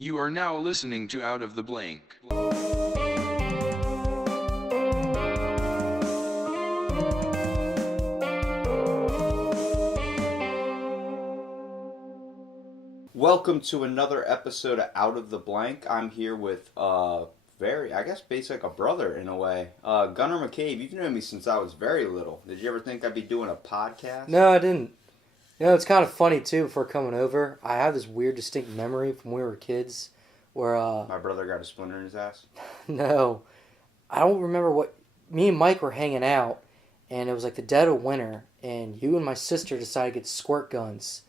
You are now listening to Out of the Blank. Welcome to another episode of Out of the Blank. I'm here with basically like a brother in a way. Gunnar McCabe, you've known me since I was very little. Did you ever think I'd be doing a podcast? No, I didn't. It's kind of funny too. Before coming over, I have this weird, distinct memory from when we were kids, where My brother got a splinter in his ass. no, I don't remember what. Me and Mike were hanging out, and it was like the dead of winter, and you and my sister decided to get squirt guns,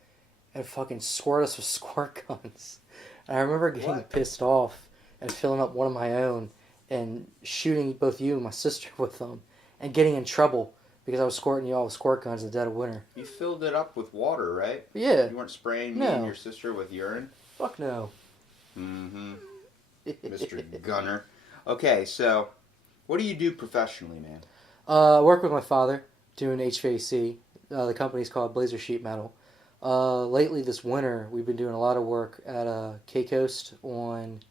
and fucking squirt us with squirt guns. And I remember getting pissed off and filling up one of my own, and shooting both you and my sister with them, and getting in trouble. Because I was squirting you all with squirt guns in the dead of winter. You filled it up with water, right? Yeah. You weren't spraying me and your sister with urine? Fuck no. Mm-hmm. Mr. Gunnar. Okay, so what do you do professionally, man? I work with my father doing HVAC. The company's called Blazer Sheet Metal. Lately this winter, we've been doing a lot of work at K-Coast on,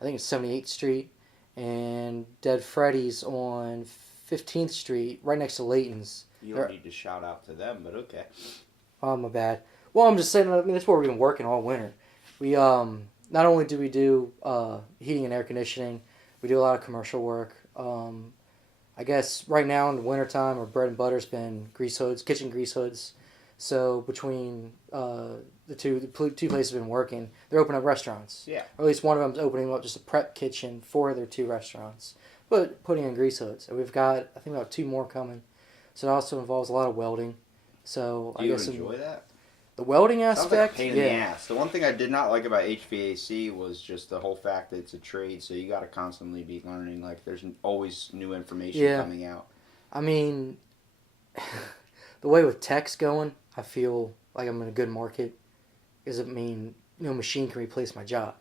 I think it's 78th Street, and Dead Freddy's on 15th Street, right next to Layton's. You don't need to shout out to them, but okay. Oh, my bad. Well, I'm just saying, that's where we've been working all winter. We, not only do we do heating and air conditioning, we do a lot of commercial work. I guess right now in the wintertime, our bread and butter's been grease hoods, kitchen grease hoods. So between the two places have been working, they're opening up restaurants. Yeah. Or at least one of them's opening up just a prep kitchen for their two restaurants. But putting in grease hoods. And we've got, I think, about 2 more coming. So it also involves a lot of welding. So Do you enjoy that? The welding Sounds aspect? like a pain in the ass. The one thing I did not like about HVAC was just the whole fact that it's a trade, so you got to constantly be learning. Like, there's always new information coming out. I mean, the way with tech's going, I feel like I'm in a good market. Because, no machine can replace my job.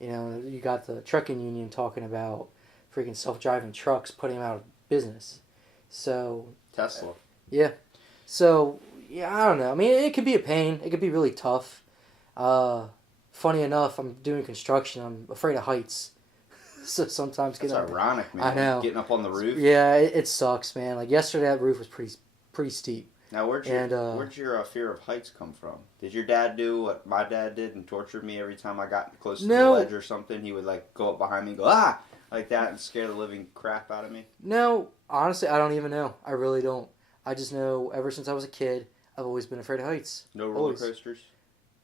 You got the trucking union talking about freaking self-driving trucks, putting them out of business. So Tesla. Yeah. So, I don't know. I mean, it could be a pain. It could be really tough. Funny enough, I'm doing construction. I'm afraid of heights. So sometimes That's ironic, man. I know. Getting up on the roof. Yeah, it sucks, man. Like yesterday, that roof was pretty steep. Now, where'd your fear of heights come from? Did your dad do what my dad did and tortured me every time I got close to the ledge or something? He would go up behind me and go, ah! Like that and scare the living crap out of me? No, honestly, I don't even know. I really don't. I just know ever since I was a kid, I've always been afraid of heights. No roller coasters?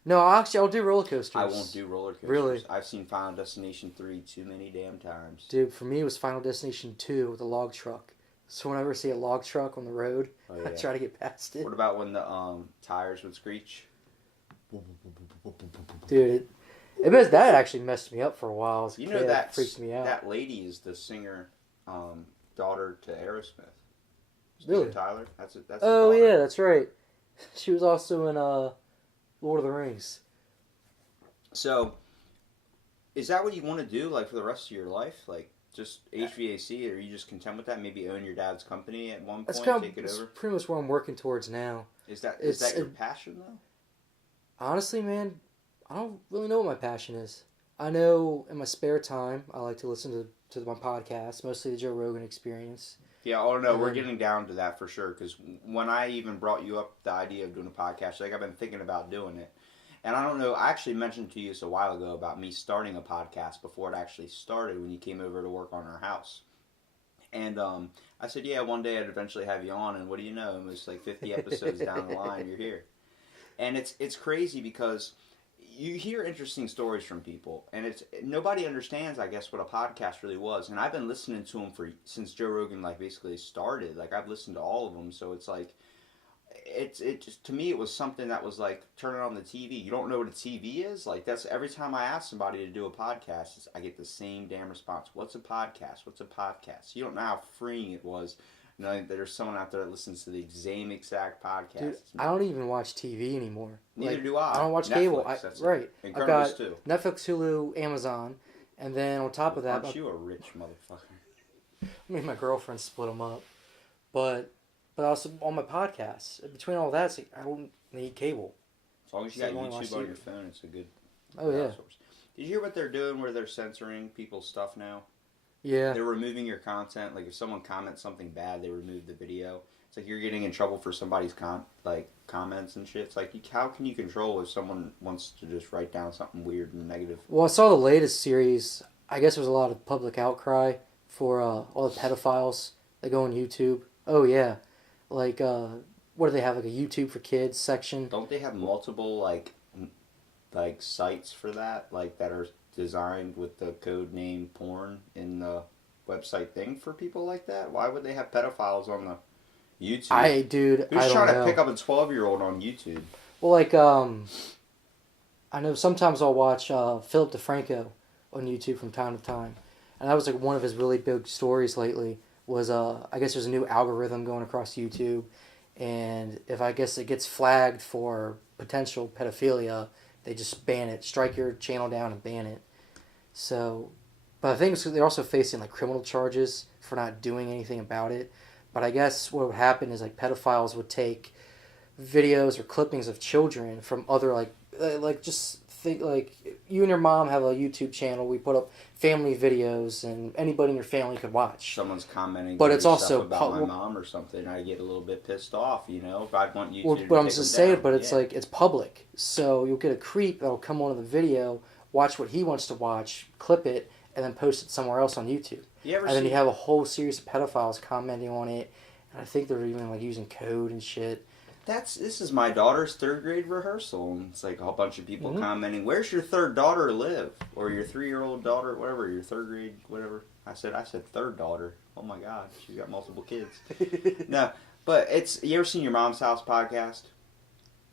No, I'll do roller coasters. I won't do roller coasters. Really? I've seen Final Destination 3 too many damn times. Dude, for me, it was Final Destination 2 with a log truck. So whenever I see a log truck on the road, I try to get past it. What about when the tires would screech? Dude, that actually messed me up for a while. As a kid. That freaked me out. That lady is the singer, daughter to Aerosmith. Really? Tyler? That's oh, yeah, that's right. She was also in Lord of the Rings. So, is that what you want to do, for the rest of your life? Just HVAC, or are you just content with that? Maybe own your dad's company at one point, take it over? That's pretty much what I'm working towards now. Is that your passion, though? Honestly, man, I don't really know what my passion is. I know in my spare time, I like to listen to my podcast, mostly the Joe Rogan Experience. Yeah, we're getting down to that for sure, because when I even brought you up the idea of doing a podcast, I've been thinking about doing it. And I don't know, I actually mentioned to you a while ago about me starting a podcast before it actually started when you came over to work on our house. And I said, yeah, one day I'd eventually have you on, and what do you know, almost 50 episodes down the line, you're here. And it's crazy because you hear interesting stories from people, and nobody understands, I guess, what a podcast really was. And I've been listening to them since Joe Rogan basically started. I've listened to all of them, so it's it just, to me, it was something that was turning on the TV. You don't know what a TV is? That's every time I ask somebody to do a podcast, I get the same damn response. What's a podcast? What's a podcast? You don't know how freeing it was. There's someone out there that listens to the same exact podcast. Dude, I don't even watch TV anymore. Neither do I. I don't watch Netflix, cable. Right. And I've got too. Netflix, Hulu, Amazon, and then on top of that... Aren't you a rich motherfucker? Me and my girlfriend split them up. But also on my podcasts. Between all that, I don't need cable. As long as you got YouTube on your phone, it's a good Oh, yeah. source. Did you hear what they're doing where they're censoring people's stuff now? Yeah. They're removing your content. Like if someone comments something bad, they remove the video. It's like you're getting in trouble for somebody's comments and shit. It's like how can you control if someone wants to just write down something weird and negative? Well, I saw the latest series. I guess there was a lot of public outcry for all the pedophiles that go on YouTube. Oh yeah, like what do they have? Like a YouTube for kids section. Don't they have multiple like sites for that? Like that are designed with the code name porn in the website thing for people like that? Why would they have pedophiles on the YouTube? I Who's don't trying know. to pick up a 12-year-old on YouTube? Well, like I know sometimes I'll watch Philip DeFranco on YouTube from time to time, and that was like one of his really big stories lately. Was I guess there's a new algorithm going across YouTube, and if I guess it gets flagged for potential pedophilia, they just ban it, strike your channel down and ban it. So, but I think they're also facing like criminal charges for not doing anything about it. But I guess what would happen is like pedophiles would take videos or clippings of children from other like just think like you and your mom have a YouTube channel. We put up family videos and anybody in your family could watch. Someone's commenting, But it's also about my mom or something. I get a little bit pissed off, If I want YouTube to but I'm take just them saying, down, but it's yeah. like it's public, so you'll get a creep that'll come onto the video, watch what he wants to watch, clip it, and then post it somewhere else on YouTube. And then you have a whole series of pedophiles commenting on it, and I think they're even like using code and shit. This is my daughter's 3rd grade rehearsal, and it's like a whole bunch of people commenting, "Where's your 3rd daughter live?" Or your 3-year-old daughter, whatever, your 3rd grade, whatever. I said 3rd daughter. Oh my God, she's got multiple kids. No, but you ever seen Your Mom's House podcast?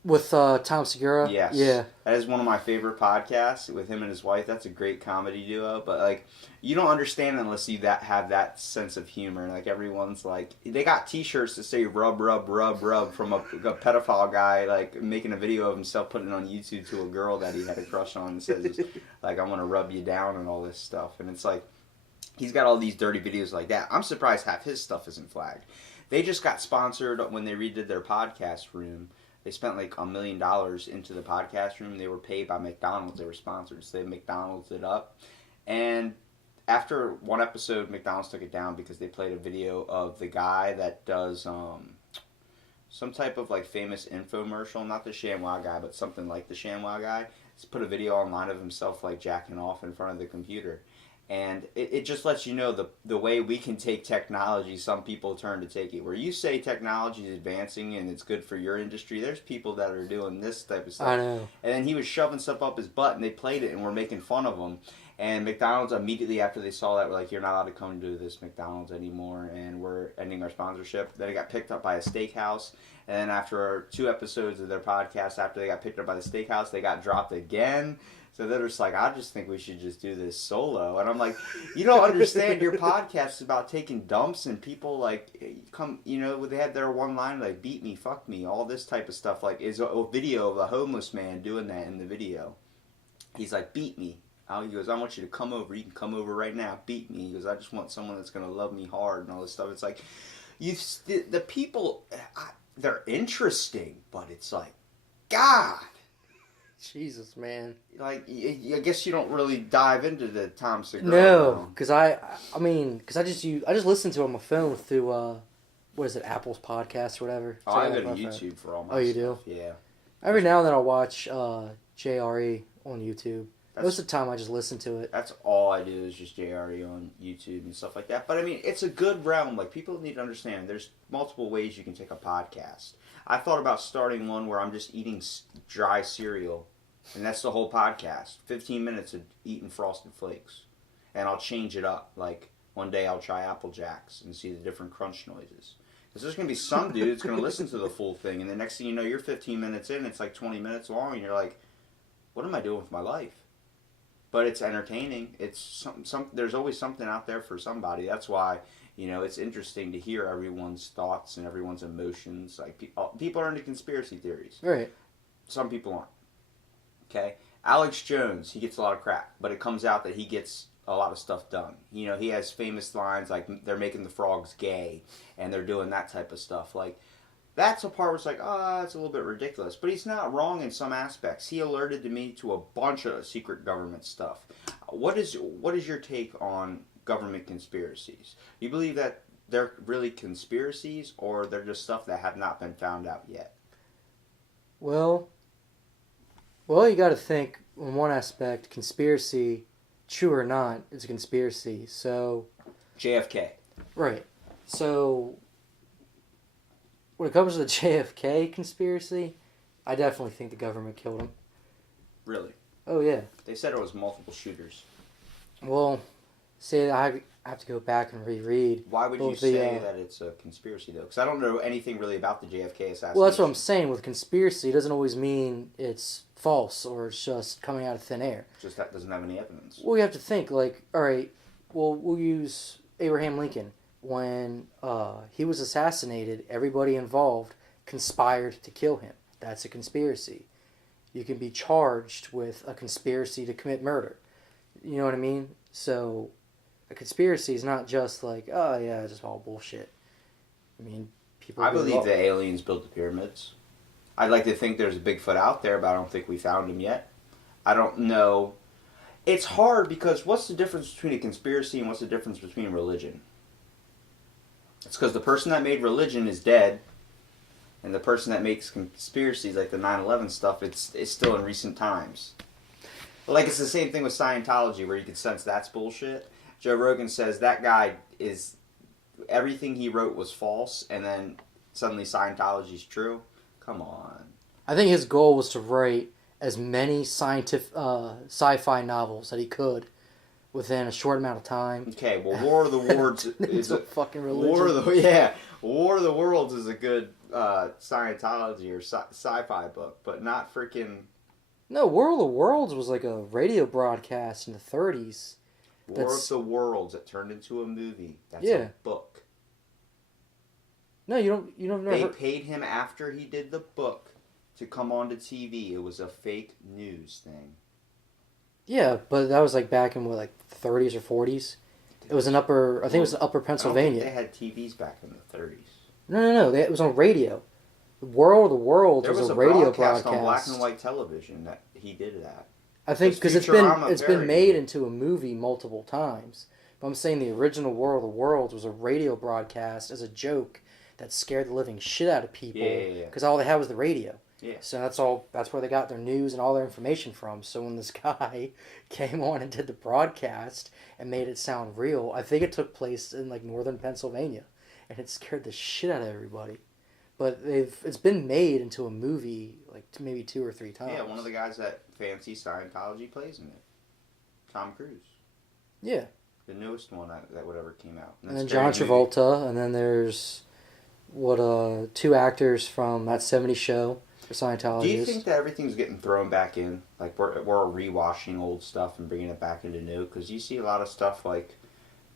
With Tom Segura? Yes. Yeah. That is one of my favorite podcasts with him and his wife. That's a great comedy duo. But, like, you don't understand unless you have that sense of humor. Like, everyone's like, they got t-shirts that say rub, rub, rub, rub from a pedophile guy, like, making a video of himself putting it on YouTube to a girl that he had a crush on and says, like, I want to rub you down and all this stuff. And it's like, he's got all these dirty videos like that. I'm surprised half his stuff isn't flagged. They just got sponsored when they redid their podcast room. They spent like $1 million into the podcast room. They were paid by McDonald's. They were sponsored. So they McDonald's it up. And after one episode, McDonald's took it down because they played a video of the guy that does some type of like famous infomercial. Not the ShamWow guy, but something like the ShamWow guy. He's put a video online of himself like jacking off in front of the computer. And it just lets you know the way we can take technology, some people turn to take it. Where you say technology is advancing and it's good for your industry, there's people that are doing this type of stuff. I know. And then he was shoving stuff up his butt and they played it and were making fun of him. And McDonald's immediately after they saw that were like, you're not allowed to come to this McDonald's anymore and we're ending our sponsorship. Then it got picked up by a steakhouse. And then after 2 episodes of their podcast, after they got picked up by the steakhouse, they got dropped again. So they're just like, I just think we should just do this solo. And I'm like, you don't understand. Your podcast is about taking dumps and people like come, they had their one line like, beat me, fuck me, all this type of stuff. Like, is a video of a homeless man doing that in the video. He's like, beat me. He goes, I want you to come over. You can come over right now. Beat me. He goes, I just want someone that's going to love me hard and all this stuff. It's like, the people, they're interesting, but it's like, God. Jesus, man. Like, I guess you don't really dive into the Tom Segura. No, because I just listen to it on my phone through what is it, Apple's podcast or whatever. Oh, I go to YouTube for all my you stuff. do? Yeah. Every now and then I'll watch JRE on YouTube. Most of the time I just listen to it. That's all I do is just JRE on YouTube and stuff like that. But I mean, it's a good realm. Like, people need to understand there's multiple ways you can take a podcast. I thought about starting one where I'm just eating dry cereal. And that's the whole podcast. 15 minutes of eating Frosted Flakes. And I'll change it up. Like, one day I'll try Apple Jacks and see the different crunch noises. Because there's going to be some dude that's going to listen to the full thing. And the next thing you know, you're 15 minutes in. It's like 20 minutes long. And you're like, what am I doing with my life? But it's entertaining. It's there's always something out there for somebody. That's why, it's interesting to hear everyone's thoughts and everyone's emotions. Like, people are into conspiracy theories. Right. Some people aren't. Okay, Alex Jones, he gets a lot of crap, but it comes out that he gets a lot of stuff done. He has famous lines like they're making the frogs gay, and they're doing that type of stuff. Like, That's a part where it's like, oh, that's a little bit ridiculous. But he's not wrong in some aspects. He alerted to me to a bunch of secret government stuff. What is your take on government conspiracies? Do you believe that they're really conspiracies, or they're just stuff that have not been found out yet? Well, you got to think in one aspect, conspiracy, true or not, is a conspiracy. So JFK. right. So when it comes to the JFK conspiracy, I definitely think the government killed him. Really? Oh yeah. They said it was multiple shooters. Well, see, I have to go back and reread. Why would you both say that it's a conspiracy, though? Because I don't know anything really about the JFK assassination. Well, that's what I'm saying. With conspiracy, it doesn't always mean it's false or it's just coming out of thin air. Just that doesn't have any evidence. Well, you have to think, like, all right, well, we'll use Abraham Lincoln. When he was assassinated, everybody involved conspired to kill him. That's a conspiracy. You can be charged with a conspiracy to commit murder. You know what I mean? So a conspiracy is not just like, oh yeah, it's just all bullshit. I mean, people. I believe the aliens built the pyramids. I'd like to think there's a Bigfoot out there, but I don't think we found him yet. I don't know. It's hard because what's the difference between a conspiracy and what's the difference between religion? It's because the person that made religion is dead, and the person that makes conspiracies like the 9/11 stuff, it's still in recent times. Like, it's the same thing with Scientology, where you can sense that's bullshit. Joe Rogan says that guy is, everything he wrote was false, and then suddenly Scientology's true. Come on. I think his goal was to write as many sci-fi novels that he could within a short amount of time. Okay, well, War of the Worlds is a fucking religion. War of the Worlds is a good Scientology or sci-fi book, but not freaking. No, War of the Worlds was like a radio broadcast in the 30s. War of the Worlds that turned into a movie. That's Yeah. a book. No, you don't know. They paid him after he did the book to come onto TV. It was a fake news thing. Yeah, but that was like back in what, like 30s or 40s. It was in upper. I think it was in upper Pennsylvania. I don't think they had TVs back in the 30s. No. It was on radio. War of the Worlds was a radio broadcast on black and white television that he did that. I think because it's been made into a movie multiple times. But I'm saying the original War of the Worlds was a radio broadcast as a joke that scared the living shit out of people. Because all they had was the radio. Yeah. So that's where they got their news and all their information from. So when this guy came on and did the broadcast and made it sound real, I think it took place in like northern Pennsylvania, and it scared the shit out of everybody. But it's been made into a movie like maybe 2 or 3 times. Yeah, one of the guys that fancy Scientology plays in it, Tom Cruise. Yeah. The newest one that whatever came out. And then John Travolta, and then there's 2 actors from that '70s show. Scientology. Do you think that everything's getting thrown back in? Like, we're rewashing old stuff and bringing it back into new? Because you see a lot of stuff like,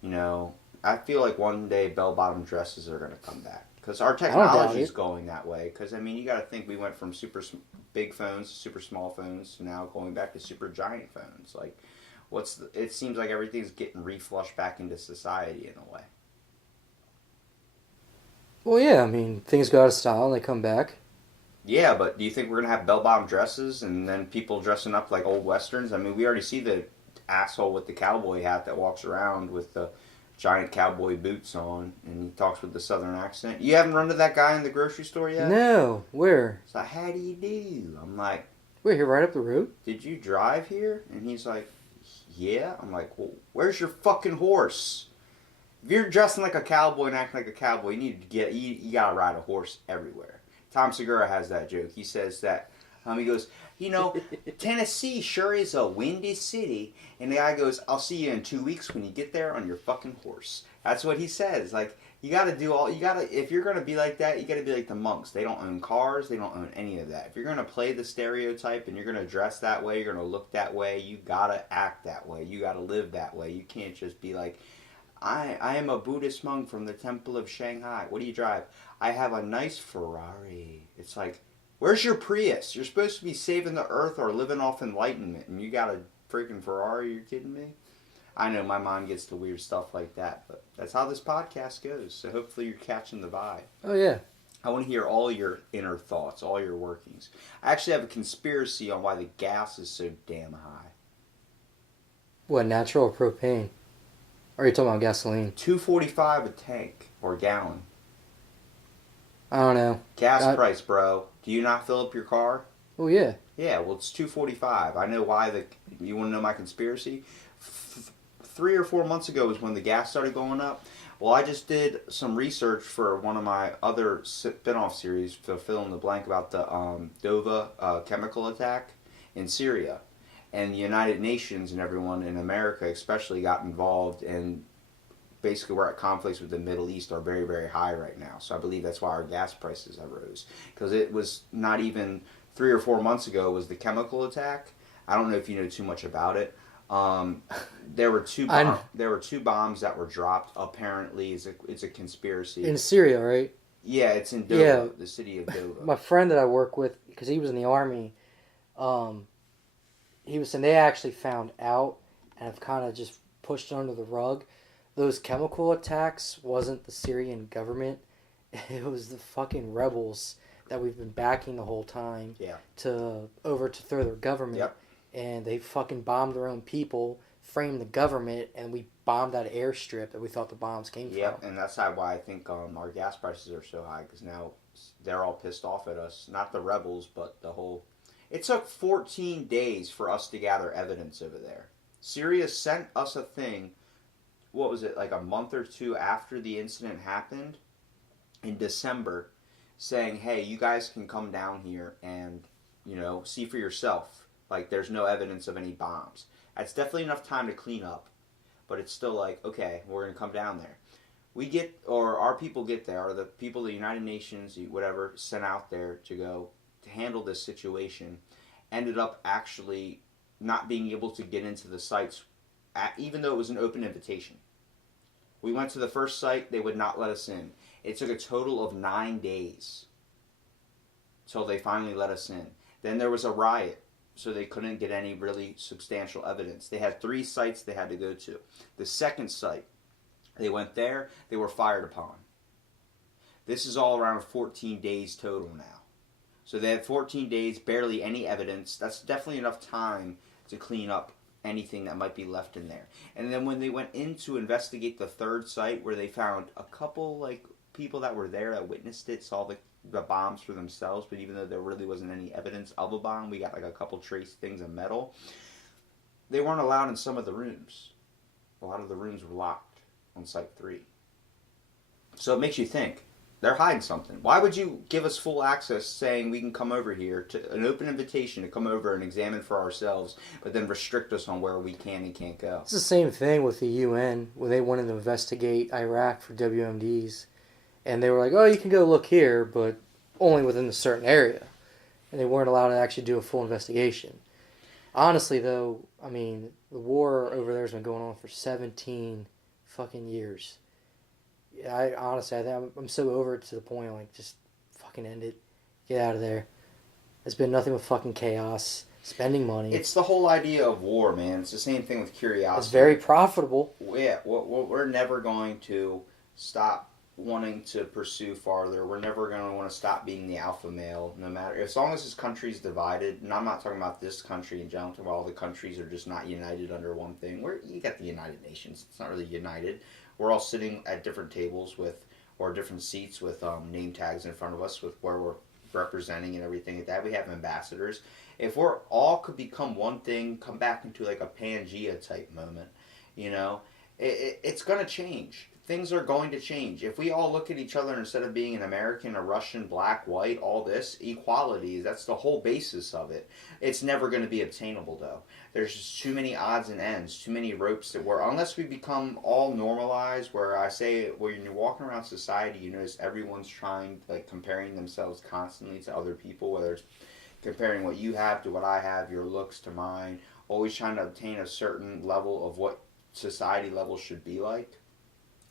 I feel like one day bell-bottom dresses are going to come back. Because our technology is going that way. Because, I mean, you got to think we went from super big phones to super small phones to now going back to super giant phones. Like, it seems like everything's getting reflushed back into society in a way. Well, yeah, I mean, things go out of style and they come back. Yeah, but do you think we're going to have bell-bottom dresses and then people dressing up like old westerns? I mean, we already see the asshole with the cowboy hat that walks around with the giant cowboy boots on, and he talks with the southern accent. You haven't run into that guy in the grocery store yet? No. Where? It's like, how do you do? I'm like... We're here right up the road. Did you drive here? And he's like, yeah. I'm like, well, where's your fucking horse? If you're dressing like a cowboy and acting like a cowboy, you gotta ride a horse everywhere. Tom Segura has that joke. He says that, he goes, Tennessee sure is a windy city. And the guy goes, I'll see you in 2 weeks when you get there on your fucking horse. That's what he says. Like, if you're going to be like that, you got to be like the monks. They don't own cars. They don't own any of that. If you're going to play the stereotype and you're going to dress that way, you're going to look that way, you got to act that way. You got to live that way. You can't just be like, I am a Buddhist monk from the Temple of Shanghai. What do you drive? I have a nice Ferrari. It's like, where's your Prius? You're supposed to be saving the earth or living off enlightenment, and you got a freaking Ferrari? You're kidding me? I know my mind gets to weird stuff like that, but that's how this podcast goes, so hopefully you're catching the vibe. Oh, yeah. I want to hear all your inner thoughts, all your workings. I actually have a conspiracy on why the gas is so damn high. What, natural or propane? Or are you talking about gasoline? $2.45 a tank or gallon. I don't know. Gas price, bro. Do you not fill up your car? Oh yeah. Yeah, well, it's $2.45. I know why. You want to know my conspiracy? 3 or 4 months ago was when the gas started going up. Well, I just did some research for one of my other spin-off series to fill in the blank about the Dova chemical attack in Syria. And the United Nations and everyone in America especially got involved, and basically we're at conflicts with the Middle East are very, very high right now. So I believe that's why our gas prices have rose. Because it was not even 3 or 4 months ago was the chemical attack. I don't know if you know too much about it. There were two bombs that were dropped. Apparently, it's a conspiracy. In Syria, right? Yeah, it's in Dova, the city of Dova. My friend that I work with, because he was in the army, he was saying they actually found out and have kind of just pushed under the rug. Those chemical attacks wasn't the Syrian government. It was the fucking rebels that we've been backing the whole time to overthrow their government. Yep. And they fucking bombed their own people, framed the government, and we bombed that airstrip that we thought the bombs came from. Yep, and that's why I think our gas prices are so high, because now they're all pissed off at us. Not the rebels, but the whole... It took 14 days for us to gather evidence over there. Syria sent us a thing, what was it, like a month or two after the incident happened, in December, saying, hey, you guys can come down here and, see for yourself. Like, there's no evidence of any bombs. That's definitely enough time to clean up. But it's still like, okay, we're going to come down there. Our people get there, or the people, the United Nations, whatever, sent out there to go to handle this situation, ended up actually not being able to get into the sites, even though it was an open invitation. We went to the first site, they would not let us in. It took a total of 9 days till they finally let us in. Then there was a riot. So they couldn't get any really substantial evidence. They had 3 sites they had to go to. The second site, they went there, they were fired upon. This is all around 14 days total now. So they had 14 days, barely any evidence. That's definitely enough time to clean up anything that might be left in there. And then when they went in to investigate the third site, where they found a couple people that were there that witnessed it, saw the bombs for themselves, but even though there really wasn't any evidence of a bomb, we got a couple trace things of metal. They weren't allowed in some of the rooms. A lot of the rooms were locked on Site 3. So it makes you think, they're hiding something. Why would you give us full access saying we can come over here, to an open invitation to come over and examine for ourselves, but then restrict us on where we can and can't go? It's the same thing with the UN when they wanted to investigate Iraq for WMDs. And they were like, oh, you can go look here, but only within a certain area. And they weren't allowed to actually do a full investigation. Honestly, though, I mean, the war over there has been going on for 17 fucking years. I think I'm so over it to the point, just fucking end it. Get out of there. It's been nothing but fucking chaos. Spending money. It's the whole idea of war, man. It's the same thing with curiosity. It's very profitable. Yeah, we're never going to stop wanting to pursue farther. We're never going to want to stop being the alpha male, no matter, as long as this country's divided. And I'm not talking about this country in general. I'm talking about all the countries are just not united under one thing. You got the United Nations. It's not really united. We're all sitting at different tables or different seats with name tags in front of us with where we're representing and everything like that. We have ambassadors. If we're all could become one thing, come back into a Pangea type moment, it's going to change. Things are going to change. If we all look at each other instead of being an American, a Russian, black, white, all this, equality, that's the whole basis of it. It's never going to be obtainable, though. There's just too many odds and ends, too many ropes that unless we become all normalized, where I say, when you're walking around society, you notice everyone's trying, comparing themselves constantly to other people, whether it's comparing what you have to what I have, your looks to mine, always trying to obtain a certain level of what society level should be like.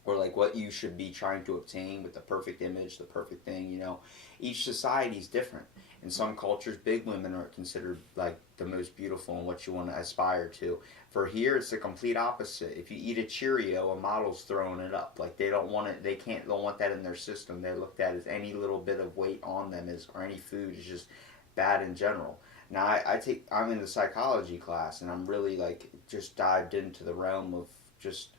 Or what you should be trying to obtain with the perfect image, the perfect thing, Each society is different. In some cultures, big women are considered like the most beautiful and what you want to aspire to. For here, it's the complete opposite. If you eat a Cheerio, a model's throwing it up. Like they don't want it. They don't want that in their system. They're looked at as any little bit of weight on them or any food is just bad in general. Now I'm in the psychology class, and I'm really like just dived into the realm of just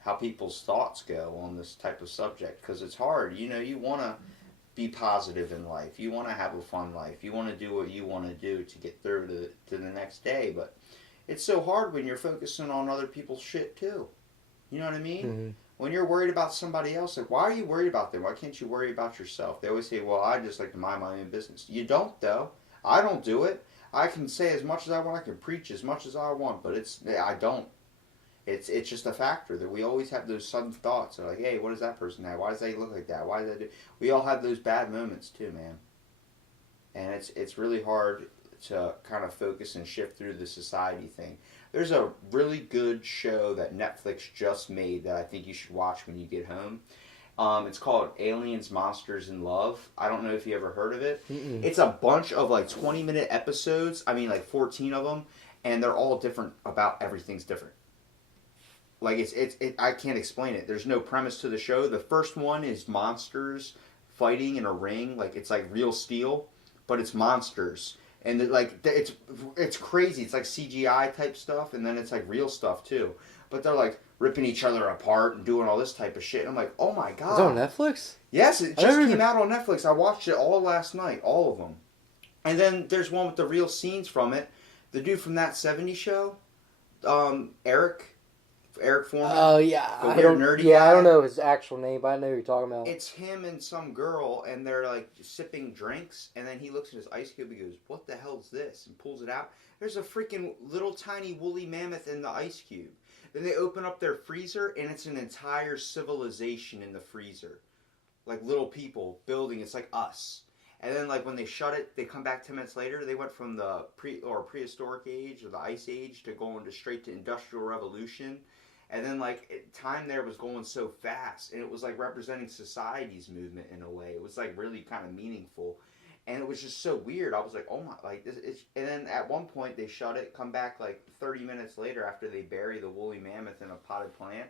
how people's thoughts go on this type of subject, because it's hard. You want to be positive in life. You want to have a fun life. You want to do what you want to do to get through to the next day. But it's so hard when you're focusing on other people's shit too. You know what I mean? Mm-hmm. When you're worried about somebody else, like, why are you worried about them? Why can't you worry about yourself? They always say, well, I just like to mind my own business. You don't, though. I don't do it. I can say as much as I want. I can preach as much as I want, but I don't. It's just a factor that we always have those sudden thoughts. They're like, hey, what does that person have? Why does they look like that? Why does that do? We all have those bad moments too, man. And it's really hard to kind of focus and shift through the society thing. There's a really good show that Netflix just made that I think you should watch when you get home. It's called Aliens, Monsters, and Love. I don't know if you ever heard of it. Mm-mm. It's a bunch of like 20-minute episodes. I mean, like 14 of them, and they're all different. About everything's different. Like I can't explain it. There's no premise to the show. The first one is monsters fighting in a ring. Like it's like real steel, but it's monsters, and it's crazy. It's like CGI type stuff, and then it's like real stuff too. But they're like ripping each other apart and doing all this type of shit. And I'm like, oh my god. Is it on Netflix? Yes, it just came out on Netflix. I watched it all last night, all of them. And then there's one with the real scenes from it. The dude from That 70s Show, Eric Foreman. Oh yeah, The I weird don't. nerdy Yeah, guy. I don't know his actual name, but I know who you're talking about. It's him and some girl, and they're like sipping drinks, and then he looks at his ice cube and goes, what the hell's this? And pulls it out. There's a freaking little tiny woolly mammoth in the ice cube. Then they open up their freezer, and it's an entire civilization in the freezer. Like little people building, it's like us. And then like when they shut it, they come back 10 minutes later, they went from the prehistoric age or the ice age to going straight to industrial revolution. And then time there was going so fast, and it was like representing society's movement in a way. It was like really kind of meaningful. And it was just so weird. I was like, oh my, like this. And then at one point they shut it, come back like 30 minutes later after they bury the woolly mammoth in a potted plant,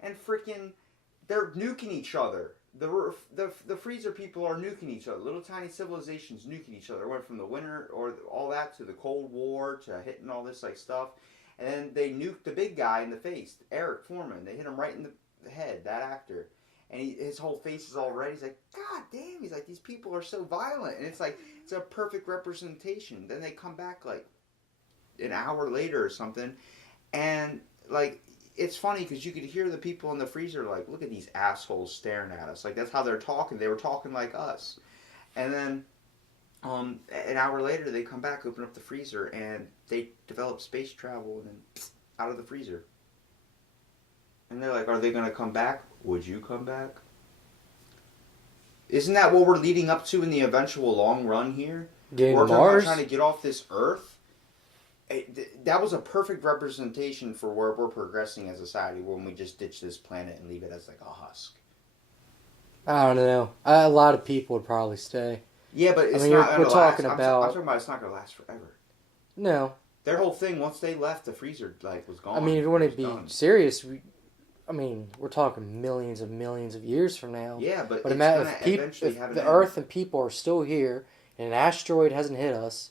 and freaking, they're nuking each other. The freezer people are nuking each other. Little tiny civilizations nuking each other. It went from the winter or all that to the Cold War to hitting all this like stuff, and then they nuked the big guy in the face, Eric Foreman. They hit him right in the head. That actor. And his whole face is all red. He's like, God damn. He's like, these people are so violent. And it's like, it's a perfect representation. Then they come back like an hour later or something. And like, it's funny because you could hear the people in the freezer like, look at these assholes staring at us. Like, that's how they're talking. They were talking like us. And then an hour later, they come back, open up the freezer, and they develop space travel and then out of the freezer. And they're like, are they going to come back? Would you come back? Isn't that what we're leading up to in the eventual long run here? Getting we're to Mars? trying to get off this Earth. That was a perfect representation for where we're progressing as a society when we just ditch this planet and leave it as like a husk. I don't know. A lot of people would probably stay. Yeah, but it's I mean, not going we're to last. talking I'm about... talking about it's not going to last forever. No. Their whole thing, once they left, the freezer was gone. I mean, if you want to be done. serious, we're talking millions of years from now. Yeah, but But it's imagine gonna if eventually have an the end. Earth and people are still here, and an asteroid hasn't hit us,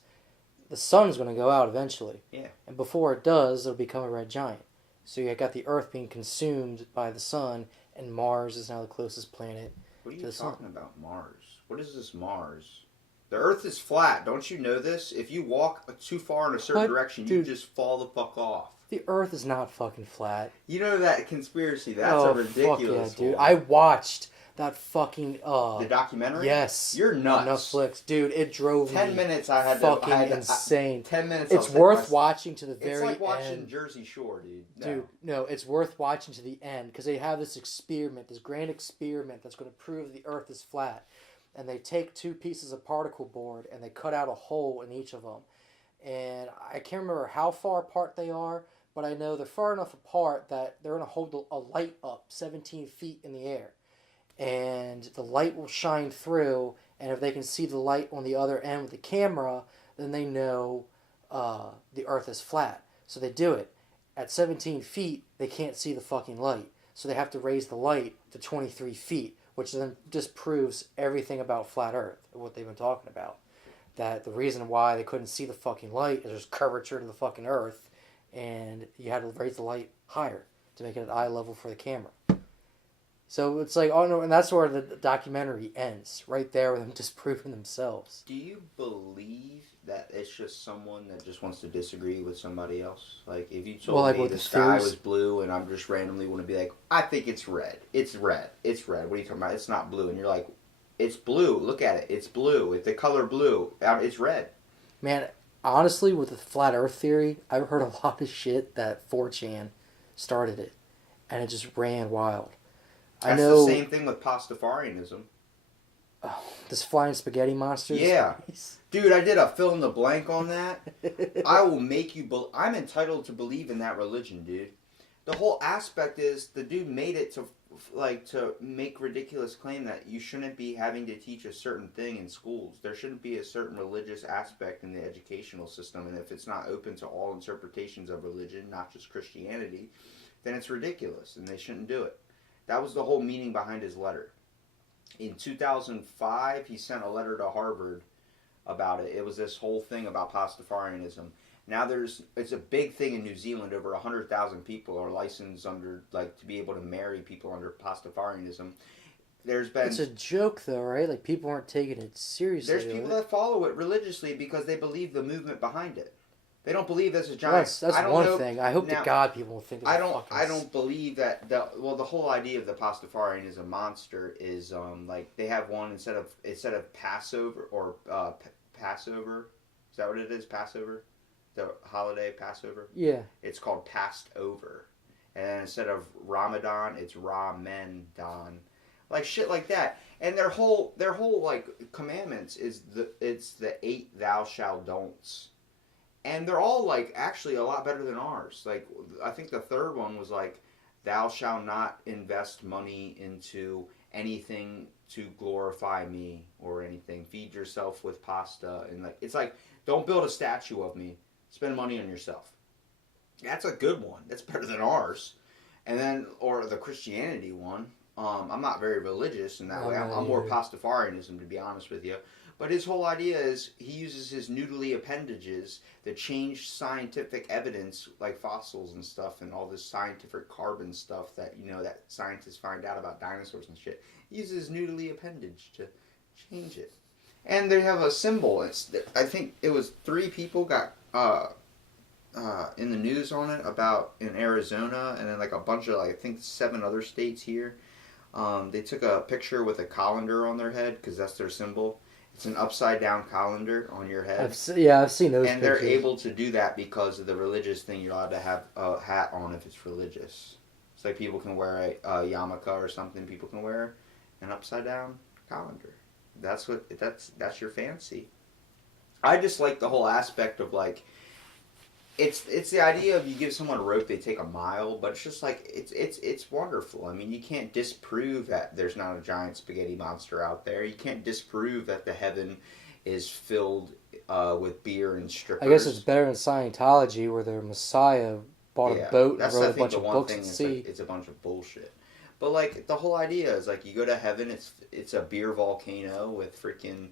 the sun's going to go out eventually. Yeah. And before it does, it'll become a red giant. So you got the Earth being consumed by the sun, and Mars is now the closest planet What are to you the sun. talking about, Mars? What is this Mars? The Earth is flat. Don't you know this? If you walk too far in a certain What? direction, Dude. you just fall the fuck off. The Earth is not fucking flat. You know that conspiracy? That's a ridiculous fuck yeah, dude. one. I watched that fucking The documentary? Yes. You're nuts. On Netflix, dude. It drove 10 me minutes I had fucking to... insane. 10 minutes... It's worth watching to the very It's like watching end. Jersey Shore, dude. No. Dude, no, it's worth watching to the end because they have this experiment, this grand experiment that's going to prove the Earth is flat. And they take two pieces of particle board and they cut out a hole in each of them. And I can't remember how far apart they are, but I know they're far enough apart that they're going to hold a light up 17 feet in the air. And the light will shine through And if they can see the light on the other end with the camera, then they know the Earth is flat. So they do it. At 17 feet, they can't see the fucking light. So they have to raise the light to 23 feet, which then disproves everything about flat Earth, what they've been talking about. That the reason why they couldn't see the fucking light is there's curvature to the fucking Earth, and you had to raise the light higher to make it at eye level for the camera. So it's like, oh no, and that's where the documentary ends, right there with them disproving themselves. Do you believe that it's just someone that just wants to disagree with somebody else? Like, if you told me the sky was blue and I'm just randomly want to be like, I think it's red. It's red. It's red. What are you talking about? It's not blue. And you're like, it's blue. Look at it. It's blue. It's the color blue. It's red. Man, honestly, with the flat Earth theory, I've heard a lot of shit that 4chan started it, and it just ran wild. That's the same thing with Pastafarianism. Oh, this flying spaghetti monster? Yeah. Dude, I did a fill in the blank on that. I will make you... I'm entitled to believe in that religion, dude. The whole aspect is the dude made it to make ridiculous claim that you shouldn't be having to teach a certain thing in schools. There shouldn't be a certain religious aspect in the educational system, and if it's not open to all interpretations of religion, not just Christianity, then it's ridiculous, and they shouldn't do it. That was the whole meaning behind his letter. In 2005, he sent a letter to Harvard about it. It was this whole thing about Pastafarianism. Now it's a big thing in New Zealand. Over 100,000 people are licensed under, like, to be able to marry people under Pastafarianism. There's been... It's a joke, though, right? Like, people aren't taking it seriously. There's people that follow it religiously because they believe the movement behind it. They don't believe there's a giant... Well, that's one thing. I hope to God people will think I don't believe that... The whole idea of the Pastafarian monster is, like, they have one instead of Passover or Passover. Is that what it is? Passover? The holiday Passover? Yeah. It's called Passed Over. And instead of Ramadan, it's Ramendan. Like, shit like that. And their whole like, commandments is it's the 8 thou shalt don'ts. And they're all, like, actually a lot better than ours. Like, I think the third one was, like, thou shalt not invest money into anything to glorify me or anything. Feed yourself with pasta. And, like, it's like, don't build a statue of me. Spend money on yourself. That's a good one. That's better than ours. And then, or the Christianity one. I'm not very religious in that way. I'm more Pastafarianism, to be honest with you. But his whole idea is he uses his noodly appendages that change scientific evidence, like fossils and stuff, and all this scientific carbon stuff that, you know, that scientists find out about dinosaurs and shit. He uses his noodly appendage to change it. And they have a symbol. I think it was 3 people got in the news on it about in Arizona, and then like a bunch of, like, I think 7 other states here. They took a picture with a colander on their head because that's their symbol. It's an upside-down colander on your head. I've seen those and pictures. They're able to do that because of the religious thing. You're allowed to have a hat on if it's religious. It's like people can wear a yarmulke or something. People can wear an upside-down colander. That's your fancy. I just like the whole aspect of, like, it's the idea of you give someone a rope, they take a mile, but it's just like it's wonderful. I mean, you can't disprove that there's not a giant spaghetti monster out there. You can't disprove that the heaven is filled with beer and strippers. I guess it's better than Scientology, where their Messiah bought a boat and wrote a bunch of books at sea. It's a bunch of bullshit. But, like, the whole idea is, like, you go to heaven, it's a beer volcano with freaking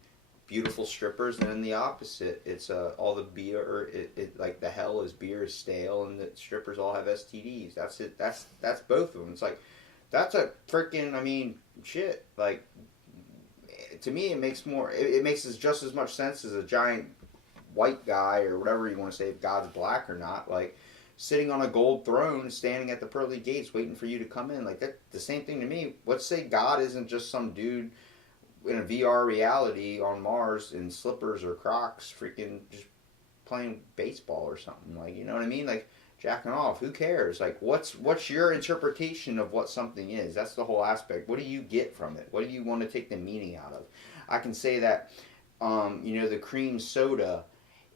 beautiful strippers, and then the opposite, it's all the beer, like, the hell is beer is stale, and the strippers all have STDs. That's it. That's both of them. It's like, that's a freaking, I mean, shit. Like, to me, it makes just as much sense as a giant white guy, or whatever you want to say, if God's black or not, like, sitting on a gold throne, standing at the pearly gates, waiting for you to come in. Like, that's the same thing to me. Let's say God isn't just some dude in a VR reality on Mars in slippers or Crocs, freaking just playing baseball or something. Like, you know what I mean? Like, jacking off. Who cares? Like, what's your interpretation of what something is? That's the whole aspect. What do you get from it? What do you want to take the meaning out of? I can say that, the cream soda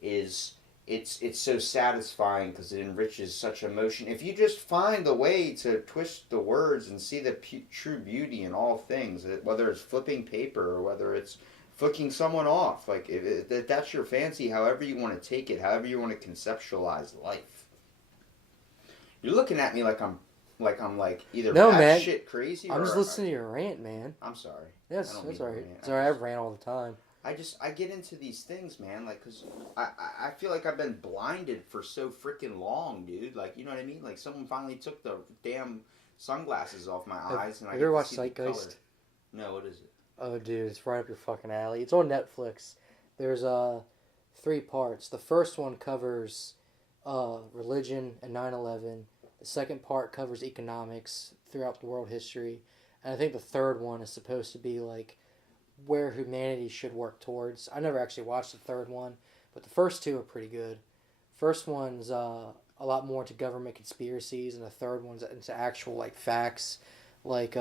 is... It's so satisfying because it enriches such emotion. If you just find the way to twist the words and see the true beauty in all things, whether it's flipping paper or whether it's flicking someone off. Like if that's your fancy, however you want to take it, however you want to conceptualize life. You're looking at me like I'm like either No, man. shit crazy. I'm just listening to your rant, man. I'm sorry. Yes, I don't that's mean all to right. rant. Sorry, I rant all the time. I get into these things, man, like, cause I feel like I've been blinded for so freaking long, dude. Like, you know what I mean? Like, someone finally took the damn sunglasses off my eyes, and I Have get you ever to watched see the color. Zeitgeist? No, what is it? Oh, dude, it's right up your fucking alley. It's on Netflix. There's 3 parts. The first one covers religion and 9/11. The second part covers economics throughout the world history, and I think the third one is supposed to be like where humanity should work towards. I never actually watched the third one, but the first 2 are pretty good. First one's a lot more into government conspiracies, and the third one's into actual like facts. Like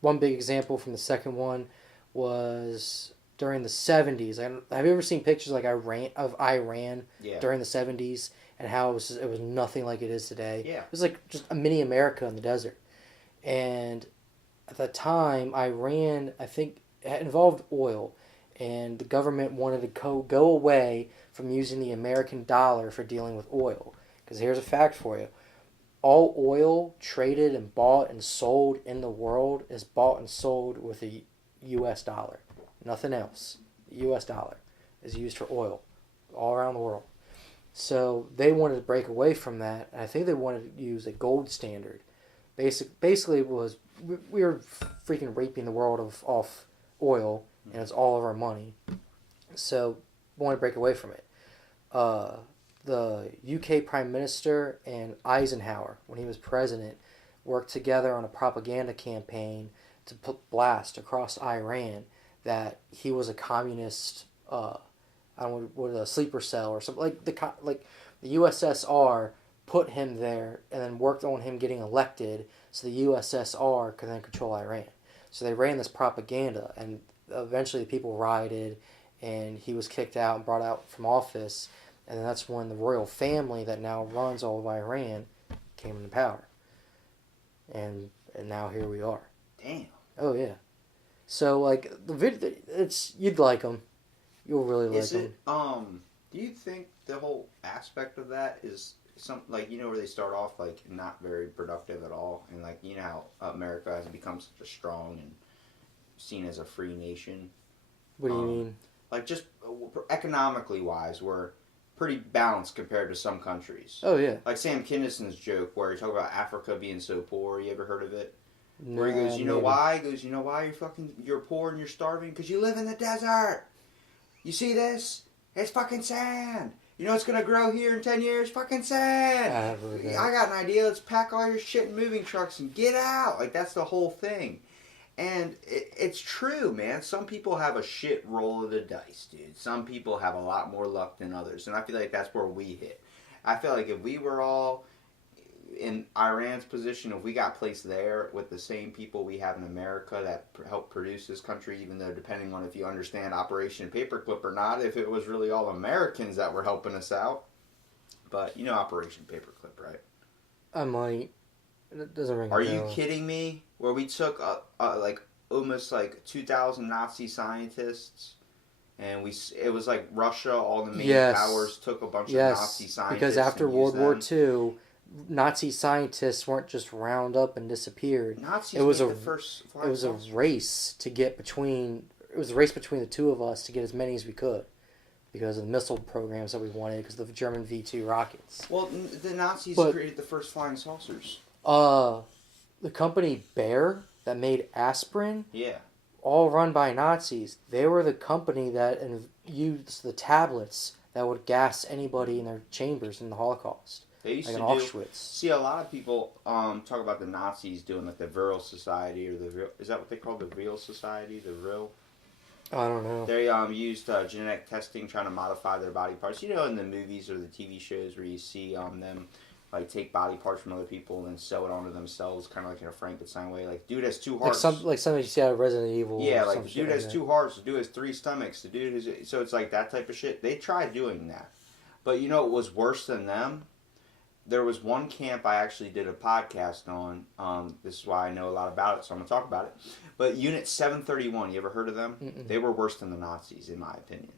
one big example from the second one was during the 70s. Have you ever seen pictures like Iran Yeah. during the 70s and how it was nothing like it is today? Yeah. It was like just a mini America in the desert. And at the time, Iran, I think, it involved oil, and the government wanted to go away from using the American dollar for dealing with oil. Because here's a fact for you. All oil traded and bought and sold in the world is bought and sold with a U.S. dollar. Nothing else. The U.S. dollar is used for oil all around the world. So they wanted to break away from that, and I think they wanted to use a gold standard. Basically, it was we were freaking raping the world off oil, and it's all of our money. So we wanted to break away from it. The UK Prime Minister and Eisenhower, when he was president, worked together on a propaganda campaign to put blast across Iran that he was a communist. I don't know what a sleeper cell or something like the USSR put him there and then worked on him getting elected, so the USSR could then control Iran. So they ran this propaganda, and eventually the people rioted, and he was kicked out and brought out from office. And then that's when the royal family that now runs all of Iran came into power. And now here we are. Damn. Oh yeah. So like the video, you'd like them. You'll really like them. Do you think the whole aspect of that is some like where they start off like not very productive at all, and like how America has become such a strong and seen as a free nation? What do you mean? Like just economically wise, we're pretty balanced compared to some countries. Oh yeah. Like Sam Kinnison's joke where he talk about Africa being so poor. You ever heard of it? No, Where he goes, maybe. why? He goes, why you're poor and you're starving? Because you live in the desert. You see this? It's fucking sand. You know it's gonna grow here in 10 years? Fucking sand. I got an idea. Let's pack all your shit in moving trucks and get out. Like that's the whole thing. And it's true, man. Some people have a shit roll of the dice, dude. Some people have a lot more luck than others. And I feel like that's where we hit. I feel like if we were all in Iran's position, if we got placed there with the same people we have in America that help produce this country, even though depending on if you understand Operation Paperclip or not, if it was really all Americans that were helping us out. But you know Operation Paperclip, right? I might. It doesn't ring a bell. Are you kidding me? Where we took like almost like 2,000 Nazi scientists, and it was like Russia, all the main powers took a bunch of Nazi scientists. Because after World War II, Nazi scientists weren't just round up and disappeared. Nazis it was made the first flying It was a race to get between. It was a race between the two of us to get as many as we could, because of the missile programs that we wanted, because of the German V2 rockets. Well, the Nazis created the first flying saucers. The company Bayer that made aspirin, yeah, all run by Nazis. They were the company that used the tablets that would gas anybody in their chambers in the Holocaust. They used like to in Auschwitz. See, a lot of people talk about the Nazis doing like the Vril Society or is that what they call the Vril Society? The Vril? I don't know. They used genetic testing trying to modify their body parts. You know, in the movies or the TV shows where you see them like take body parts from other people and then sew it onto themselves, kind of like in a Frankenstein way. Like, dude has 2 hearts. Like something you see out of Resident Evil. Yeah, like dude has 2 hearts. The dude has 3 stomachs. The dude so it's like that type of shit. They tried doing that, but you know what was worse than them? there was one camp I actually did a podcast on. This is why I know a lot about it, so I'm going to talk about it. But Unit 731, you ever heard of them? Mm-mm. They were worse than the Nazis, in my opinion.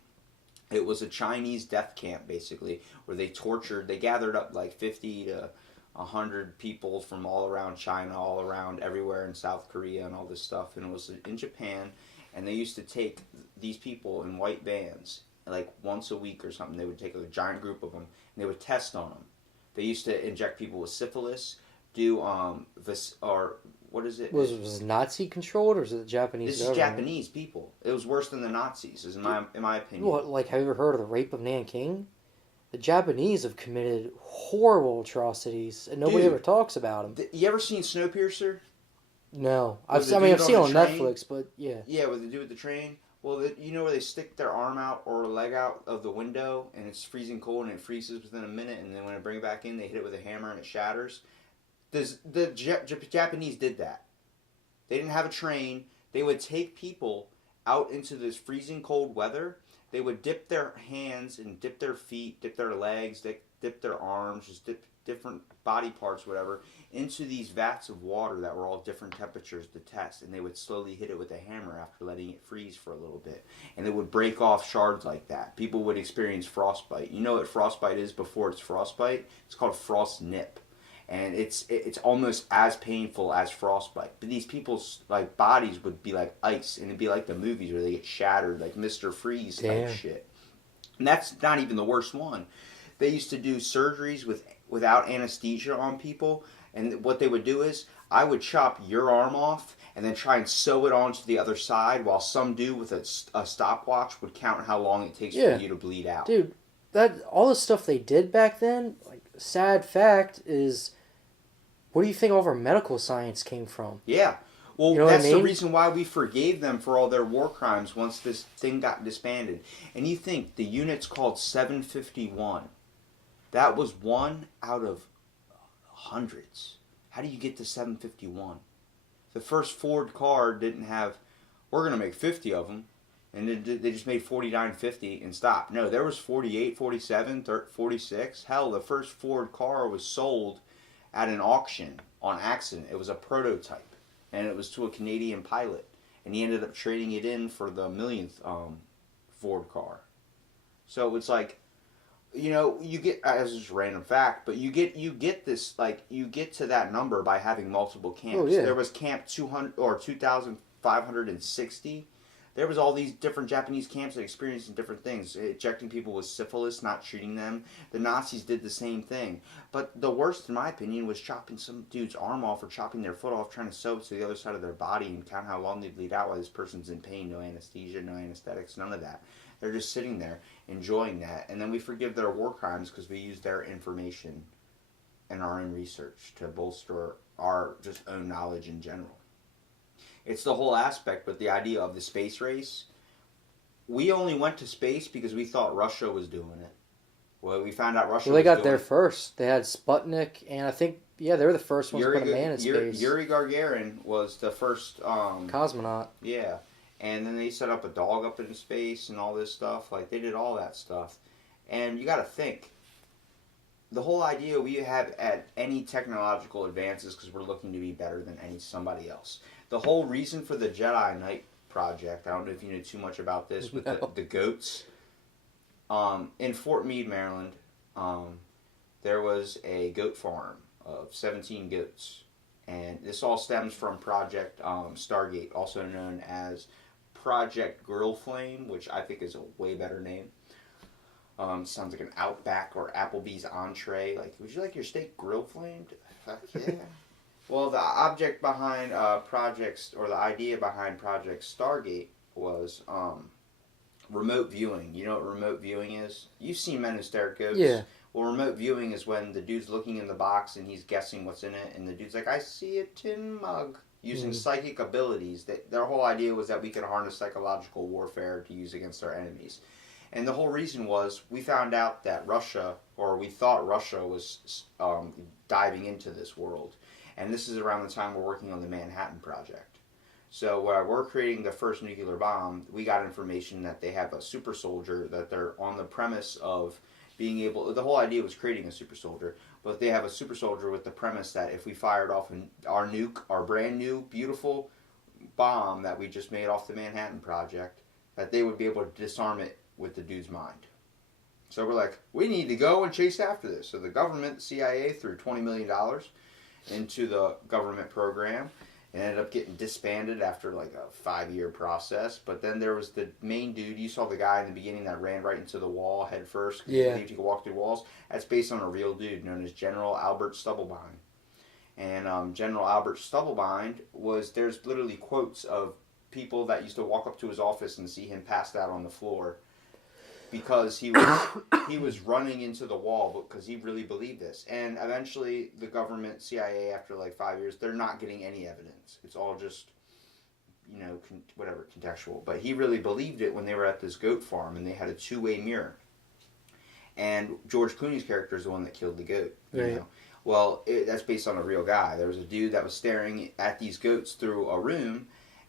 It was a Chinese death camp, basically, where they gathered up like 50 to 100 people from all around China, all around everywhere in South Korea and all this stuff. And it was in Japan, and they used to take these people in white vans, like once a week or something. They would take a giant group of them, and they would test on them. They used to inject people with syphilis, do this, or what is it? Was it Nazi controlled, or is it the Japanese This government? is Japanese people. It was worse than the Nazis, in my opinion. What, like, have you ever heard of the rape of Nanking? The Japanese have committed horrible atrocities, and nobody Dude, ever talks about them. You ever seen Snowpiercer? No, With the I've dude seen on it the on train? Netflix, but yeah. Yeah, with the dude with the train. Well, you know where they stick their arm out or a leg out of the window, and it's freezing cold, and it freezes within a minute, and then when they bring it back in, they hit it with a hammer, and it shatters. The Japanese did that. They didn't have a train. They would take people out into this freezing cold weather. They would dip their hands and dip their feet, dip their legs, dip their arms, just dip different body parts, whatever, into these vats of water that were all different temperatures to test. And they would slowly hit it with a hammer after letting it freeze for a little bit. And it would break off shards like that. People would experience frostbite. You know what frostbite is before it's frostbite? It's called frost nip. And it's almost as painful as frostbite. But these people's like bodies would be like ice, and it'd be like the movies where they get shattered, like Mr. Freeze type shit. And that's not even the worst one. They used to do surgeries without anesthesia on people, and what they would do is I would chop your arm off and then try and sew it onto the other side, while some dude with a stopwatch would count how long it takes for you to bleed out. Dude, that all the stuff they did back then, like, sad fact is, where do you think all of our medical science came from? Yeah. Well, you know that's what I mean? the reason why we forgave them for all their war crimes once this thing got disbanded. And you think the unit's called 751. That was one out of hundreds. How do you get to 751? The first Ford car didn't have, we're going to make 50 of them. And they just made 49, 50 and stopped. No, there was 48, 47, 46. Hell, the first Ford car was sold at an auction on accident. It was a prototype, and it was to a Canadian pilot, and he ended up trading it in for the millionth Ford car. So it's like, you know, you get, as just a random fact, but you get this, like, you get to that number by having multiple camps. Oh, yeah. There was camp 200 or 2,560. There was all these different Japanese camps that experienced different things, injecting people with syphilis, not treating them. The Nazis did the same thing. But the worst, in my opinion, was chopping some dude's arm off or chopping their foot off, trying to sew it to the other side of their body and count how long they bleed out while this person's in pain. No anesthesia, no anesthetics, none of that. They're just sitting there enjoying that. And then we forgive their war crimes because we use their information and our own research to bolster our just own knowledge in general. It's the whole aspect, but the idea of the space race, we only went to space because we thought Russia was doing it. Well, we found out Russia Well, they was got there doing it. first. They had Sputnik, and I think, yeah, they were the first ones to put a man in space. Yuri Gagarin was the first... cosmonaut. Yeah. And then they set up a dog up in space and all this stuff. Like, they did all that stuff. And you got to think, the whole idea we have at any technological advances because we're looking to be better than somebody else. The whole reason for the Jedi Knight project, I don't know if you know too much about this, with the goats. In Fort Meade, Maryland, there was a goat farm of 17 goats. And this all stems from Project Stargate, also known as Project Grill Flame, which I think is a way better name. Sounds like an Outback or Applebee's entree. Like, would you like your steak grill flamed? Fuck yeah. Well, the object behind the idea behind Project Stargate was remote viewing. You know what remote viewing is? You've seen Men Who Stare at Goats. Yeah. Well, remote viewing is when the dude's looking in the box and he's guessing what's in it, and the dude's like, I see a tin mug. Using psychic abilities. Their whole idea was that we could harness psychological warfare to use against our enemies. And the whole reason was we found out that Russia, or we thought Russia was diving into this world. And this is around the time we're working on the Manhattan Project. So we're creating the first nuclear bomb. We got information that they have a super soldier, that they're on the premise of being able... The whole idea was creating a super soldier. But they have a super soldier with the premise that if we fired off our nuke, our brand new, beautiful bomb that we just made off the Manhattan Project, that they would be able to disarm it with the dude's mind. So we're like, we need to go and chase after this. So the government, CIA, threw $20 million into the government program. It ended up getting disbanded after like a 5-year process. But then there was the main dude. You saw the guy in the beginning that ran right into the wall head first. Yeah. He believed he could walk through walls. That's based on a real dude known as General Albert Stubblebine. And General Albert Stubblebine there's literally quotes of people that used to walk up to his office and see him passed out on the floor because he was running into the wall because he really believed this. And eventually the government, CIA, after like 5 years, they're not getting any evidence. It's all just, whatever, contextual. But he really believed it when they were at this goat farm and they had a two-way mirror. And George Clooney's character is the one that killed the goat. Right. You know? Well, that's based on a real guy. There was a dude that was staring at these goats through a room.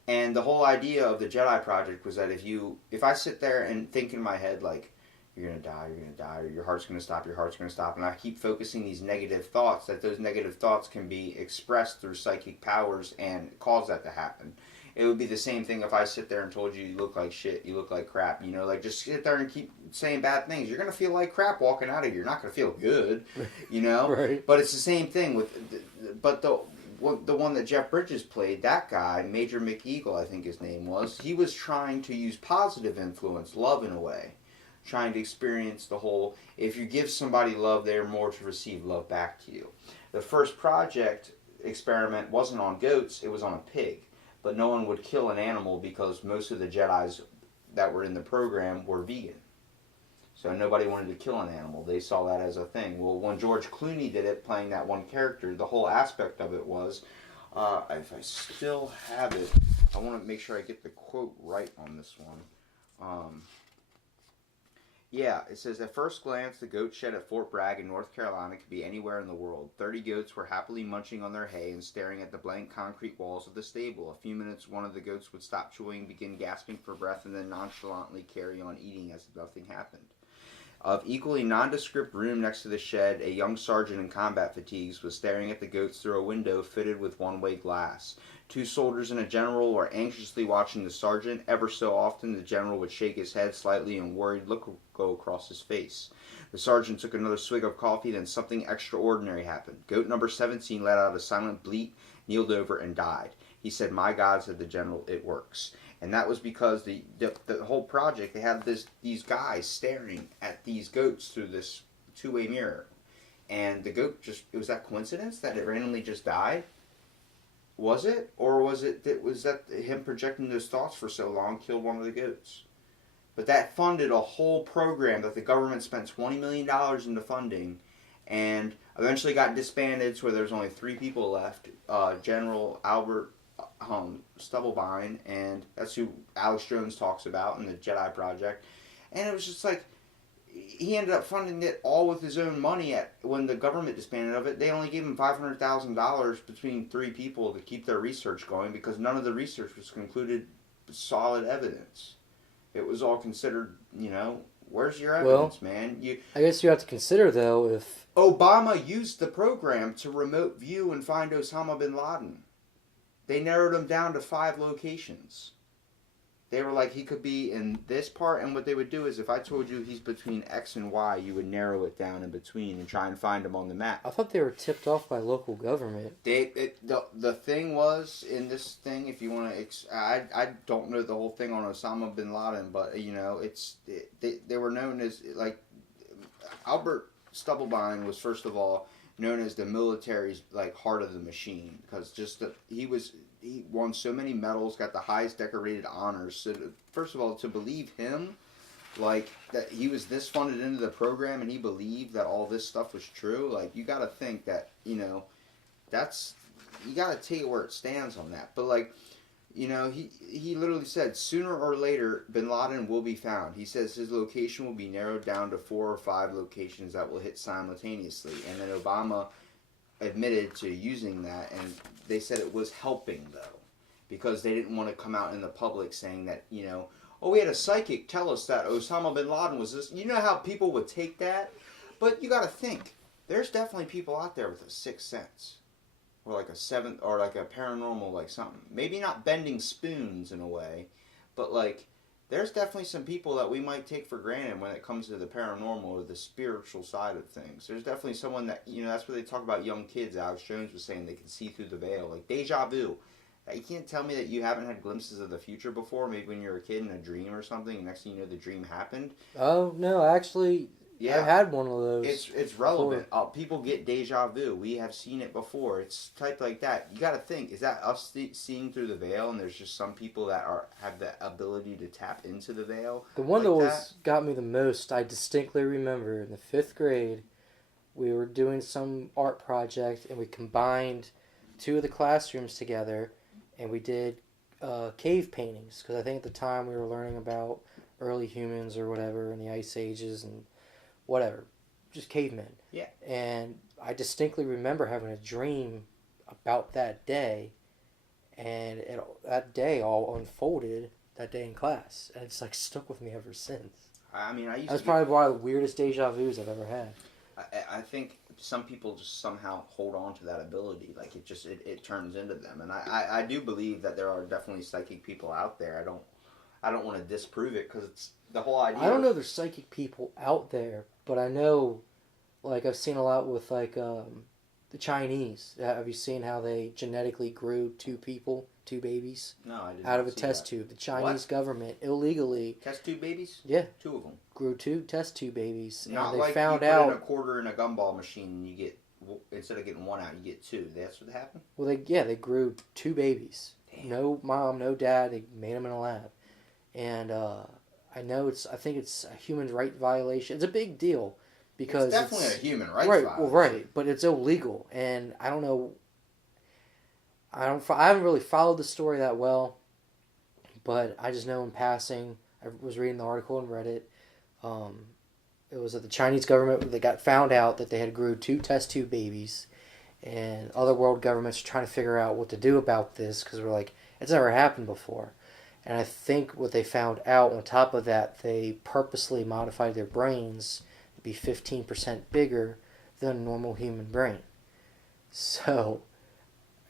And the whole idea of the Jedi Project was that if I sit there and think in my head, like, you're going to die, or your heart's going to stop, and I keep focusing these negative thoughts, that those negative thoughts can be expressed through psychic powers and cause that to happen. It would be the same thing if I sit there and told you look like shit, you look like crap, like just sit there and keep saying bad things. You're going to feel like crap walking out of here. You're not going to feel good, Right. But it's the same thing but the one that Jeff Bridges played, that guy, Major McEagle, I think his name was, he was trying to use positive influence, love in a way, trying to experience the whole, if you give somebody love, they're more to receive love back to you. The first project experiment wasn't on goats, it was on a pig. But no one would kill an animal because most of the Jedis that were in the program were vegan. So nobody wanted to kill an animal. They saw that as a thing. Well, when George Clooney did it, playing that one character, the whole aspect of it was, if I still have it, I want to make sure I get the quote right on this one. Yeah, it says, at first glance, the goat shed at Fort Bragg in North Carolina could be anywhere in the world. 30 goats were happily munching on their hay and staring at the blank concrete walls of the stable. A few minutes, one of the goats would stop chewing, begin gasping for breath, and then nonchalantly carry on eating as if nothing happened. Of equally nondescript room next to the shed, a young sergeant in combat fatigues was staring at the goats through a window fitted with one-way glass. 2 soldiers and a general were anxiously watching the sergeant. Ever so often, the general would shake his head slightly and worried look would go across his face. The sergeant took another swig of coffee, then something extraordinary happened. Goat number 17 let out a silent bleat, kneeled over, and died. He said, "My God," said the general, "it works." And that was because the whole project, they had these guys staring at these goats through this two-way mirror. And the goat it was that coincidence that it randomly just died? Was it? Or was that him projecting those thoughts for so long killed one of the goats? But that funded a whole program that the government spent $20 million into funding and eventually got disbanded so there was only 3 people left. General Albert Stubblebine, and that's who Alex Jones talks about in the Jedi Project. And it was just like, he ended up funding it all with his own money. When the government disbanded of it, they only gave him $500,000 between 3 people to keep their research going because none of the research was concluded solid evidence. It was all considered, where's your evidence, man? I guess you have to consider, though, if Obama used the program to remote view and find Osama bin Laden. They narrowed him down to 5 locations. They were like, he could be in this part, and what they would do is if I told you he's between X and Y, you would narrow it down in between and try and find him on the map. I thought they were tipped off by local government. The thing was, in this thing, if you want to, I don't know the whole thing on Osama bin Laden, but, they were known as, like, Albert Stubblebine was, first of all, known as the military's, like, heart of the machine, because he won so many medals, got the highest decorated honors. So, first of all, to believe him, like, that he was this funded into the program and he believed that all this stuff was true, like, you gotta think that, you gotta take it where it stands on that. But, like, he literally said, sooner or later, bin Laden will be found. He says his location will be narrowed down to 4 or 5 locations that will hit simultaneously. And then Obama admitted to using that, and they said it was helping, though, because they didn't want to come out in the public saying that, we had a psychic tell us that Osama bin Laden was this. You know how people would take that? But you got to think, there's definitely people out there with a sixth sense, or like a seventh, or like a paranormal, like something. Maybe not bending spoons in a way, but like there's definitely some people that we might take for granted when it comes to the paranormal or the spiritual side of things. There's definitely someone that, that's where they talk about young kids. Alex Jones was saying they can see through the veil, like deja vu. You can't tell me that you haven't had glimpses of the future before, maybe when you were a kid in a dream or something, and next thing you know the dream happened. Oh, no, actually, Yeah. I've had one of those. It's relevant. People get deja vu. We have seen it before. It's type like that. You got to think: is that us seeing through the veil, and there's just some people that have the ability to tap into the veil? The one like that got me the most, I distinctly remember in the 5th grade, we were doing some art project, and we combined 2 of the classrooms together, and we did cave paintings, because I think at the time we were learning about early humans or whatever, in the ice ages and whatever, just cavemen. Yeah. And I distinctly remember having a dream about that day, and that day all unfolded that day in class, and it's like stuck with me ever since. I mean, I used. That's probably one of the weirdest deja vus I've ever had. I think some people just somehow hold on to that ability, like it turns into them, and I do believe that there are definitely psychic people out there. I don't want to disprove it because it's the whole idea. I don't know there's psychic people out there, but I know, like, I've seen a lot with, like, the Chinese. Have you seen how they genetically grew 2 babies? No, I didn't. Out of a test tube. The Chinese government illegally... Test tube babies? Yeah. 2 of them. Grew 2 test tube babies. Not and they like found you put out... in a quarter in a gumball machine and you get, instead of getting 1 out, you get 2. That's what happened? Well, they grew 2 babies. Damn. No mom, no dad. They made them in a lab. And I think it's a human right violation. It's a big deal because it's definitely a human rights violation. Well, right, but it's illegal, and I don't know. I haven't really followed the story that well, but I just know in passing. I was reading the article and read it. It was that the Chinese government, they got found out that they had grew 2 test tube babies, and other world governments are trying to figure out what to do about this because we're like, it's never happened before. And I think what they found out, on top of that, they purposely modified their brains to be 15% bigger than a normal human brain. So,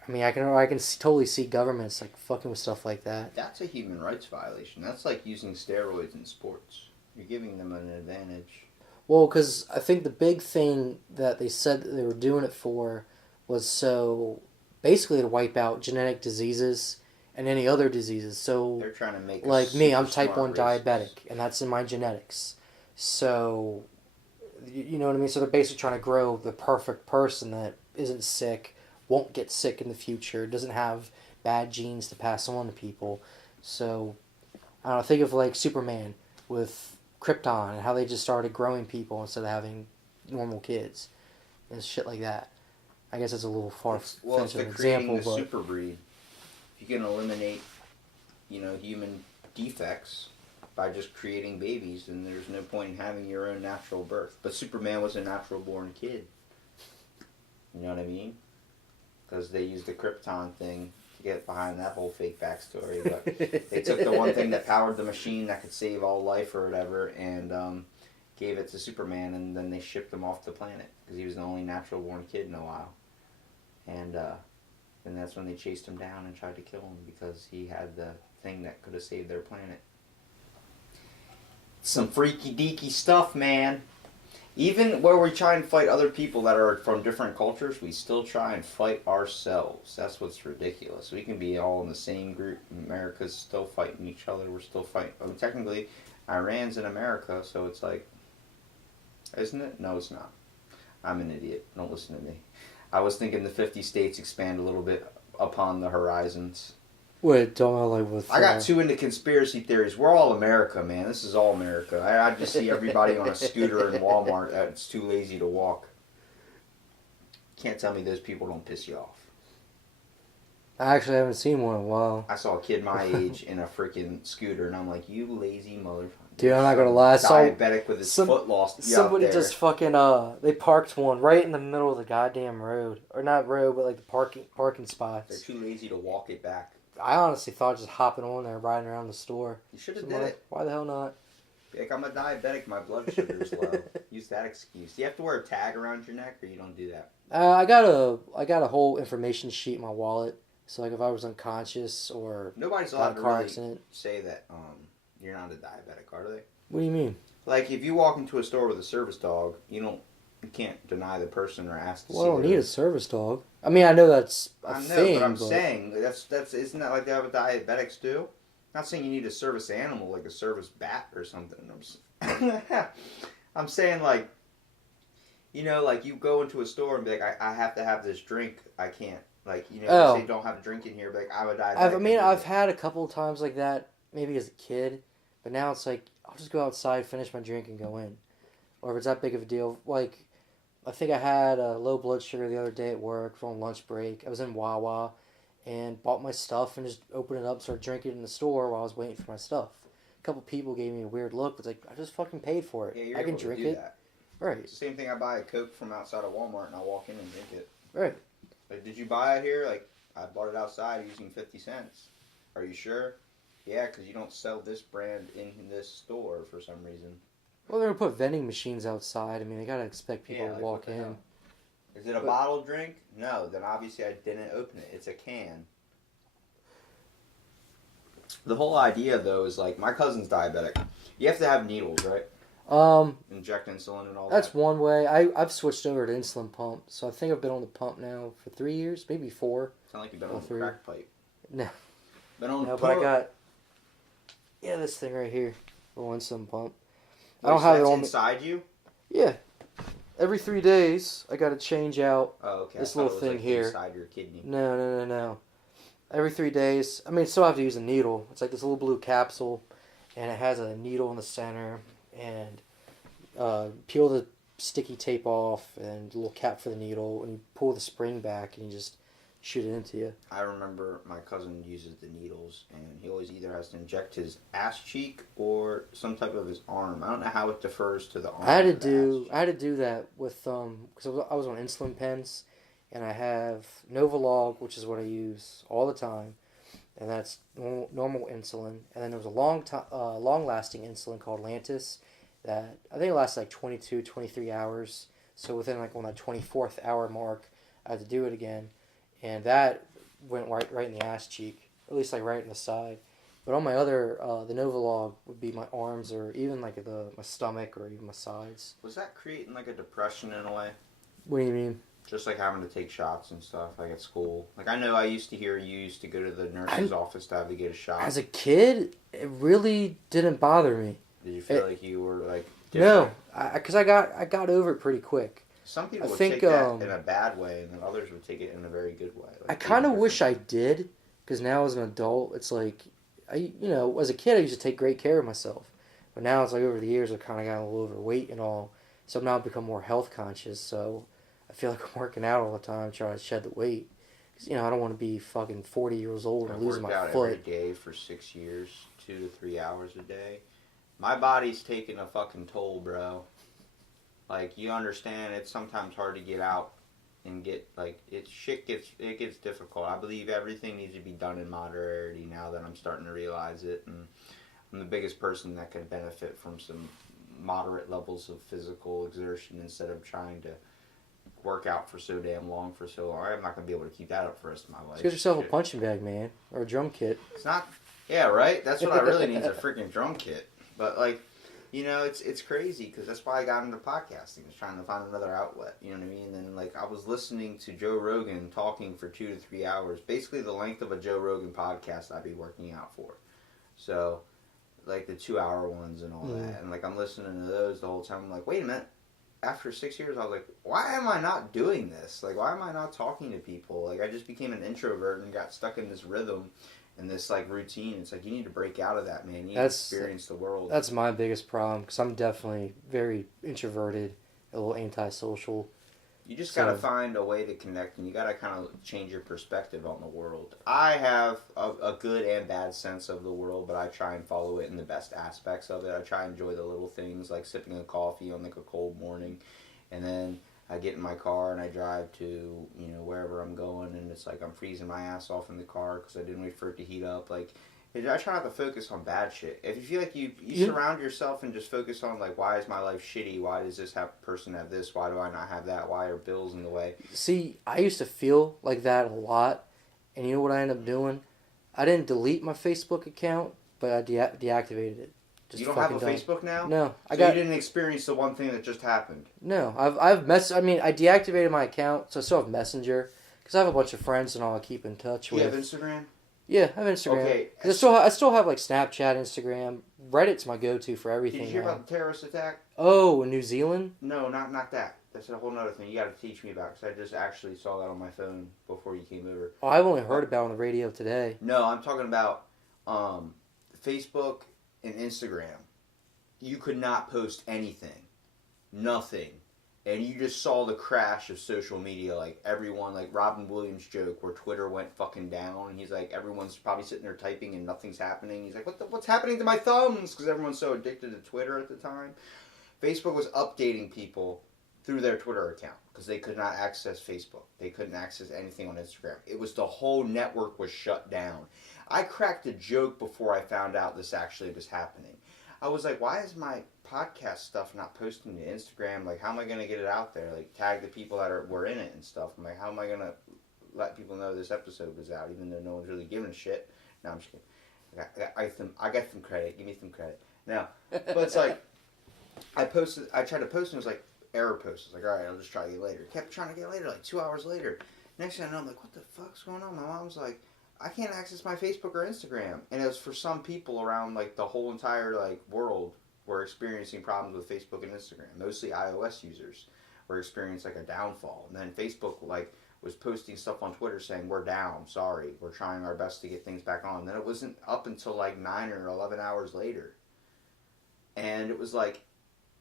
I mean, I can totally see governments like fucking with stuff like that. That's a human rights violation. That's like using steroids in sports. You're giving them an advantage. Well, because I think the big thing that they said that they were doing it for was so basically to wipe out genetic diseases and any other diseases. So they're trying to make like me, I'm type 1 races. diabetic, and that's in my genetics. So, you know what I mean? So they're basically trying to grow the perfect person that isn't sick, won't get sick in the future, doesn't have bad genes to pass on to people. So, I don't know, think of like Superman with Krypton and how they just started growing people instead of having normal kids and shit like that. I guess it's a little far-fetched it's an creating example, the but... super breed. If you can eliminate, human defects by just creating babies, then there's no point in having your own natural birth. But Superman was a natural born kid. You know what I mean? Because they used the Krypton thing to get behind that whole fake backstory. But they took the one thing that powered the machine that could save all life or whatever and gave it to Superman, and then they shipped him off the planet because he was the only natural born kid in a while. And that's when they chased him down and tried to kill him because he had the thing that could have saved their planet. Some freaky deaky stuff, man. Even where we try and fight other people that are from different cultures, we still try and fight ourselves. That's what's ridiculous. We can be all in the same group. America's still fighting each other. We're still fighting. I mean, technically, Iran's in America, so it's like, isn't it? No, it's not. I'm an idiot. Don't listen to me. I was thinking the 50 states expand a little bit upon the horizons. Wait, don't know, like with... I got too into conspiracy theories. We're all America, man. This is all America. I just see everybody on a scooter in Walmart that's too lazy to walk. Can't tell me those people don't piss you off. I actually haven't seen one in a while. I saw a kid my age in a freaking scooter, and I'm like, you lazy motherfucker. Dude, I'm not gonna lie. I saw diabetic with his foot lost. Somebody just fucking they parked one right in the middle of the goddamn road, or not road, but like the parking spots. They're too lazy to walk it back. I honestly thought just hopping on there, riding around the store. You should have did it. Why the hell not? Like, I'm a diabetic, my blood sugar's low. Use that excuse. Do you have to wear a tag around your neck, or you don't do that? I got a whole information sheet in my wallet. So like if I was unconscious or Nobody's got allowed in a to car really accident. say that you're not a diabetic, are they? What do you mean? Like, if you walk into a store with a service dog, you can't deny the person or ask to Well, see I don't their... need a service dog. I mean, I know that's a I know, thing, but I'm saying that's isn't that like what diabetics do? Not saying you need a service animal like a service bat or something. I'm saying like, like you go into a store and be like, I have to have this drink. I can't. Like, Oh. they say don't have a drink in here. But like, I'm a diabetic. I've had a couple of times like that, maybe as a kid, but now it's like I'll just go outside, finish my drink, and go in. Or if it's that big of a deal, like I think I had a low blood sugar the other day at work on lunch break. I was in Wawa and bought my stuff and just opened it up, started drinking it in the store while I was waiting for my stuff. A couple people gave me a weird look, but it's like, I just fucking paid for it. Yeah, you're I can able drink to do it. that. Right. It's the same thing. I buy a Coke from outside of Walmart and I walk in and drink it. Right. Like, did you buy it here? Like, I bought it outside using 50 cents. Are you sure? Yeah, because you don't sell this brand in this store for some reason. Well, they're going to put vending machines outside. I mean, they got to expect people to like, walk in. Hell? Is it a bottled drink? No, then obviously I didn't open it. It's a can. The whole idea, though, is like, my cousin's diabetic. You have to have needles, right? Inject insulin and all that's that. That's one way. I've switched over to insulin pump, so I think I've been on the pump now for 3 years, maybe 4. Sound like you've been on the crack pipe. No. Been on the No, pump. but I got, this thing right here, the insulin pump. Wait, I don't have it on inside you? Yeah. Every 3 days, I got to change out okay. this little thing like here. Inside your kidney. No. Every 3 days. I mean, still have to use a needle. It's like this little blue capsule, and it has a needle in the center, and peel the sticky tape off, and a little cap for the needle, and you pull the spring back, and you just shoot it into you. I remember my cousin uses the needles, and he always either has to inject his ass cheek or some type of his arm. I don't know how it differs to the arm. I had to do that with because I was on insulin pens, and I have Novolog, which is what I use all the time, and that's normal insulin. And then there was a long-lasting insulin called Lantus that I think it lasts like 22, 23 hours. So within like on that 24th hour mark, I had to do it again. And that went right in the ass cheek, or at least like right in the side. But on my other, the Novolog would be my arms or even like my stomach or even my sides. Was that creating like a depression in a way? What do you mean? Just like having to take shots and stuff, like at school. Like I know I used to hear you used to go to the nurse's office to have to get a shot. As a kid, it really didn't bother me. Did you feel like you were like different? No, because I got over it pretty quick. Some people would take that in a bad way, and then others would take it in a very good way. Like I kind of wish I did, because now as an adult, it's like, as a kid I used to take great care of myself. But now it's like over the years I've kind of gotten a little overweight and all, so I've now become more health conscious, so I feel like I'm working out all the time trying to shed the weight. Because, I don't want to be fucking 40 years old and losing my foot. I've worked out every day for 6 years, 2 to 3 hours a day. My body's taking a fucking toll, bro. Like, you understand, it's sometimes hard to get out and get, like, it gets difficult. I believe everything needs to be done in moderation now that I'm starting to realize it, and I'm the biggest person that can benefit from some moderate levels of physical exertion instead of trying to work out for so damn long for so long. I'm not going to be able to keep that up for the rest of my life. Just get yourself a punching bag, man, or a drum kit. It's not, yeah, right? That's what I really need is a freaking drum kit. But, like, it's crazy because that's why I got into podcasting, was trying to find another outlet, you know what I mean? And then, like, I was listening to Joe Rogan talking for 2 to 3 hours, basically the length of a Joe Rogan podcast I'd be working out for. So, like, the 2-hour ones and all that. And, like, I'm listening to those the whole time. I'm like, wait a minute. After 6 years, I was like, why am I not doing this? Like, why am I not talking to people? Like, I just became an introvert and got stuck in this rhythm and this, like, routine. It's like, you need to break out of that, man. You need to experience the world. That's my biggest problem, because I'm definitely very introverted, a little antisocial. You just got to find a way to connect, and you got to kind of change your perspective on the world. I have a good and bad sense of the world, but I try and follow it in the best aspects of it. I try and enjoy the little things, like sipping a coffee on, like, a cold morning, and then I get in my car and I drive to, wherever I'm going, and it's like I'm freezing my ass off in the car because I didn't wait for it to heat up. Like, I try not to focus on bad shit. If you feel like you surround yourself and just focus on like, why is my life shitty? Why does this person have this? Why do I not have that? Why are bills in the way? See, I used to feel like that a lot, and you know what I ended up doing? I didn't delete my Facebook account, but I deactivated it. Just you don't have a Facebook now? No, you didn't experience the one thing that just happened. No, I deactivated my account, so I still have Messenger because I have a bunch of friends and all I keep in touch with. You have Instagram? Yeah, I have Instagram. Okay. I still have like Snapchat, Instagram. Reddit's my go-to for everything. Did you hear about the terrorist attack? Oh, in New Zealand? No, not that. That's a whole other thing you got to teach me about because I just actually saw that on my phone before you came over. Oh, I've only heard about it on the radio today. No, I'm talking about Facebook and Instagram. You could not post anything. Nothing. And you just saw the crash of social media, like everyone, like Robin Williams' joke where Twitter went fucking down. And he's like, everyone's probably sitting there typing and nothing's happening. He's like, what's happening to my thumbs? Because everyone's so addicted to Twitter at the time. Facebook was updating people through their Twitter account because they could not access Facebook. They couldn't access anything on Instagram. It was the whole network was shut down. I cracked a joke before I found out this actually was happening. I was like, why is my podcast stuff not posting to Instagram? Like, how am I going to get it out there? Like, tag the people that were in it and stuff. I'm like, how am I going to let people know this episode was out, even though no one's really giving a shit? No, I'm just kidding. I got some credit. Give me some credit. No. But it's like, I tried to post and it was like, error post. I was like, all right, I'll just try to get later. Kept trying to get later, like 2 hours later. Next thing I know, I'm like, what the fuck's going on? My mom's like, I can't access my Facebook or Instagram. And it was for some people around like the whole entire like world were experiencing problems with Facebook and Instagram. Mostly iOS users were experiencing like a downfall. And then Facebook like was posting stuff on Twitter saying, we're down, sorry, we're trying our best to get things back on. And then it wasn't up until like 9 or 11 hours later. And it was like,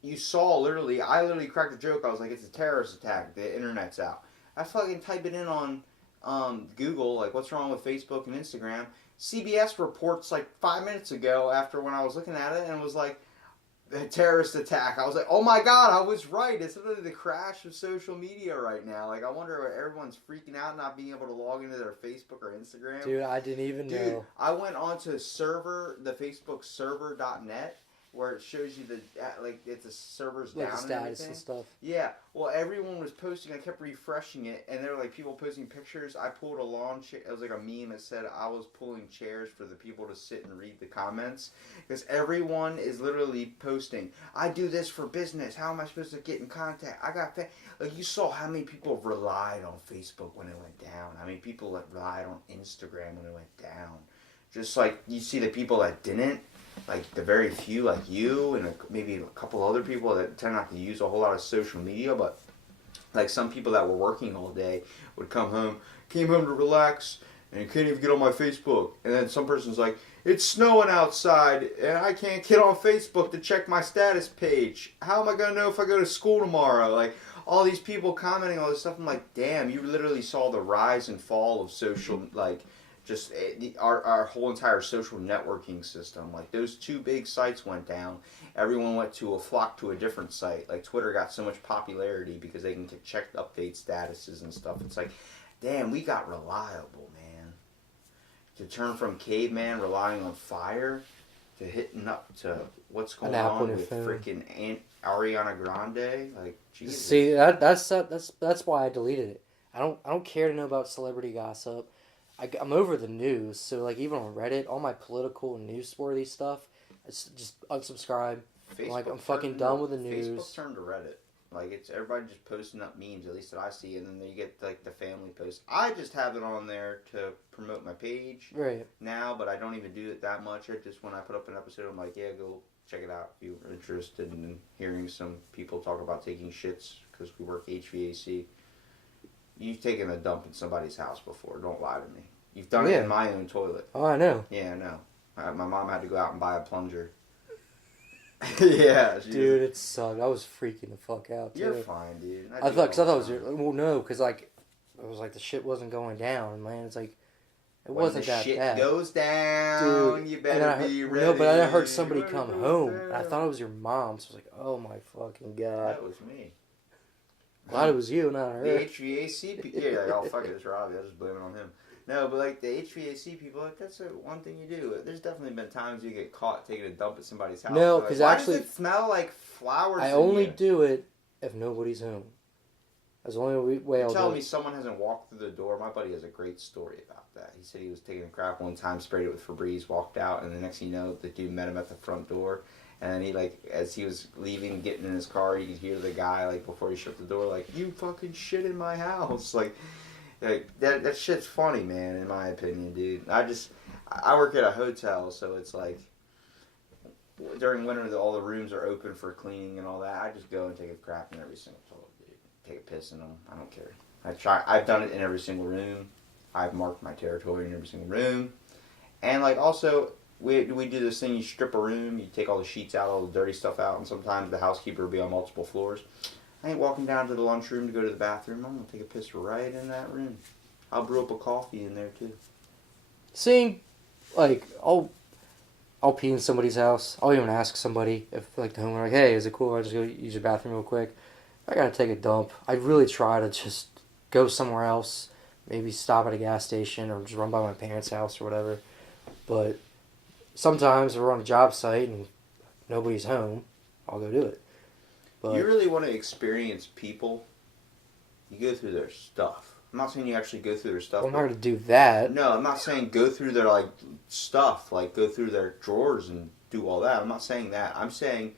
you saw I literally cracked a joke. I was like, it's a terrorist attack. The internet's out. I fucking type it in on Google, like, what's wrong with Facebook and Instagram? CBS reports like 5 minutes ago after when I was looking at it and was like, a terrorist attack. I was like, oh my god, I was right. It's literally the crash of social media right now. Like, I wonder why everyone's freaking out not being able to log into their Facebook or Instagram. Dude, I didn't even know. I went onto the Facebook server.net where it shows you it's a server's down the status and stuff. Yeah, well, everyone was posting. I kept refreshing it, and there were like people posting pictures. I pulled a lawn chair. It was like a meme that said I was pulling chairs for the people to sit and read the comments because everyone is literally posting. I do this for business. How am I supposed to get in contact? Like, you saw how many people relied on Facebook when it went down. How many people that relied on Instagram when it went down. Just like you see the people that didn't. Like the very few, like you and maybe a couple other people that tend not to use a whole lot of social media, but like some people that were working all day would came home to relax, and can't even get on my Facebook. And then some person's like, it's snowing outside, and I can't get on Facebook to check my status page. How am I going to know if I go to school tomorrow? Like, all these people commenting all this stuff. I'm like, damn, you literally saw the rise and fall of social, like, just our whole entire social networking system. Like, those two big sites went down. Everyone went to a flock to a different site. Like, Twitter got so much popularity because they can check update statuses and stuff. It's like, damn, we got reliable, man. To turn from caveman relying on fire to hitting up to what's going on with freaking Ariana Grande. Like, Jesus. See, that's why I deleted it. I don't care to know about celebrity gossip. I'm over the news, so like even on Reddit, all my political and newsworthy stuff, it's just unsubscribe. I'm fucking done with the news. Facebook turned to Reddit. Like, it's everybody just posting up memes, at least that I see, and then you get like the family posts. I just have it on there to promote my page now, but I don't even do it that much. I just, when I put up an episode, I'm like, yeah, go check it out if you're interested in hearing some people talk about taking shits because we work HVAC. You've taken a dump in somebody's house before. Don't lie to me. You've done it in my own toilet. Oh, I know. Yeah, I know. My mom had to go out and buy a plunger. Yeah. Dude, it sucked. I was freaking the fuck out, too. You're fine, dude. I thought it was well, no, because like it was like the shit wasn't going down, man. It's like it wasn't that bad. When the shit goes down, dude, you better be ready. No, but I heard somebody come home, and I thought it was your mom. So I was like, oh my fucking god. That was me. Glad it was you, not her. The HVAC people, yeah, like, oh fuck it, it's Robbie. I just blame it on him. No, but like the HVAC people, like that's one thing you do. There's definitely been times you get caught taking a dump at somebody's house. No, like, because why actually, does it smell like flowers? I only do it if nobody's home. That's the only way I'll do it. Tell me someone hasn't walked through the door. My buddy has a great story about that. He said he was taking a crap one time, sprayed it with Febreze, walked out, and the next thing you know, the dude met him at the front door. And then he, like, as he was leaving, getting in his car, you could hear the guy, like, before he shut the door, like, you fucking shit in my house. Like that shit's funny, man, in my opinion, dude. I work at a hotel, so it's like, during winter, all the rooms are open for cleaning and all that. I just go and take a crap in every single toilet, dude. Take a piss in them. I don't care. I've done it in every single room. I've marked my territory in every single room. And, like, also, we do this thing, you strip a room, you take all the sheets out, all the dirty stuff out, and sometimes the housekeeper will be on multiple floors. I ain't walking down to the lunchroom to go to the bathroom. I'm going to take a piss right in that room. I'll brew up a coffee in there, too. Seeing, like, I'll pee in somebody's house. I'll even ask somebody if, like, the homeowner, like, hey, is it cool? I'll just go use your bathroom real quick. I got to take a dump. I really try to just go somewhere else. Maybe stop at a gas station or just run by my parents' house or whatever. But sometimes we're on a job site and nobody's home, I'll go do it. But you really want to experience people, you go through their stuff. I'm not saying you actually go through their stuff. I'm not going to do that. No, I'm not saying go through their, like, stuff, like go through their drawers and do all that. I'm not saying that. I'm saying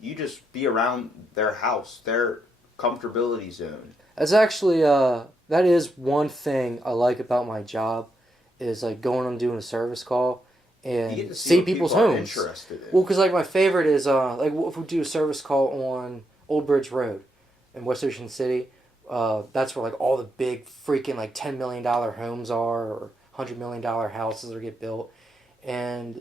you just be around their house, their comfortability zone. That's actually, that is one thing I like about my job, is, like, going and doing a service call and You get to see what people's people are homes. interested in. Well, because, like, my favorite is, like, if we do a service call on Old Bridge Road in West Ocean City, that's where, like, all the big freaking, like, $10 million homes are, or $100 million houses that get built. And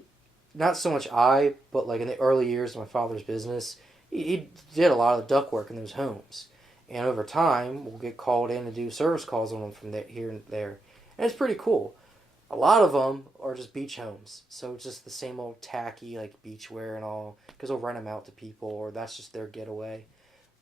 not so much but, like, in the early years of my father's business, he did a lot of the duct work in those homes. And over time, we'll get called in to do service calls on them from there, here and there. And it's pretty cool. A lot of them are just beach homes. So it's just the same old tacky, like, beachwear and all. Because they'll rent them out to people, or that's just their getaway.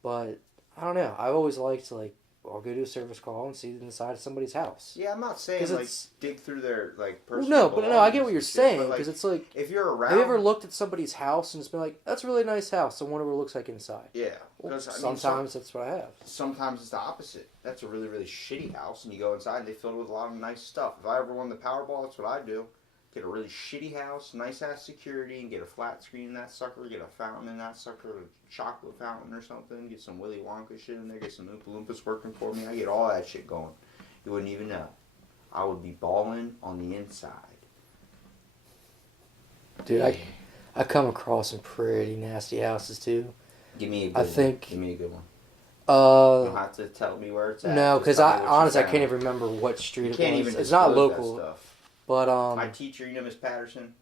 But, I don't know. I've always liked to, like, I'll go do a service call and see inside of somebody's house. Yeah, I'm not saying, like, dig through their, like, personal no, I get what you're saying. Because it's like, if you're around... Have you ever looked at somebody's house and it's been like, that's a really nice house. I wonder what it looks like inside. Yeah. Well, sometimes that's what I have. Sometimes it's the opposite. That's a really, really shitty house, and you go inside and they fill it with a lot of nice stuff. If I ever won the Powerball, that's what I'd do. Get a really shitty house, nice-ass security, and get a flat screen in that sucker, get a fountain in that sucker, a chocolate fountain or something, get some Willy Wonka shit in there, get some Oompa Loompas working for me. I get all that shit going. You wouldn't even know. I would be balling on the inside. Dude, I come across some pretty nasty houses, too. Give me a good one. Give me a good one. You don't have to tell me where it's at. No, because honestly, I can't even remember what street it was. It's not local. That stuff. But, my teacher, you know Miss Patterson?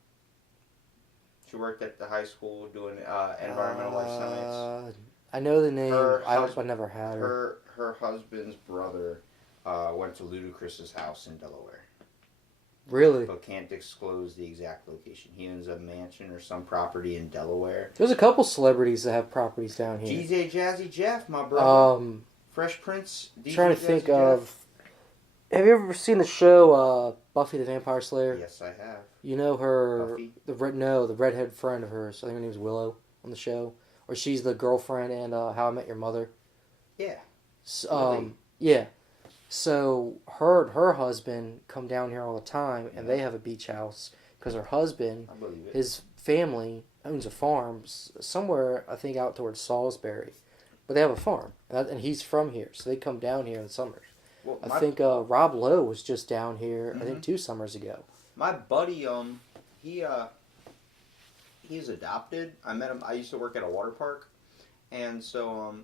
She worked at the high school doing environmental life science. I know the name. I never had her. Her husband's brother went to Ludacris's house in Delaware. Really? But can't disclose the exact location. He owns a mansion or some property in Delaware. There's a couple celebrities that have properties down here. DJ Jazzy Jeff, my brother. Fresh Prince. DJ Trying to Jazzy think Jeff. of... Have you ever seen the show Buffy the Vampire Slayer? Yes, I have. You know her... Buffy? The redhead friend of hers. I think her name is Willow on the show. Or she's the girlfriend in How I Met Your Mother. Yeah. Really? Yeah. So her husband come down here all the time, and they have a beach house because her husband, his family owns a farm somewhere, I think, out towards Salisbury, but they have a farm, and he's from here, so they come down here in the summers. Well, I think Rob Lowe was just down here, I think 2 summers ago. My buddy, he's adopted. I met him. I used to work at a water park. And so,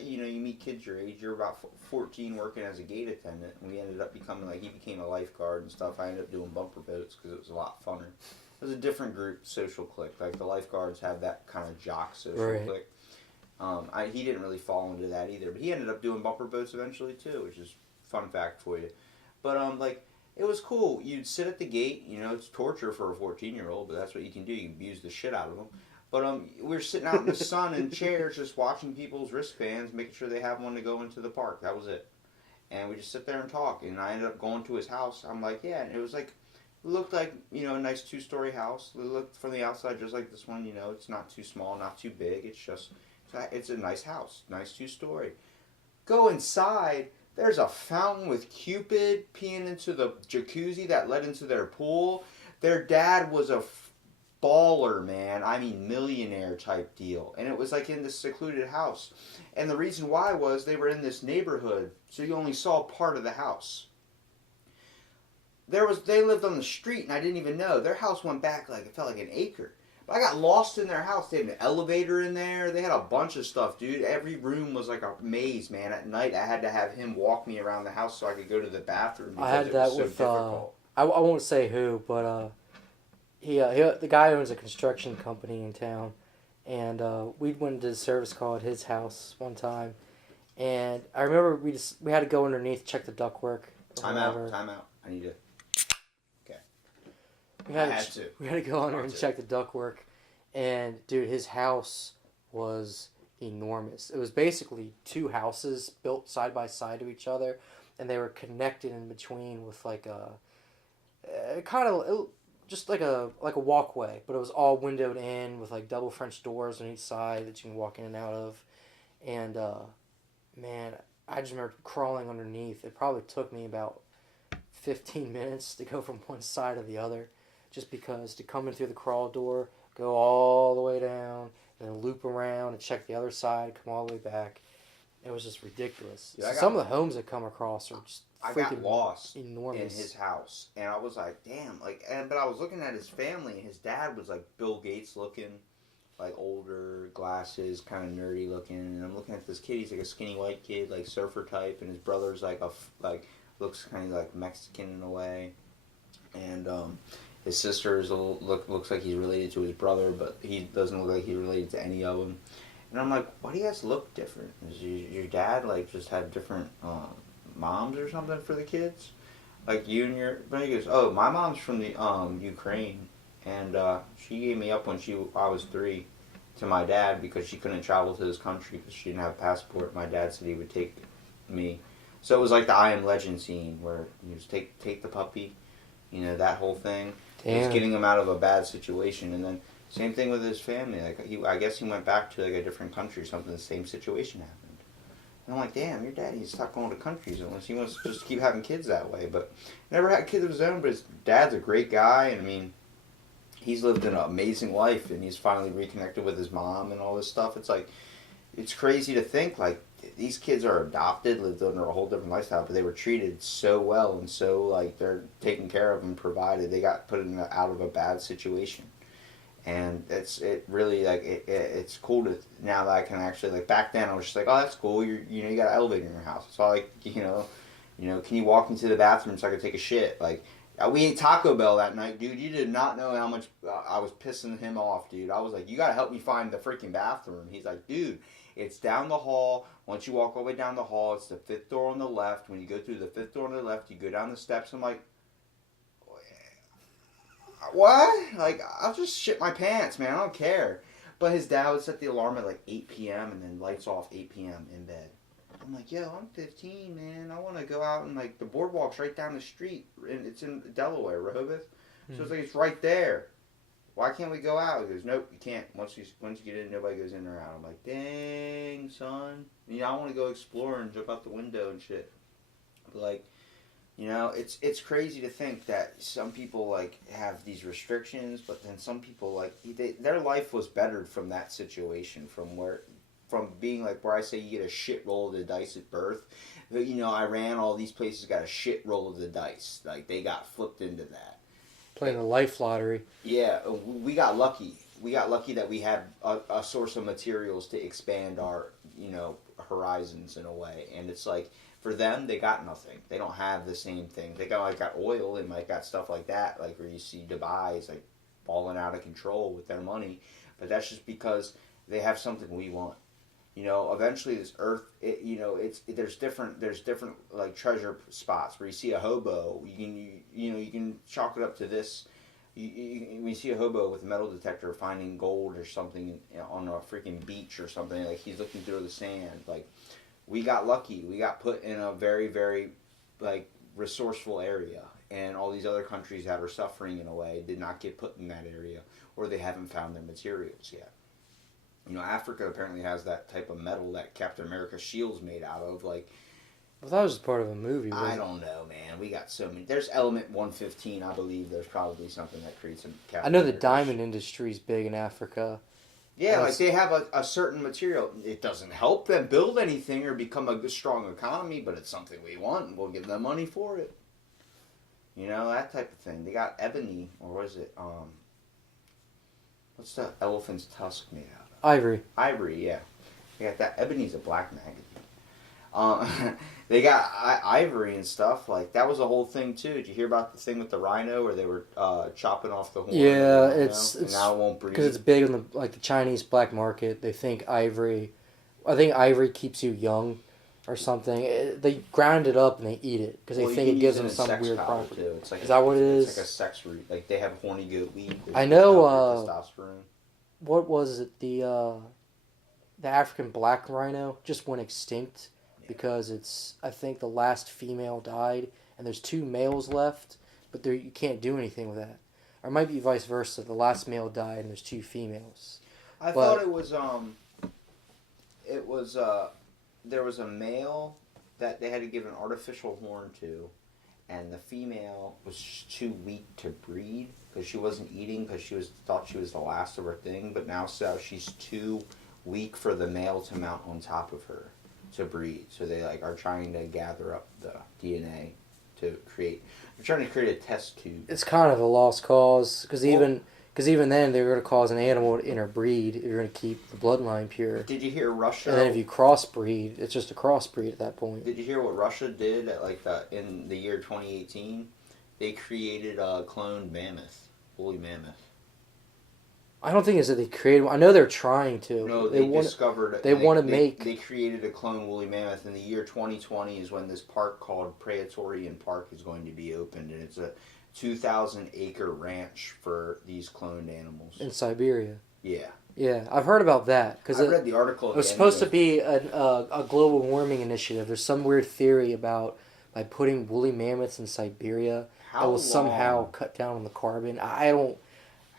you meet kids your age. You're about 14 working as a gate attendant. And we ended up becoming, he became a lifeguard and stuff. I ended up doing bumper boats because it was a lot funner. It was a different group, social clique. Like, the lifeguards have that kind of jock social clique. He didn't really fall into that either. But he ended up doing bumper boats eventually, too, which is fun fact for you. But, it was cool. You'd sit at the gate. It's torture for a 14-year-old, but that's what you can do. You can abuse the shit out of them. But we were sitting out in the sun in chairs, just watching people's wristbands, making sure they have one to go into the park. That was it. And we just sit there and talk. And I ended up going to his house. I'm like, yeah. And it was like, it looked like, a nice 2-story house. It looked from the outside just like this one. It's not too small, not too big. It's a nice house, nice 2-story. Go inside. There's a fountain with Cupid peeing into the jacuzzi that led into their pool. Their dad was a baller, man. I mean, millionaire type deal. And it was like in this secluded house. And the reason why was they were in this neighborhood, so you only saw part of the house. They lived on the street, and I didn't even know. Their house went back it felt like an acre. But I got lost in their house. They had an elevator in there. They had a bunch of stuff, dude. Every room was like a maze, man. At night, I had to have him walk me around the house so I could go to the bathroom because I had it that was so with difficult. I won't say who, but the guy owns a construction company in town, and we went to the service call at his house one time, and I remember we had to go underneath, check the ductwork. Time out. I need to. We had to go under and check the ductwork, and dude, his house was enormous. It was basically 2 houses built side by side to each other, and they were connected in between with like just like a walkway, but it was all windowed in with like double French doors on each side that you can walk in and out of. And man, I just remember crawling underneath. It probably took me about 15 minutes to go from one side to the other, just because to come in through the crawl door, go all the way down, and then loop around and check the other side, come all the way back. It was just ridiculous. Yeah, Some of the homes I come across are just I freaking got lost enormous. in his house, and I was like, damn, but I was looking at his family, and his dad was like Bill Gates looking, like older, glasses, kind of nerdy looking, and I'm looking at this kid. He's like a skinny white kid, like surfer type, and his brother's looks kind of like Mexican in a way, and his sister looks like he's related to his brother, but he doesn't look like he's related to any of them. And I'm like, why do you guys look different? Is your dad just have different moms or something for the kids? Like you and your... But he goes, oh, my mom's from the Ukraine, and she gave me up when I was 3 to my dad because she couldn't travel to this country because she didn't have a passport. My dad said he would take me. So it was like the I Am Legend scene where you just take the puppy, that whole thing. Damn. Just getting him out of a bad situation, and then same thing with his family. I guess he went back to a different country or something. The same situation happened. And I'm like, damn, your dad needs to stop going to countries unless he wants to just keep having kids that way. But never had kids of his own. But his dad's a great guy, and I mean, he's lived an amazing life, and he's finally reconnected with his mom and all this stuff. It's crazy to think these kids are adopted, lived under a whole different lifestyle, but they were treated so well and so they're taken care of and provided. They got put out of a bad situation. And it's cool to now that I can actually back then I was just like, oh, that's cool. You got an elevator in your house. So can you walk into the bathroom so I can take a shit? We ate Taco Bell that night, dude. You did not know how much I was pissing him off, dude. I was like, you gotta help me find the freaking bathroom. He's like, dude, it's down the hall. Once you walk all the way down the hall, it's the 5th door on the left. When you go through the 5th door on the left, you go down the steps. I'm like, what? I'll just shit my pants, man. I don't care. But his dad would set the alarm at 8 p.m. and then lights off 8 p.m. in bed. I'm like, yo, I'm 15, man. I want to go out and the boardwalk's right down the street. And it's in Delaware, Rehoboth. So it's right there. Why can't we go out? He goes, nope, you can't. Once you get in, nobody goes in or out. I'm like, dang, son. I want to go explore and jump out the window and shit. But it's crazy to think that some people have these restrictions, but then some people their life was bettered from that situation, from being where I say you get a shit roll of the dice at birth. Iran, all these places got a shit roll of the dice. They got flipped into that. Playing the life lottery. Yeah, we got lucky. We got lucky that we had a source of materials to expand our, horizons in a way. And it's for them, they got nothing. They don't have the same thing. They got oil and got stuff like that, where you see Dubai is falling out of control with their money. But that's just because they have something we want. Eventually this earth, there's different treasure spots where you see a hobo. You can chalk it up to this when you see a hobo with a metal detector finding gold or something on a freaking beach or something, like he's looking through the sand. Like, we got lucky. We got put in a very, very, like, resourceful area. And all these other countries that are suffering in a way did not get put in that area, or they haven't found their materials yet. You know, Africa apparently has that type of metal that Captain America's shield's made out of. Like, Well, that was part of a movie. I don't know, man. We got so many. There's Element 115, I believe. There's probably something that creates some. I know the diamond industry's big in Africa. Yeah, like they have a certain material. It doesn't help them build anything or become a strong economy, but it's something we want, and we'll give them money for it. You know, that type of thing. They got ebony, or what is it? What's the elephant's tusk made out of? Ivory. Ivory, yeah. They got that. Ebony's a black magazine. They got ivory and stuff. Like, that was a whole thing, too. Did you hear about the thing with the rhino where they were chopping off the horn? Yeah, it's now it won't breathe. Because it's big on the Chinese black market. They think ivory. I think ivory keeps you young, or something. They grind it up and they eat it because they think it gives them some weird property. Too. It's like is that what it is? It's like a sex root. Like, they have horny goat weed. I know. Testosterone. What was it? The African black rhino just went extinct because I think the last female died and there's 2 males left, but you can't do anything with that. Or it might be vice versa. The last male died and there's 2 females. I thought it was there was a male that they had to give an artificial horn to, and the female was too weak to breed because she wasn't eating because thought she was the last of her thing, but now she's too weak for the male to mount on top of her to breed. So they are trying to gather up the DNA to create. They're trying to create a test tube. It's kind of a lost cause because even then they were going to cause an animal to interbreed if you're going to keep the bloodline pure. Did you hear Russia? And then if you crossbreed, it's just a crossbreed at that point. Did you hear what Russia did in the year 2018? They created a cloned mammoth, woolly mammoth. I don't think it's that they created. I know they're trying to. No, they discovered. They want to make. They created a clone woolly mammoth in the year 2020 is when this park called Praetorian Park is going to be opened, and it's a 2,000-acre ranch for these cloned animals In Siberia. Yeah. Yeah, I've heard about that because I read the article. It was supposed to be a global warming initiative. There's some weird theory about by putting woolly mammoths in Siberia, it will somehow cut down on the carbon. I don't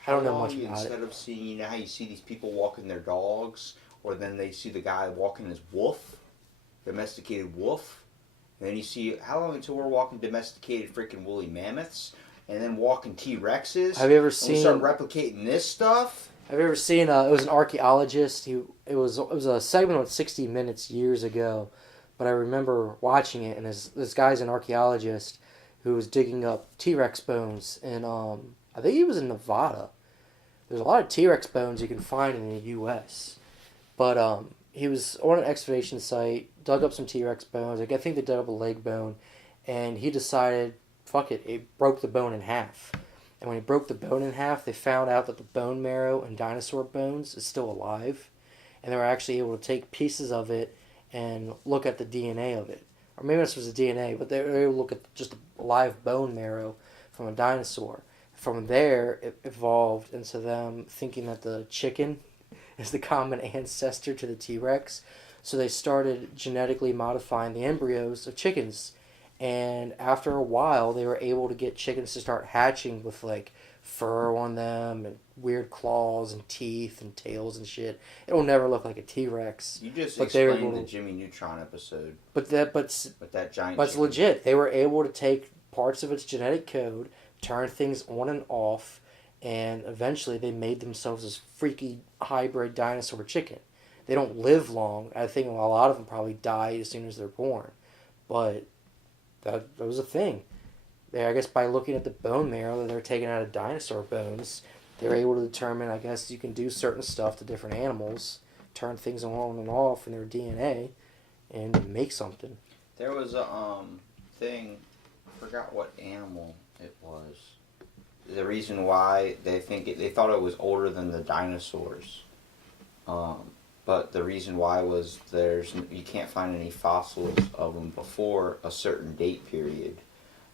know much about instead it. of seeing, you know how you see these people walking their dogs, or then they see the guy walking his wolf, domesticated wolf, and then you see how long until we're walking domesticated freaking woolly mammoths, and then walking T-Rexes. Have you ever seen? We start replicating this stuff. Have you ever seen? It was an archaeologist. It was a segment on 60 Minutes years ago, but I remember watching it, and this guy's an archaeologist who was digging up T-Rex bones, and I think he was in Nevada. There's a lot of T-Rex bones you can find in the U.S., but he was on an excavation site, dug up some T-Rex bones. I think they dug up a leg bone, and he decided, fuck it, he broke the bone in half. And when he broke the bone in half, they found out that the bone marrow in dinosaur bones is still alive, and they were actually able to take pieces of it and look at the DNA of it. Or maybe this was the DNA, but they were able to look at just a live bone marrow from a dinosaur. From there, it evolved into them thinking that the chicken is the common ancestor to the T-Rex. So they started genetically modifying the embryos of chickens. And after a while, they were able to get chickens to start hatching with fur on them and weird claws and teeth and tails and shit. It will never look like a T-Rex. You just explained the Jimmy Neutron episode. But that giant. But it's legit. They were able to take parts of its genetic code, turn things on and off, and eventually they made themselves this freaky hybrid dinosaur chicken. They don't live long. I think a lot of them probably die as soon as they're born. But that was a thing. I guess by looking at the bone marrow that they're taking out of dinosaur bones, they're able to determine, I guess, you can do certain stuff to different animals, turn things on and off in their DNA, and make something. There was a thing, I forgot what animal it was. The reason why they thought it was older than the dinosaurs. But the reason why was you can't find any fossils of them before a certain date period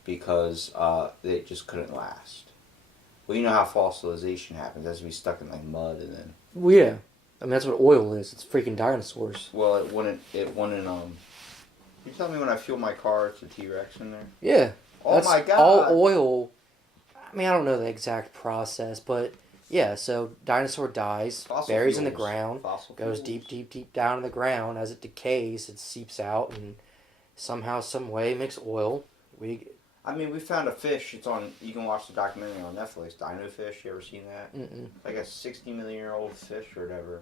because they just couldn't last. Well, you know how fossilization happens. It has to be stuck in like mud and then. Well, yeah. I mean, that's what oil is. It's freaking dinosaurs. Well, it wouldn't. You tell me when I fuel my car, it's a T-Rex in there. Yeah. Oh That's my god! all oil. I mean, I don't know the exact process, but yeah. So dinosaur dies, Fossil buries in the fuels. ground, Fossil goes fuels. deep, deep, deep down in the ground. As it decays, it seeps out, and somehow, some way, makes oil. I mean, we found a fish. It's on. You can watch the documentary on Netflix. Dino fish. You ever seen that? Mm-mm. Like a 60-million-year-old fish or whatever.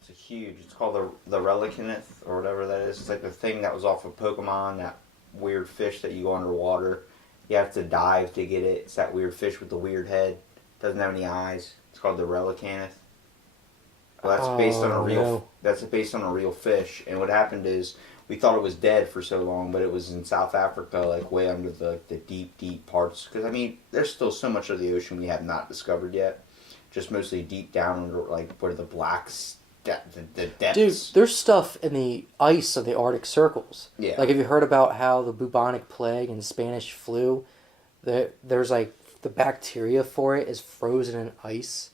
It's a huge. It's called the relicanth or whatever that is. It's like the thing that was off of Pokemon. That weird fish that you go underwater. You have to dive to get it. It's that weird fish with the weird head. Doesn't have any eyes. It's called the relicanth. Well, that's based on a real. No. That's based on a real fish. And what happened is we thought it was dead for so long, but it was in South Africa, like way under the deep, deep parts. Because I mean, there's still so much of the ocean we have not discovered yet. Just mostly deep down under, like where the blacks. The depths. Dude, there's stuff in the ice of the Arctic circles. Yeah. Like, have you heard about how the bubonic plague and Spanish flu, there's like, the bacteria for it is frozen in ice?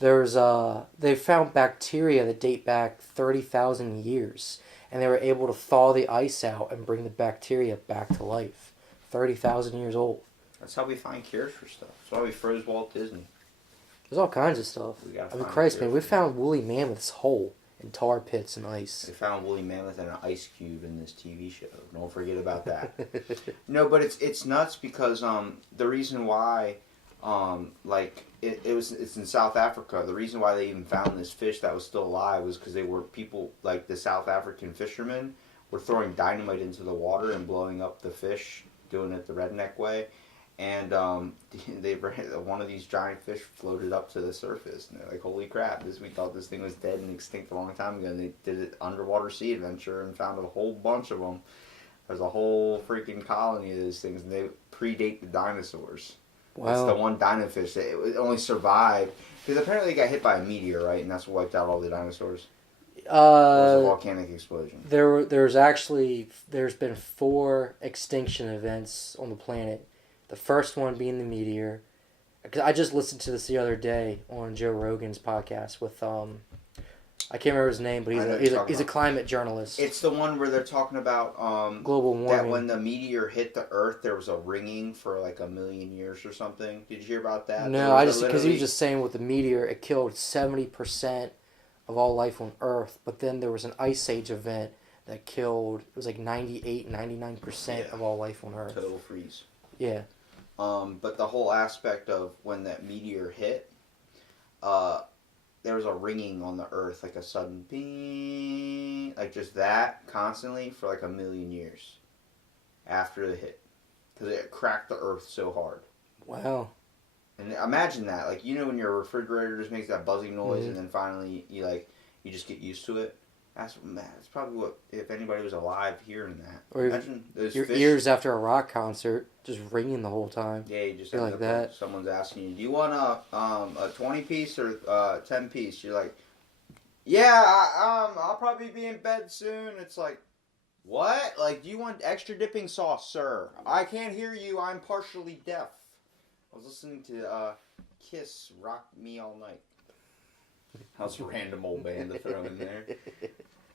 They found bacteria that date back 30,000 years, and they were able to thaw the ice out and bring the bacteria back to life. 30,000 years old. That's how we find cures for stuff. That's why we froze Walt Disney. There's all kinds of stuff. I mean, Christ, man, we found woolly mammoths whole in tar pits and ice. They found woolly mammoth and an ice cube in this TV show. Don't forget about that. No, but it's nuts because the reason why it's in South Africa. The reason why they even found this fish that was still alive was because they were people like the South African fishermen were throwing dynamite into the water and blowing up the fish, doing it the redneck way. And one of these giant fish floated up to the surface, and they're like, "Holy crap! We thought this thing was dead and extinct a long time ago." And they did an underwater sea adventure and found a whole bunch of them. There's a whole freaking colony of these things, and they predate the dinosaurs. Wow. It's the one dino fish that it only survived because apparently it got hit by a meteor, right? And that's what wiped out all the dinosaurs. It was a volcanic explosion. There's been 4 extinction events on the planet. The first one being the meteor. Because I just listened to this the other day on Joe Rogan's podcast with I can't remember his name, but he's a climate journalist. It's the one where they're talking about global warming. That when the meteor hit the Earth, there was a ringing for like 1,000,000 years or something. Did you hear about that? No, because he was just saying with the meteor, it killed 70% of all life on Earth. But then there was an ice age event that killed, it was like 98, 99% of all life on Earth. Total freeze. Yeah. But the whole aspect of when that meteor hit, there was a ringing on the Earth, like a sudden bing, like just that constantly for like 1,000,000 years after the hit, because it cracked the Earth so hard. Wow. And imagine that, like when your refrigerator just makes that buzzing noise, and then finally you just get used to it. That's probably what, if anybody was alive hearing that. Or imagine those your fish. ears after a rock concert just ringing the whole time. Yeah, you just feel like that. Someone's asking you, "Do you want a 20-piece or 10-piece?" You're like, "Yeah, I'll probably be in bed soon." It's like, what? Like, do you want extra dipping sauce, sir? I can't hear you. I'm partially deaf. I was listening to Kiss "Rock Me All Night." That's a random old band to throw in there.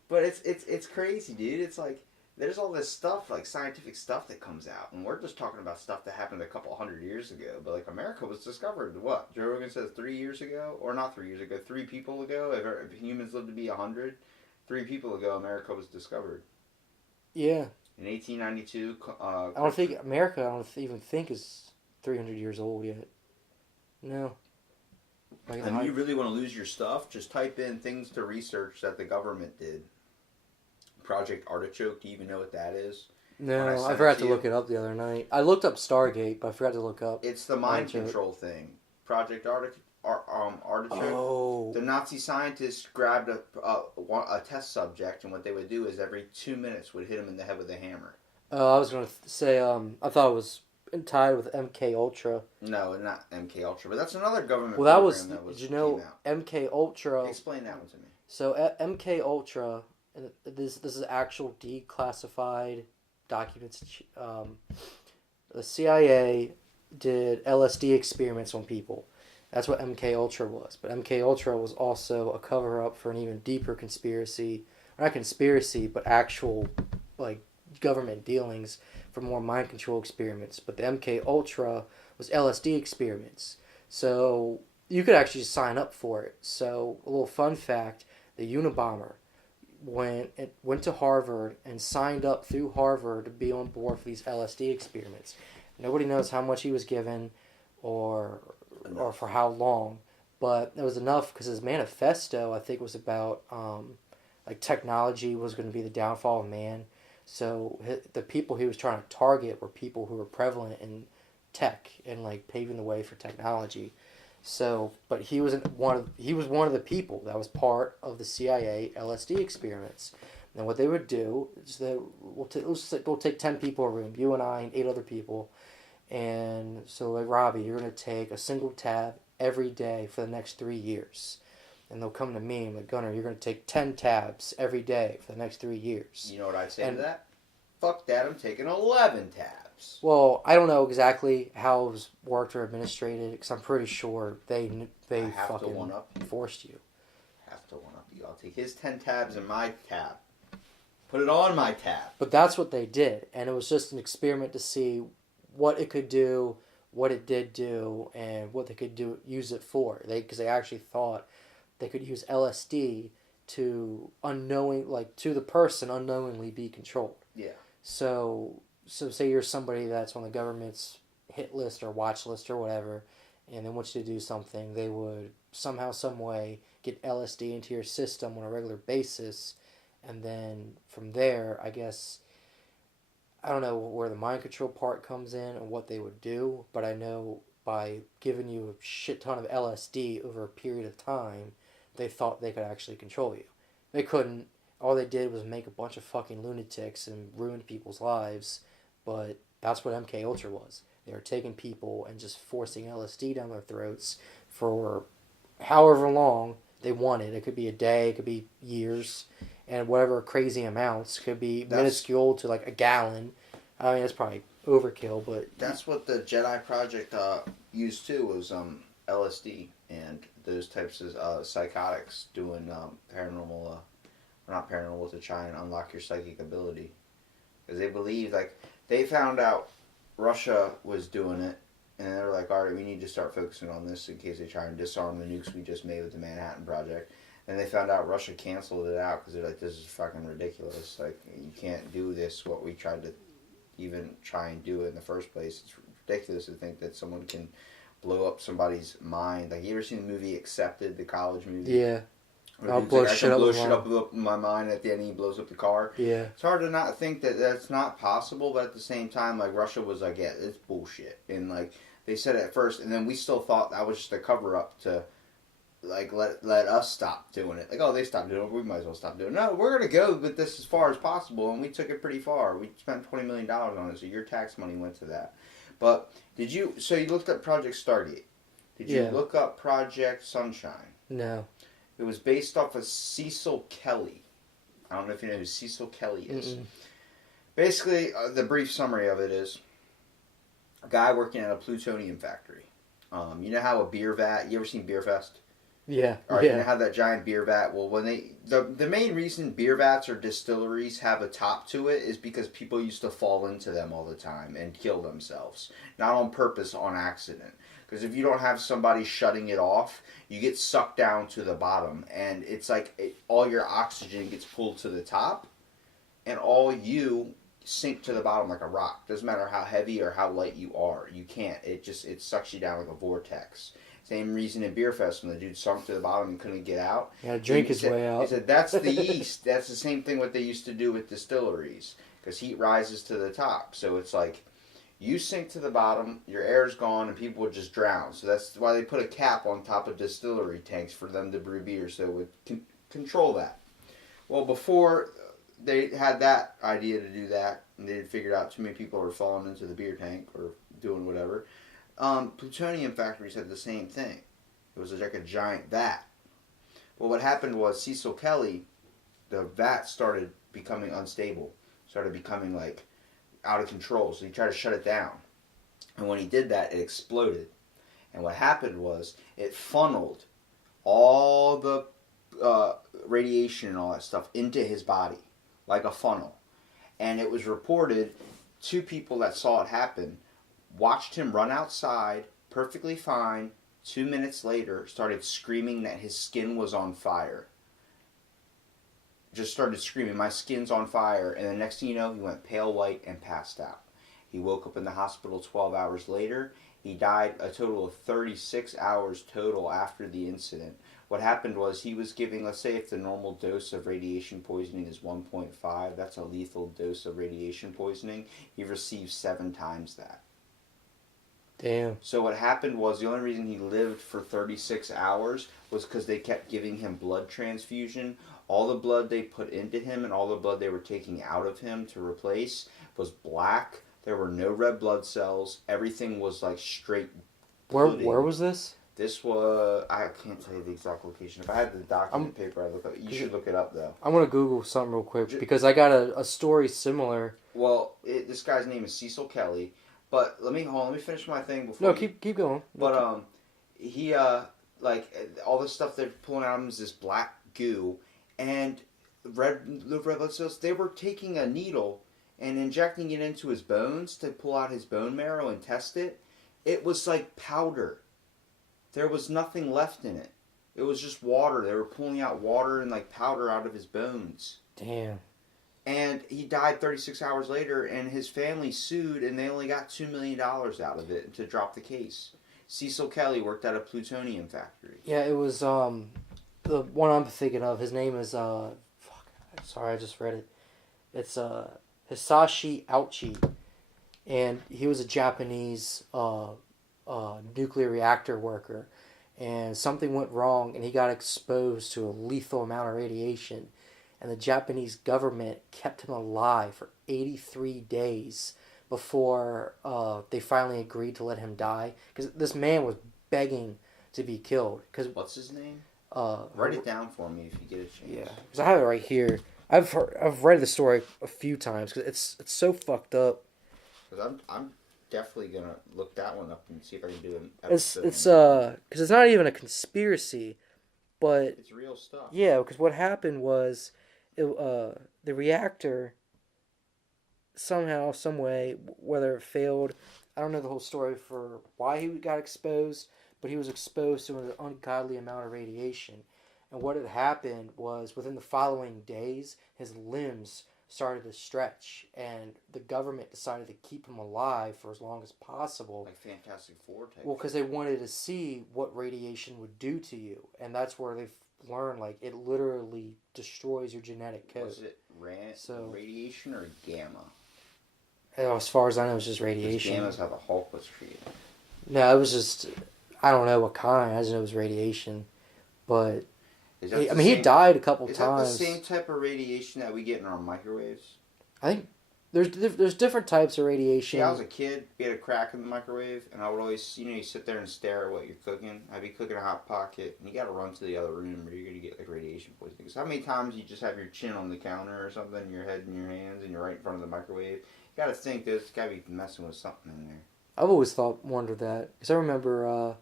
But it's crazy, dude. It's like there's all this stuff, like scientific stuff that comes out, and we're just talking about stuff that happened a couple 100 years ago. But like America was discovered, what? Joe Rogan says 3 years ago, or not 3 years ago, 3 people ago. If humans lived to be 100, 3 people ago, America was discovered. Yeah. In 1892. I don't think America. I don't even think is 300 years old yet. No. Like, and you really want to lose your stuff? Just type in things to research that the government did. Project Artichoke. Do you even know what that is? No, I forgot to look it up the other night. I looked up Stargate, but I forgot to look up. It's the mind control thing. Project Artichoke. Oh. The Nazi scientists grabbed a test subject, and what they would do is every 2 minutes would hit him in the head with a hammer. I was going to say, I thought it was tied with MK Ultra. No, not MK Ultra, but that's another government program that was did you know MK Ultra? Explain that one to me. So MK Ultra, and this is actual declassified documents. The CIA did LSD experiments on people. That's what MK Ultra was. But MK Ultra was also a cover up for an even deeper conspiracy, or not conspiracy, but actual like government dealings for more mind control experiments. But the MK Ultra was LSD experiments. So you could actually sign up for it. So a little fun fact: the Unabomber went to Harvard and signed up through Harvard to be on board for these LSD experiments. Nobody knows how much he was given, or for how long, but it was enough because his manifesto, I think, was about like technology was going to be the downfall of man. So the people he was trying to target were people who were prevalent in tech and like paving the way for technology. So, but he was one of the people that was part of the CIA LSD experiments. And what they would do is we'll take 10 people in a room, you and I and 8 other people, and so like Robbie, you're gonna take a single tab every day for the next 3 years, and they'll come to me and like Gunnar, you're gonna take 10 tabs every day for the next 3 years. You know what I'd say to that? Fuck that! I'm taking 11 tabs. Well, I don't know exactly how it was worked or administrated because I'm pretty sure they fucking forced you. Have to one up you. I'll take his 10 tabs in my tab. Put it on my tab. But that's what they did, and it was just an experiment to see what it could do, what it did do, and what they could use it for. Because they actually thought they could use LSD to to the person unknowingly be controlled. Yeah. So say you're somebody that's on the government's hit list or watch list or whatever, and they want you to do something, they would somehow, some way get LSD into your system on a regular basis, and then from there, I guess, I don't know where the mind control part comes in and what they would do, but I know by giving you a shit ton of LSD over a period of time, they thought they could actually control you. They couldn't. All they did was make a bunch of fucking lunatics and ruin people's lives, but that's what MK Ultra was. They were taking people and just forcing LSD down their throats for however long they wanted. It could be a day, it could be years, and whatever crazy amounts could be minuscule to like a gallon. I mean, that's probably overkill, but that's what the Jedi Project used too, was LSD and those types of psychotics, doing paranormal, not paranormal, to try and unlock your psychic ability, because they believed, like, they found out Russia was doing it, and they were like, all right, we need to start focusing on this in case they try and disarm the nukes we just made with the Manhattan Project. And they found out Russia canceled it out because they're like, this is fucking ridiculous. Like, you can't do this, what we tried to even try and do it in the first place. It's ridiculous to think that someone can blow up somebody's mind. Like, you ever seen the movie Accepted, the college movie? Yeah. I'll blow shit up in my mind, and at the end he blows up the car. Yeah. It's hard to not think that that's not possible, but at the same time, like, Russia was like, yeah, it's bullshit. And, like, they said it at first, and then we still thought that was just a cover-up to, like, let us stop doing it. Like, oh, they stopped doing it, we might as well stop doing it. No, we're going to go with this as far as possible, and we took it pretty far. We spent $20 million on it, so your tax money went to that. But so you looked up Project Stargate. Did you look up Project Sunshine? No. It was based off of Cecil Kelly. I don't know if you know who Cecil Kelly is. Mm-mm. Basically, the brief summary of it is a guy working at a plutonium factory. You know how a beer vat, you ever seen Beer Fest? Yeah. All right, you know how that giant beer vat, well, when the main reason beer vats or distilleries have a top to it is because people used to fall into them all the time and kill themselves. Not on purpose, on accident. Because if you don't have somebody shutting it off, you get sucked down to the bottom. And it's like all your oxygen gets pulled to the top, and all you sink to the bottom like a rock. Doesn't matter how heavy or how light you are. You can't. It sucks you down like a vortex. Same reason in Beer Fest when the dude sunk to the bottom and couldn't get out. Yeah, drink his way out. He said, that's the yeast. That's the same thing what they used to do with distilleries. Because heat rises to the top. So it's like, you sink to the bottom, your air's gone, and people would just drown. So that's why they put a cap on top of distillery tanks for them to brew beer, so it would control that. Well, before they had that idea to do that, and they had figured out too many people were falling into the beer tank or doing whatever, plutonium factories had the same thing. It was like a giant vat. Well, what happened was Cecil Kelly, the vat started becoming unstable, started becoming like out of control, so he tried to shut it down. And when he did that, it exploded. And what happened was it funneled all the radiation and all that stuff into his body like a funnel. And it was reported 2 people that saw it happen watched him run outside perfectly fine. 2 minutes later, started screaming that his skin was on fire. Just started screaming, "My skin's on fire." And the next thing you know, he went pale white and passed out. He woke up in the hospital 12 hours later. He died a total of 36 hours total after the incident. What happened was he was giving, let's say if the normal dose of radiation poisoning is 1.5, that's a lethal dose of radiation poisoning. He received 7 times that. Damn. So what happened was the only reason he lived for 36 hours was because they kept giving him blood transfusion. All the blood they put into him and all the blood they were taking out of him to replace was black. There were no red blood cells. Everything was like straight pudding. Where was this? This was, I can't tell you the exact location. If I had the document paper, I'd look up. You should look it up though. I'm gonna Google something real quick because I got a story similar. Well, this guy's name is Cecil Kelly. But let me finish my thing before. No, keep going. But he like all the stuff they're pulling out of him is this black goo, and the red blood cells. They were taking a needle and injecting it into his bones to pull out his bone marrow and test it. It was like powder. There was nothing left in it. It was just water. They were pulling out water and like powder out of his bones. Damn. And he died 36 hours later, and his family sued, and they only got $2 million out of it to drop the case. Cecil Kelly worked at a plutonium factory. Yeah, it was the one I'm thinking of. His name is sorry, I just read it. It's Hisashi Ouchi, and he was a Japanese nuclear reactor worker, and something went wrong, and he got exposed to a lethal amount of radiation. And the Japanese government kept him alive for 83 days before they finally agreed to let him die. Because this man was begging to be killed. What's his name? Write it down for me if you get a chance. Yeah, because I have it right here. I've read the story a few times because it's so fucked up. Because I'm definitely gonna look that one up and see if I can do an episode. It's because it's not even a conspiracy, but it's real stuff. Yeah, because what happened was. The reactor somehow, some way, whether it failed, I don't know the whole story for why he got exposed, but he was exposed to an ungodly amount of radiation. And what had happened was within the following days, his limbs started to stretch, and the government decided to keep him alive for as long as possible. Like Fantastic Four type. Well, because they wanted to see what radiation would do to you, and that's where they've learned, like, it literally destroys your genetic code. Was it radiation or gamma? As far as I know, it was just radiation. Gamma's how the Hulk was created. No, it was just, I don't know what kind. I just know it was radiation. But, he died a couple times. Is that the same type of radiation that we get in our microwaves? I think there's different types of radiation. Yeah, I was a kid, we had a crack in the microwave, and I would always, you sit there and stare at what you're cooking. I'd be cooking a Hot Pocket, and you gotta run to the other room or you're gonna get, like, radiation poisoning. Because how many times you just have your chin on the counter or something, your head in your hands, and you're right in front of the microwave? You gotta think there's gotta be messing with something in there. I've always wondered that. Because I remember,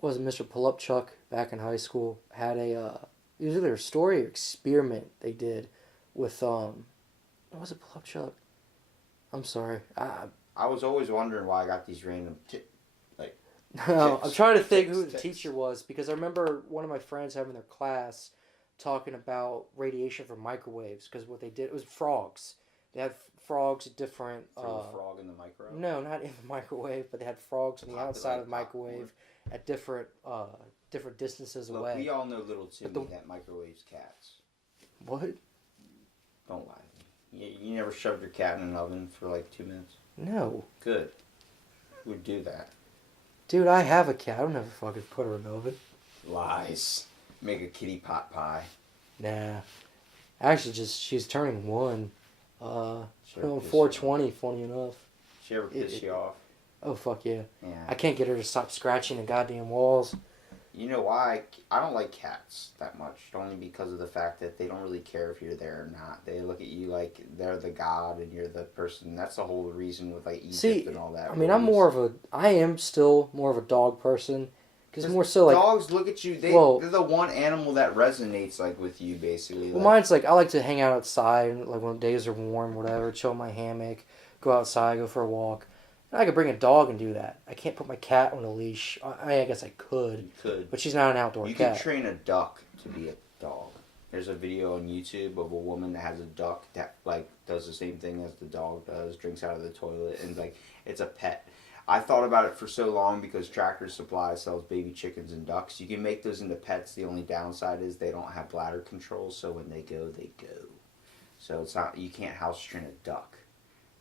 was it Mr. Pull-Up-Chuck back in high school had it was either a story or experiment they did with, what was it, Pull-Up-Chuck? I'm sorry. I was always wondering why I got these random No, I'm trying to think who the teacher was, because I remember one of my friends having their class talking about radiation from microwaves, because what they did was frogs. They had frogs at different... Throw a frog in the microwave? No, not in the microwave, but they had frogs on the outside of the microwave at different distances away. We all know little Timmy that microwaves cats. What? Don't lie. You never shoved your cat in an oven for like 2 minutes? No. Good. Who would do that? Dude, I have a cat. I don't never fucking put her in an oven. Lies. Make a kitty pot pie. Nah. Actually, she's turning 1. On 420, funny enough. She ever piss you off? Oh, fuck yeah. Yeah. I can't get her to stop scratching the goddamn walls. You know why? I don't like cats that much, only because of the fact that they don't really care if you're there or not. They look at you like they're the god and you're the person. That's the whole reason with like Egypt and all that. I mean, I am still more of a dog person. Because more so like... Dogs look at you, they're the one animal that resonates like with you, basically. Well, mine's like, I like to hang out outside, like when the days are warm, whatever, chill in my hammock, go outside, go for a walk. And I could bring a dog and do that. I can't put my cat on a leash. I guess I could. You could. But she's not an outdoor cat. You could train a duck to be a dog. There's a video on YouTube of a woman that has a duck that like does the same thing as the dog does, drinks out of the toilet, and like it's a pet. I thought about it for so long because Tractor Supply sells baby chickens and ducks. You can make those into pets. The only downside is they don't have bladder control, so when they go, they go. So it's not, you can't house train a duck.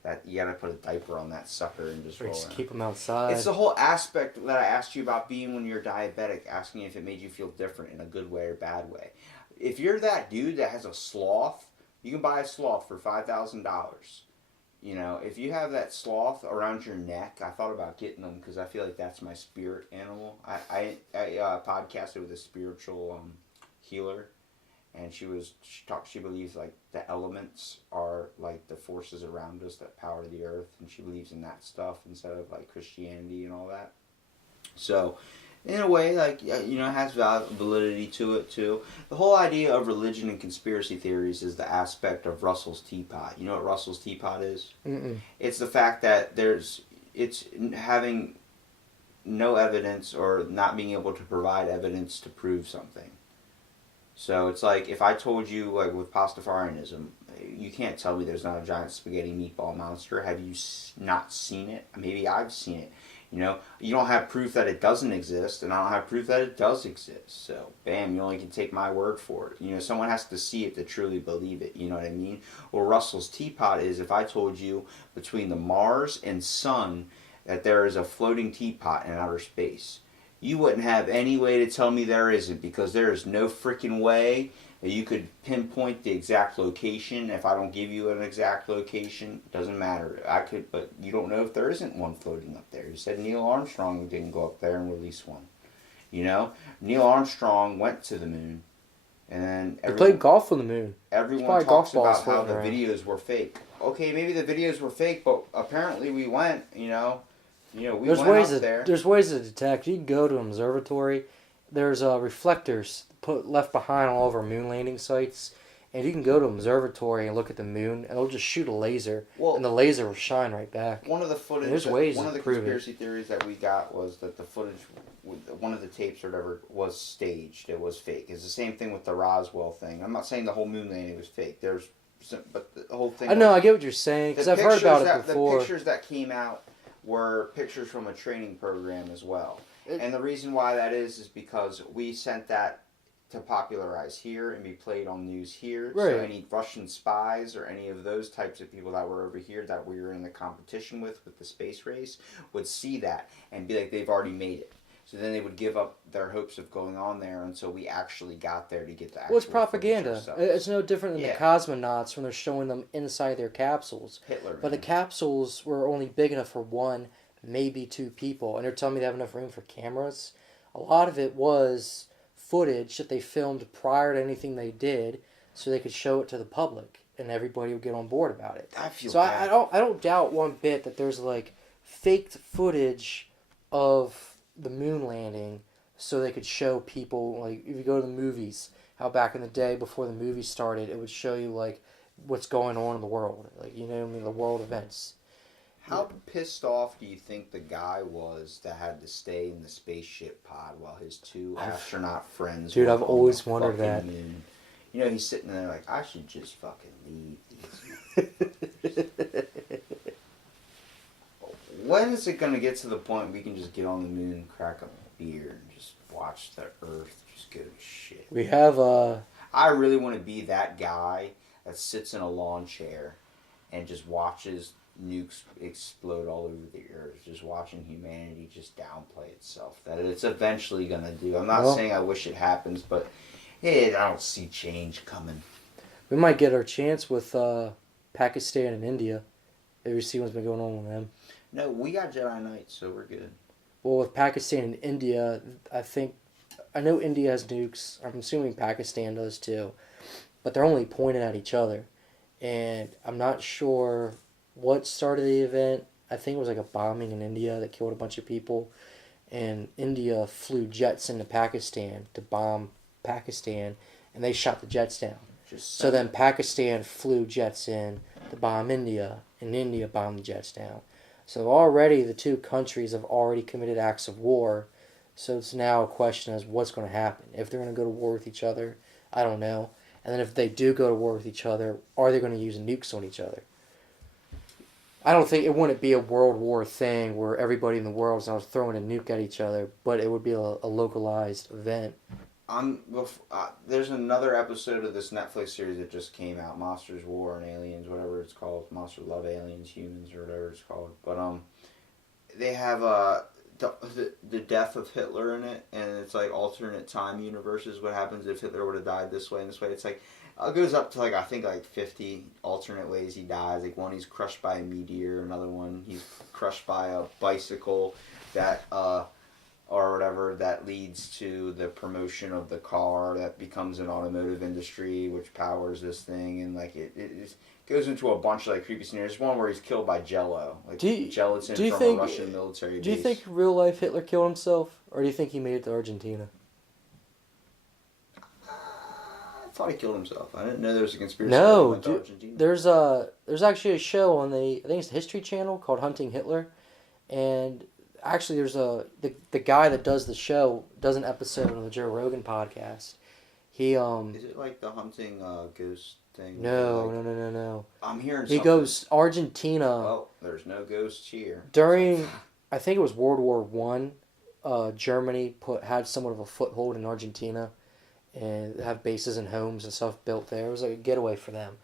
That you gotta put a diaper on that sucker and just roll Just around. keep them outside. It's the whole aspect that I asked you about being when you're diabetic, asking if it made you feel different in a good way or bad way. If you're that dude that has a sloth, you can buy a sloth for $5,000. You know, if you have that sloth around your neck, I thought about getting them because I feel like that's my spirit animal. I podcasted with a spiritual healer, and she believes like the elements are like the forces around us that power the earth, and she believes in that stuff instead of like Christianity and all that. So, in a way, like, you know, it has validity to it too. The whole idea of religion and conspiracy theories is the aspect of Russell's teapot. You know what Russell's teapot is? Mm-mm. It's the fact that it's having no evidence or not being able to provide evidence to prove something. So it's like if I told you, like with Pastafarianism, you can't tell me there's not a giant spaghetti meatball monster. Have you not seen it? Maybe I've seen it. You know, you don't have proof that it doesn't exist, and I don't have proof that it does exist. So, bam, you only can take my word for it. You know, someone has to see it to truly believe it. You know what I mean? Well, Russell's teapot is if I told you between the Mars and Sun that there is a floating teapot in outer space, you wouldn't have any way to tell me there isn't, because there is no freaking way that you could pinpoint the exact location. If I don't give you an exact location, it doesn't matter. I could, but you don't know if there isn't one floating up there. You said Neil Armstrong didn't go up there and release one. You know, Neil Armstrong went to the moon, and then He played golf on the moon. Everyone talks about how the videos were fake. Okay, maybe the videos were fake, but apparently we went. You know, we went up there. There's ways to detect. You can go to an observatory. There's reflectors left behind all of our moon landing sites, and you can go to an observatory and look at the moon, and it'll just shoot a laser, and the laser will shine right back. One of the footage, one of the conspiracy theories that we got was that the footage, one of the tapes or whatever, was staged. It was fake. It's the same thing with the Roswell thing. I'm not saying the whole moon landing was fake. But the whole thing. I know. I get what you're saying because I've heard about it before. The pictures that came out were pictures from a training program as well. And the reason why that is because we sent that to popularize here and be played on news here. Right. So any Russian spies or any of those types of people that were over here that we were in the competition with the space race would see that and be like, they've already made it. So then they would give up their hopes of going on there until we actually got there to get the actual Well, it's propaganda. It's no different than the cosmonauts when they're showing them inside their capsules. Hitler. But the capsules were only big enough for one, maybe two people. And they're telling me they have enough room for cameras. A lot of it was footage that they filmed prior to anything they did so they could show it to the public. And everybody would get on board about it. I feel so bad. I don't doubt one bit that there's like faked footage of the moon landing so they could show people, like if you go to the movies, how back in the day before the movie started, it would show you like what's going on in the world, like, you know, I mean, the world events. How pissed off do you think the guy was that had to stay in the spaceship pod while his two astronaut friends Dude, were I've on always the wondered that. moon? You know, he's sitting there like, I should just fucking leave these. When is it going to get to the point we can just get on the moon, crack a beer, and just watch the Earth just go to shit? We have I really want to be that guy that sits in a lawn chair and just watches nukes explode all over the Earth, just watching humanity just downplay itself. That it's eventually going to do. I'm not saying I wish it happens, but hey, I don't see change coming. We might get our chance with Pakistan and India. Have you seen what's been going on with them? No, we got Jedi Knights, so we're good. Well, with Pakistan and India, I think I know India has nukes. I'm assuming Pakistan does too, but they're only pointed at each other, and I'm not sure what started the event. I think it was like a bombing in India that killed a bunch of people, and India flew jets into Pakistan to bomb Pakistan, and they shot the jets down. So then Pakistan flew jets in to bomb India, and India bombed the jets down. So already the two countries have already committed acts of war. So it's now a question as what's going to happen. If they're going to go to war with each other, I don't know. And then if they do go to war with each other, are they going to use nukes on each other? I don't think it wouldn't be a world war thing where everybody in the world is now throwing a nuke at each other, but it would be a localized event. There's another episode of this Netflix series that just came out, Monsters, War, and Aliens, whatever it's called. Monsters Love Aliens, Humans, or whatever it's called. But they have the death of Hitler in it, and it's like alternate time universes. What happens if Hitler would have died this way and this way? It's like it goes up to I think 50 alternate ways he dies. Like one, he's crushed by a meteor. Another one, he's crushed by a bicycle that or whatever that leads to the promotion of the car that becomes an automotive industry which powers this thing, and it goes into a bunch of creepy scenarios. There's one where he's killed by Jello, gelatin from a Russian military base. Do you think real life Hitler killed himself, or do you think he made it to Argentina? I thought he killed himself. I didn't know there was a conspiracy. No, there's actually a show on I think it's the History Channel called Hunting Hitler, and actually there's the guy that does the show does an episode on the Joe Rogan podcast. He Is it like the hunting ghost thing? No. I'm hearing he something. goes Argentina. Well, there's no ghosts here. During I think it was World War I, Germany had somewhat of a foothold in Argentina and have bases and homes and stuff built there. It was like a getaway for them.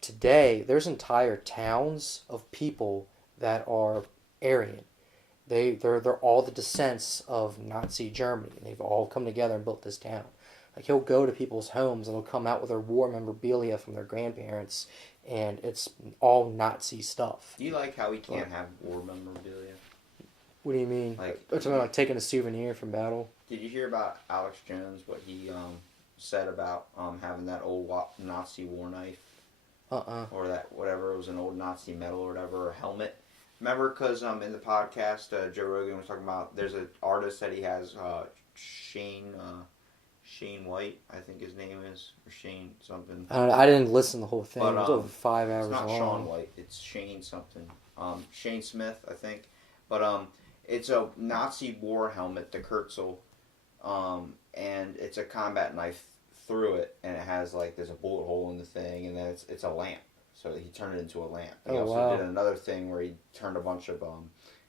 Today, there's entire towns of people that are Aryan. They're all the descendants of Nazi Germany. They've all come together and built this town. Like he'll go to people's homes and they'll come out with their war memorabilia from their grandparents, and it's all Nazi stuff. Do you like how we can't have war memorabilia? What do you mean? It's like taking a souvenir from battle. Did you hear about Alex Jones? What he said about having that old Nazi war knife? Or that whatever, it was an old Nazi medal or whatever, or helmet. Remember, because in the podcast, Joe Rogan was talking about, there's an artist that he has, Shane White, I think his name is, or Shane something. I didn't listen to the whole thing. But, it was over 5 hours long. It's not Sean White, it's Shane something. Shane Smith, I think. But it's a Nazi war helmet, the Kurtzel, and it's a combat knife through it, and it has there's a bullet hole in the thing, and then it's a lamp. So he turned it into a lamp. He also did another thing where he turned a bunch of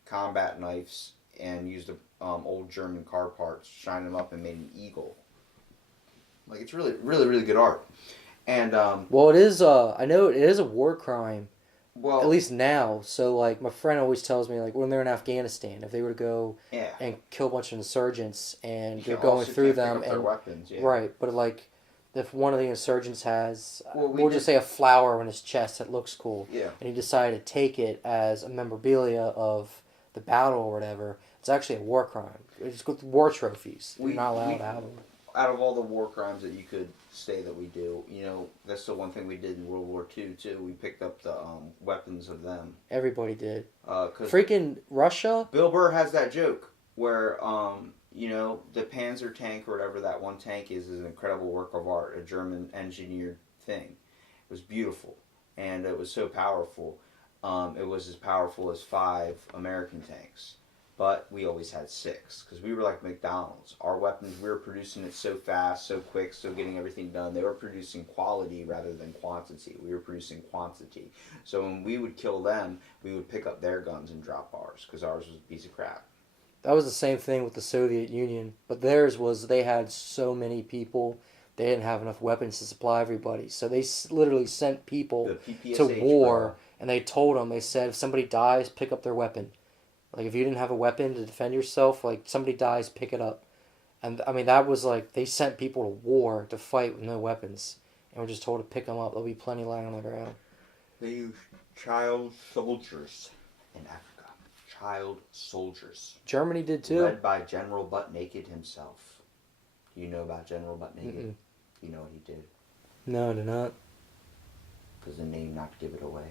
combat knives and used old German car parts, shined them up, and made an eagle. It's really, really, really good art. And well, it is. I know it is a war crime. Well, at least now. So my friend always tells me when they're in Afghanistan, if they were to go and kill a bunch of insurgents and they're going through them and weapons, right, but if one of the insurgents has, we'll just say a flower on his chest that looks cool, and he decided to take it as a memorabilia of the battle or whatever, it's actually a war crime. It's with war trophies. You're not allowed to have them. Out of all the war crimes that you could say that we do, that's the one thing we did in World War II, too. We picked up the weapons of them. Everybody did. Freaking Russia? Bill Burr has that joke where, the Panzer tank or whatever that one tank is an incredible work of art, a German engineered thing. It was beautiful, and it was so powerful. It was as powerful as 5 American tanks. But we always had 6, because we were like McDonald's. Our weapons, we were producing it so fast, so quick, so getting everything done. They were producing quality rather than quantity. We were producing quantity. So when we would kill them, we would pick up their guns and drop ours, because ours was a piece of crap. That was the same thing with the Soviet Union, but theirs was they had so many people, they didn't have enough weapons to supply everybody. So they literally sent people to war, and they told them, they said, if somebody dies, pick up their weapon. If you didn't have a weapon to defend yourself, somebody dies, pick it up. And, that was they sent people to war to fight with no weapons. And were just told to pick them up. There'll be plenty lying on the ground. They used child soldiers in Africa. Child soldiers. Germany did too. Led by General Butt Naked himself. Do you know about General Butt Naked? Mm-mm. You know what he did? No, I do not. Because the name not to give it away.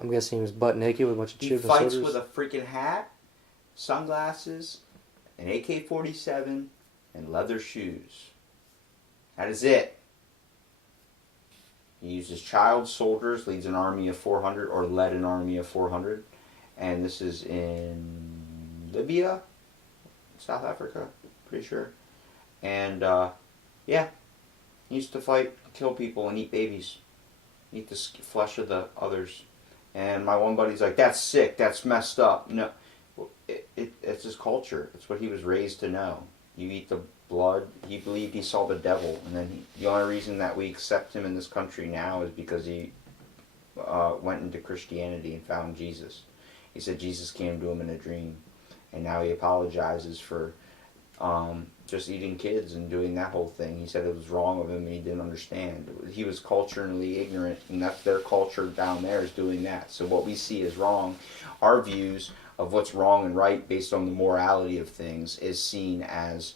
I'm guessing he was butt naked with a bunch of He chips and fights sodas. with a freaking hat, sunglasses, an AK-47, and leather shoes. That is it. He uses child soldiers, leads an army of 400, or led an army of 400. And this is in Libya, South Africa, pretty sure. And, yeah, he used to fight, kill people, and eat babies. Eat the flesh of the others. And my one buddy's like, that's sick, that's messed up. No, it's his culture. It's what he was raised to know. You eat the blood. He believed he saw the devil. And then the only reason that we accept him in this country now is because he went into Christianity and found Jesus. He said Jesus came to him in a dream. And now he apologizes for just eating kids and doing that whole thing. He said it was wrong of him and he didn't understand. He was culturally ignorant, and that's their culture down there is doing that. So what we see as wrong, our views of what's wrong and right based on the morality of things is seen as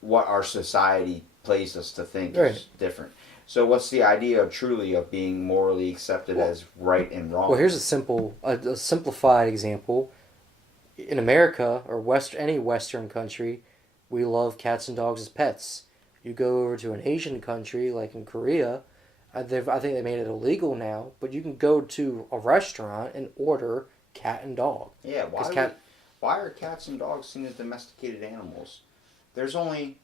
what our society plays us to think is different. So what's the idea of truly of being morally accepted as right and wrong? Well, here's a simplified example. In America or any Western country, we love cats and dogs as pets. You go over to an Asian country, like in Korea, I think they made it illegal now, but you can go to a restaurant and order cat and dog. Yeah, why are cats and dogs seen as domesticated animals? There's only,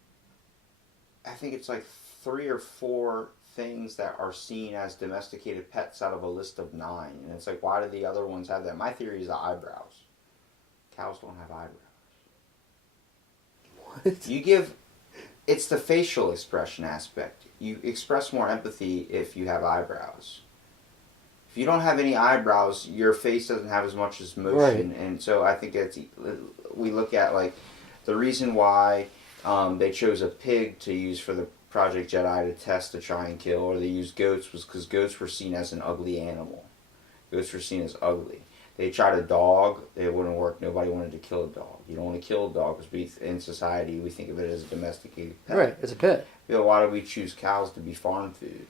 I think it's like 3 or 4 things that are seen as domesticated pets out of a list of 9. And it's like, why do the other ones have that? My theory is the eyebrows. Cows don't have eyebrows. What? It's the facial expression aspect. You express more empathy if you have eyebrows. If you don't have any eyebrows, your face doesn't have as much as motion. Right. And so I think we look at like the reason why they chose a pig to use for the Project Jedi to test to try and kill, or they used goats, was because goats were seen as an ugly animal. Goats were seen as ugly. They tried a dog, it wouldn't work. Nobody wanted to kill a dog. You don't want to kill a dog because in society we think of it as a domesticated pet. Right, it's a pet. You know, why do we choose cows to be farm food?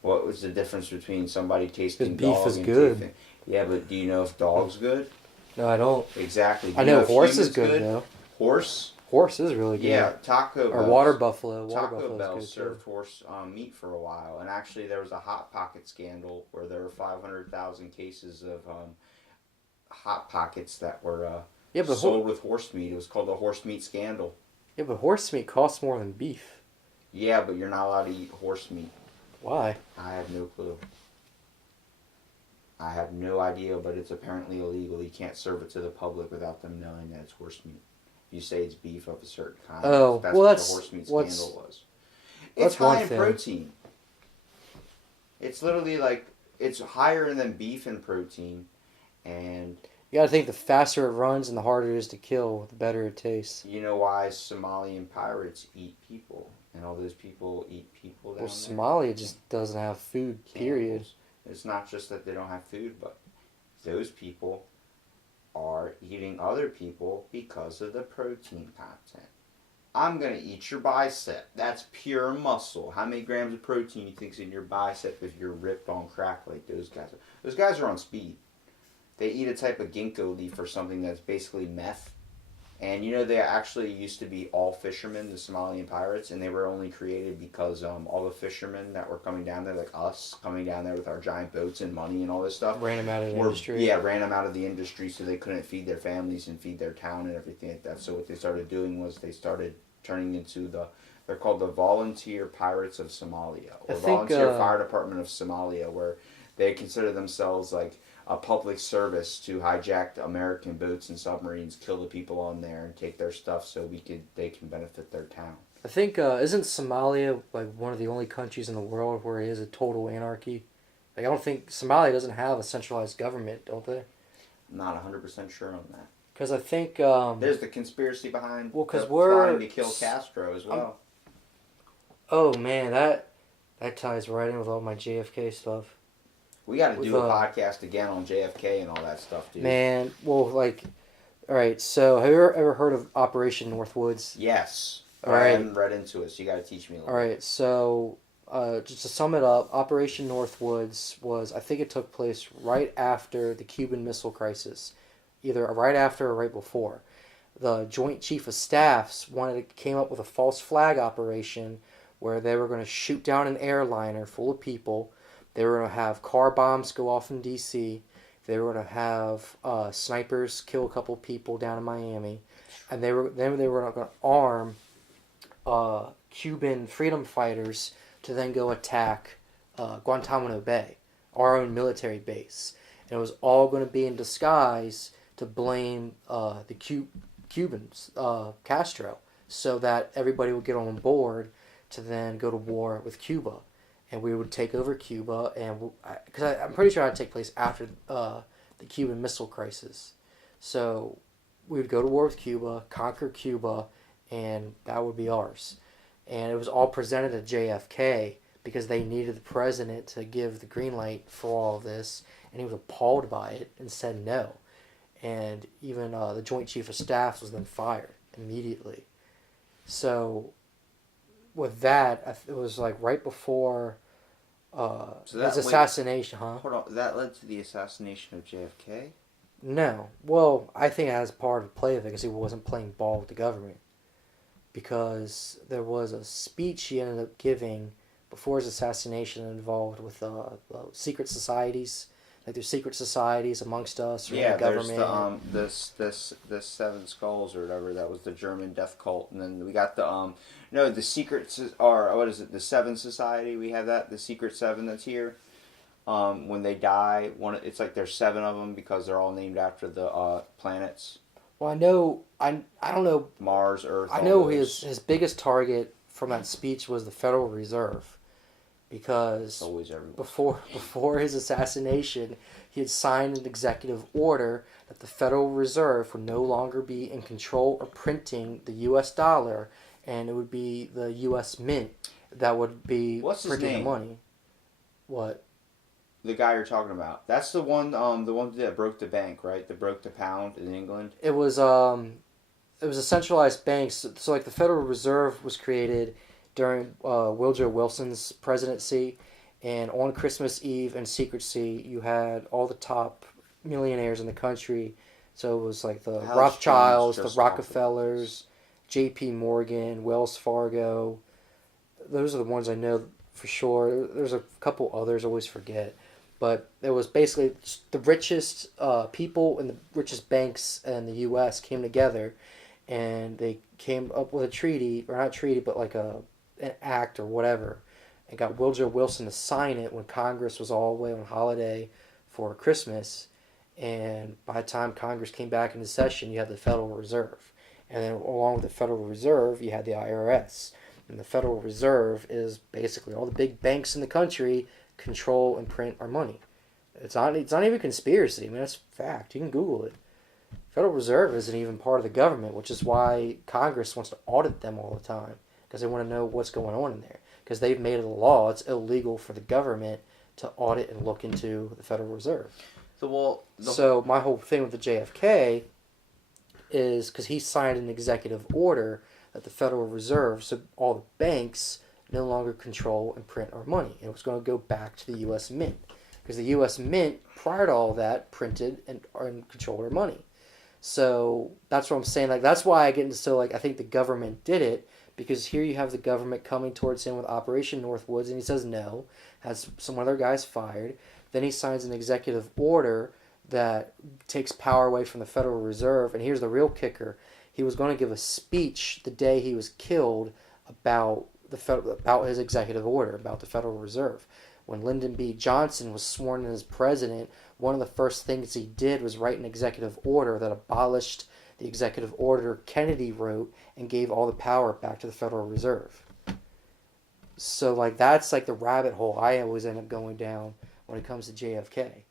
What was the difference between somebody tasting dog beef is and good. tasting? Yeah, but do you know if dog's good? No, I don't. Exactly. I know horse is good though. Horse? Horse is really good. Yeah, Taco Bell. Or water buffalo. Taco Bell served horse meat for a while, and actually there was a Hot Pocket scandal where there were 500,000 cases of Hot Pockets that were sold with horse meat. It was called the horse meat scandal. Yeah, but horse meat costs more than beef. Yeah, but you're not allowed to eat horse meat. Why? I have no clue. I have no idea, but it's apparently illegal. You can't serve it to the public without them knowing that it's horse meat. You say it's beef of a certain kind. Oh, that's well, what the horse meat scandal was. It's high in protein. It's literally like, it's higher than beef in protein, and you gotta think the faster it runs and the harder it is to kill, the better it tastes. You know why Somalian pirates eat people, and all those people eat people down there? Somalia just doesn't have food, period. It's not just that they don't have food, but those people are eating other people because of the protein content. I'm going to eat your bicep. That's pure muscle. How many grams of protein you think's in your bicep if you're ripped on crack like those guys are? Those guys are on speed. They eat a type of ginkgo leaf or something that's basically meth. And you know, they actually used to be all fishermen, the Somalian pirates, and they were only created because all the fishermen that were coming down there, like us, coming down there with our giant boats and money and all this stuff. Ran them out of the industry. Yeah, ran them out of the industry so they couldn't feed their families and feed their town and everything like that. So what they started doing was they started turning into they're called the Volunteer Pirates of Somalia, or Volunteer Fire Department of Somalia, where they consider themselves like a public service to hijack American boats and submarines, kill the people on there, and take their stuff so they can benefit their town. I think isn't Somalia like one of the only countries in the world where it is a total anarchy? Like I don't think Somalia doesn't have a centralized government, don't they? I'm not 100% sure on that. Because I think there's the conspiracy behind plotting to kill Castro as well. Oh man, that ties right in with all my JFK stuff. We got to do a podcast again on JFK and all that stuff, dude. Man, well, like, all right. So, have you ever heard of Operation Northwoods? Yes. All But I right. haven't read into it, so you got to teach me a little. All right. So, just to sum it up, Operation Northwoods was, I think it took place right after the Cuban Missile Crisis, either right after or right before. The Joint Chief of Staffs came up with a false flag operation where they were going to shoot down an airliner full of people. They were going to have car bombs go off in D.C. They were going to have snipers kill a couple people down in Miami, and they were going to arm Cuban freedom fighters to then go attack Guantanamo Bay, our own military base, and it was all going to be in disguise to blame the Cubans, Castro, so that everybody would get on board to then go to war with Cuba, and we would take over Cuba, and because I'm pretty sure it would take place after the Cuban Missile Crisis, so we would go to war with Cuba, conquer Cuba, and that would be ours. And it was all presented to JFK because they needed the president to give the green light for all of this, and he was appalled by it and said no. And even the Joint Chief of Staff was then fired immediately. So with that, it was like right before his assassination, huh? Hold on, that led to the assassination of JFK? No. Well, I think it has part of the play of it because he wasn't playing ball with the government. Because there was a speech he ended up giving before his assassination involved with secret societies. Like there's secret societies amongst us or in the government. There's the Seven Skulls or whatever. That was the German death cult, and then we got the the secret or what is it? The Seven Society. We have that, the Secret Seven that's here. When they die, it's like there's 7 of them because they're all named after the planets. Well, I don't know. Mars, Earth. I know his biggest target from that speech was the Federal Reserve. Because before his assassination, he had signed an executive order that the Federal Reserve would no longer be in control of printing the U.S. dollar, and it would be the U.S. Mint that would be printing the money. What? The guy you're talking about. That's the one that broke the bank, right? That broke the pound in England. It was a centralized bank. So like the Federal Reserve was created during Woodrow Wilson's presidency, and on Christmas Eve in secrecy, you had all the top millionaires in the country. So it was like the Rothschilds, the Rockefellers, J.P. Morgan, Wells Fargo. Those are the ones I know for sure. There's a couple others I always forget. But it was basically the richest people and the richest banks in the U.S. came together, and they came up with a treaty, or not treaty, but like an act or whatever, and got Woodrow Wilson to sign it when Congress was all the way on holiday for Christmas. And by the time Congress came back into session, you had the Federal Reserve. And then along with the Federal Reserve, you had the IRS. And the Federal Reserve is basically all the big banks in the country control and print our money. It's not even conspiracy. I mean, that's fact. You can Google it. Federal Reserve isn't even part of the government, which is why Congress wants to audit them all the time, because they want to know what's going on in there. Because they've made it a law. It's illegal for the government to audit and look into the Federal Reserve. So my whole thing with the JFK is because he signed an executive order that the Federal Reserve, so all the banks, no longer control and print our money. And it was going to go back to the U.S. Mint. Because the U.S. Mint, prior to all that, printed and controlled our money. So that's what I'm saying. Like, that's why I get into I think the government did it, because here you have the government coming towards him with Operation Northwoods, and he says no, has some other guys fired. Then he signs an executive order that takes power away from the Federal Reserve. And here's the real kicker. He was going to give a speech the day he was killed about his executive order, about the Federal Reserve. When Lyndon B. Johnson was sworn in as president, one of the first things he did was write an executive order that abolished the executive order Kennedy wrote and gave all the power back to the Federal Reserve. So, that's the rabbit hole I always end up going down when it comes to JFK.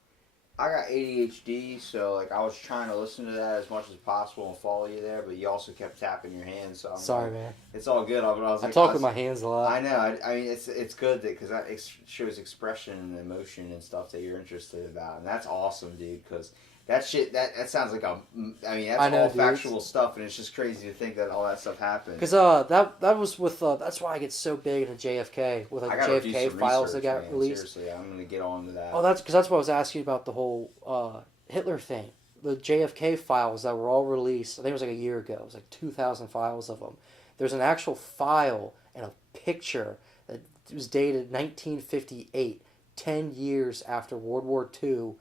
I got ADHD, so I was trying to listen to that as much as possible and follow you there, but you also kept tapping your hands. So sorry, man. It's all good. I talk with my hands a lot. I know. I mean, it's good because that shows expression and emotion and stuff that you're interested about, and that's awesome, dude. Because That shit, that sounds like that's I know, all dude. factual stuff, and it's just crazy to think that all that stuff happened. Because that was with that's why I get so big into JFK with I like gotta do JFK some files research, that got man. released. Seriously, I'm gonna get on to that. Oh, that's what I was asking about the whole Hitler thing. The JFK files that were all released. I think it was like a year ago. It was like 2,000 files of them. There's an actual file and a picture that was dated 1958, 10 years after World War II.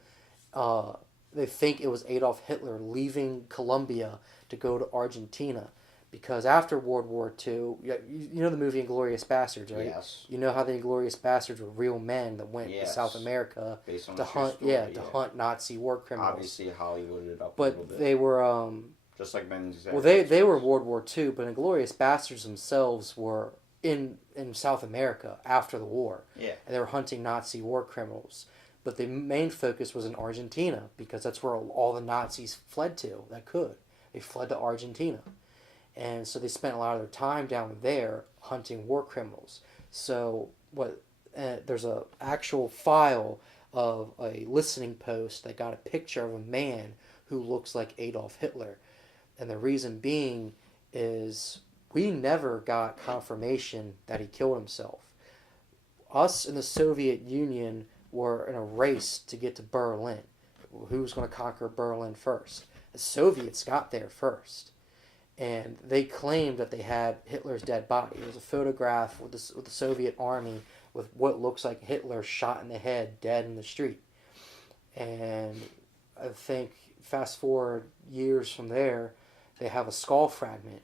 They think it was Adolf Hitler leaving Colombia to go to Argentina. Because after World War II, you know the movie Inglourious Bastards, right? Yes. You know how the Inglourious Bastards were real men that went to Yes. South America Based on to a true hunt, story, to hunt Nazi war criminals. Obviously, Hollywooded it up a But little bit. they were, just like Men's well, they were World War II, but Inglourious Bastards themselves were in South America after the war. Yeah. And they were hunting Nazi war criminals. But the main focus was in Argentina because that's where all the Nazis fled to that could. They fled to Argentina. And so they spent a lot of their time down there hunting war criminals. So there's a actual file of a listening post that got a picture of a man who looks like Adolf Hitler. And the reason being is we never got confirmation that he killed himself. Us in the Soviet Union were in a race to get to Berlin. Who was going to conquer Berlin first? The Soviets got there first. And they claimed that they had Hitler's dead body. There was a photograph with the Soviet army with what looks like Hitler shot in the head, dead in the street. And I think fast forward years from there, they have a skull fragment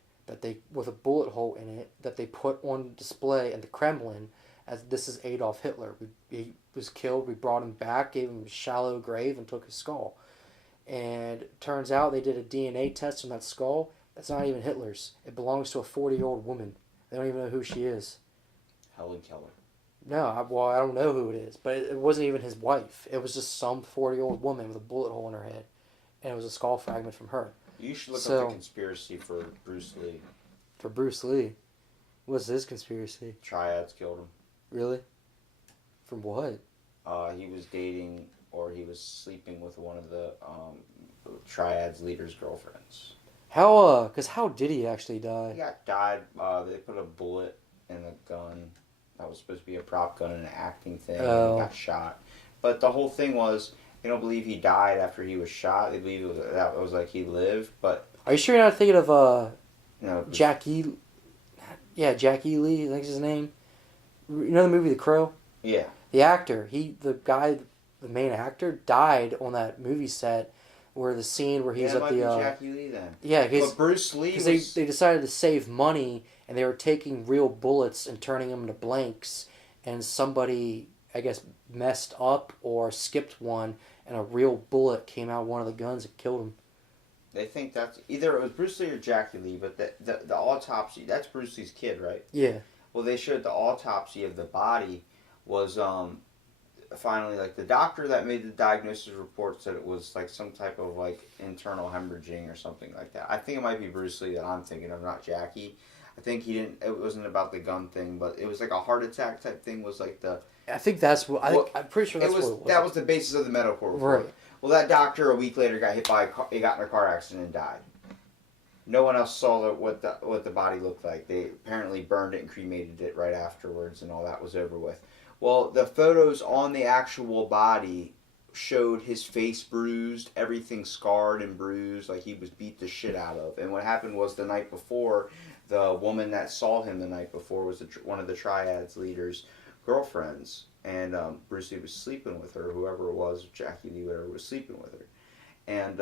with a bullet hole in it that they put on display in the Kremlin as this is Adolf Hitler. He was killed. We brought him back, gave him a shallow grave, and took his skull. And it turns out they did a DNA test on that skull. That's not even Hitler's. It belongs to a 40-year-old woman. They don't even know who she is. Helen Keller. No, I don't know who it is. But it wasn't even his wife. It was just some 40-year-old woman with a bullet hole in her head. And it was a skull fragment from her. You should look up the conspiracy for Bruce Lee. For Bruce Lee? What's his conspiracy? Triads killed him. Really? From what? He was dating or he was sleeping with one of the Triad's leader's girlfriends. How did he actually die? He died. They put a bullet in a gun that was supposed to be a prop gun and an acting thing. Oh. And he got shot. But the whole thing was, they don't believe he died after he was shot. They believe that was like he lived. But are you sure you're not thinking of no, Jackie? Yeah, Jackie Lee. I think is his name. You know the movie The Crow? Yeah. The actor, the main actor, died on that movie set. Where the scene where he's at the Jackie Lee then. Yeah, but Bruce Lee because they decided to save money and they were taking real bullets and turning them into blanks, and somebody I guess messed up or skipped one and a real bullet came out of one of the guns and killed him. They think that's either it was Bruce Lee or Jackie Lee, but the autopsy, that's Bruce Lee's kid, right? Yeah. Well, they showed the autopsy of the body was finally, like, the doctor that made the diagnosis report said it was like some type of like internal hemorrhaging or something like that. I think it might be Bruce Lee that I'm thinking of, not Jackie. I think it wasn't about the gun thing, but it was like a heart attack type thing. Was like I think that's what I'm pretty sure that's what it was. That was the basis of the medical report. Right. Well, that doctor a week later got hit by he got in a car accident and died. No one else saw what the body looked like. They apparently burned it and cremated it right afterwards, and all that was over with. Well, the photos on the actual body showed his face bruised, everything scarred and bruised, like he was beat the shit out of. And what happened was the night before, the woman that saw him the night before was one of the Triad's leaders' girlfriends. And Bruce Lee was sleeping with her, whoever it was, Jackie Lee, whatever, was sleeping with her. And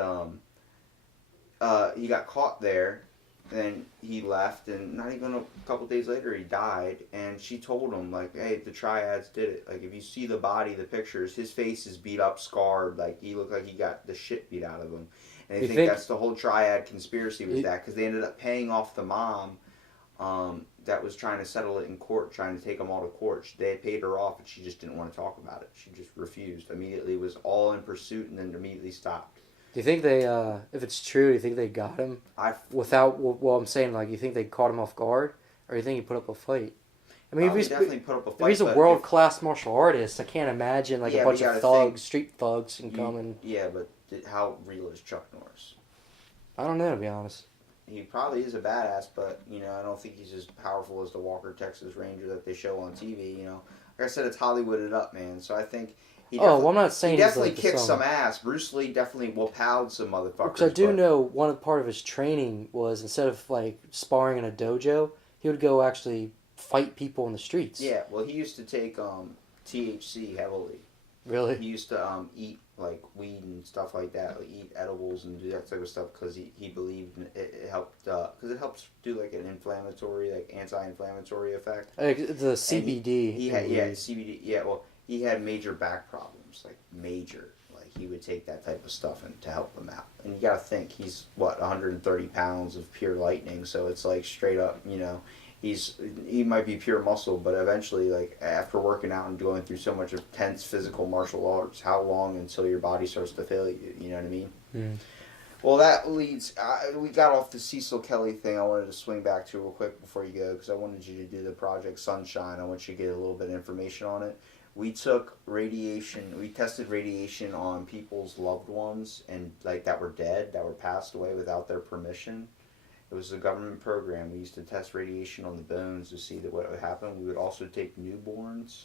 he got caught there. Then he left, and not even a couple days later, he died. And she told him, like, hey, the Triads did it. Like, if you see the body, the pictures, his face is beat up, scarred. Like, he looked like he got the shit beat out of him. And they think that's the whole Triad conspiracy with that, because they ended up paying off the mom that was trying to settle it in court, trying to take them all to court. They had paid her off, and she just didn't want to talk about it. She just refused. Immediately was all in pursuit, and then immediately stopped. Do you think they, if it's true, do you think they got him without, well, I'm saying, like, you think they caught him off guard? Or do you think he put up a fight? I mean, he definitely put up a fight. If he's a world-class martial artist, I can't imagine, like, a bunch of thugs, street thugs, can come and... Yeah, but How real is Chuck Norris? I don't know, to be honest. He probably is a badass, but I don't think he's as powerful as the Walker Texas Ranger that they show on TV. Like I said, it's Hollywooded up, man. So I think I'm not saying he definitely he's like kicked some ass. Bruce Lee definitely whooped some motherfuckers. Because I do know one part of his training was instead of like sparring in a dojo, he would go actually fight people in the streets. Yeah, well, he used to take THC heavily. Really? He used to eat like weed and stuff like that, like eat edibles and do that type of stuff because he believed it helped because it helps do like an inflammatory, like anti-inflammatory effect. Like the CBD. He had CBD. Yeah, well, he had major back problems, like major. Like he would take that type of stuff and to help him out. And you got to think he's 130 pounds of pure lightning, so it's like straight up, he might be pure muscle, but eventually, like after working out and going through so much intense physical martial arts, how long until your body starts to fail you? You know what I mean? Mm. Well, that leads. We got off the Cecil Kelly thing. I wanted to swing back to real quick before you go because I wanted you to do the Project Sunshine. I want you to get a little bit of information on it. We took radiation. We tested radiation on people's loved ones and like that were dead, that were passed away without their permission. It was a government program. We used to test radiation on the bones to see what would happen. We would also take newborns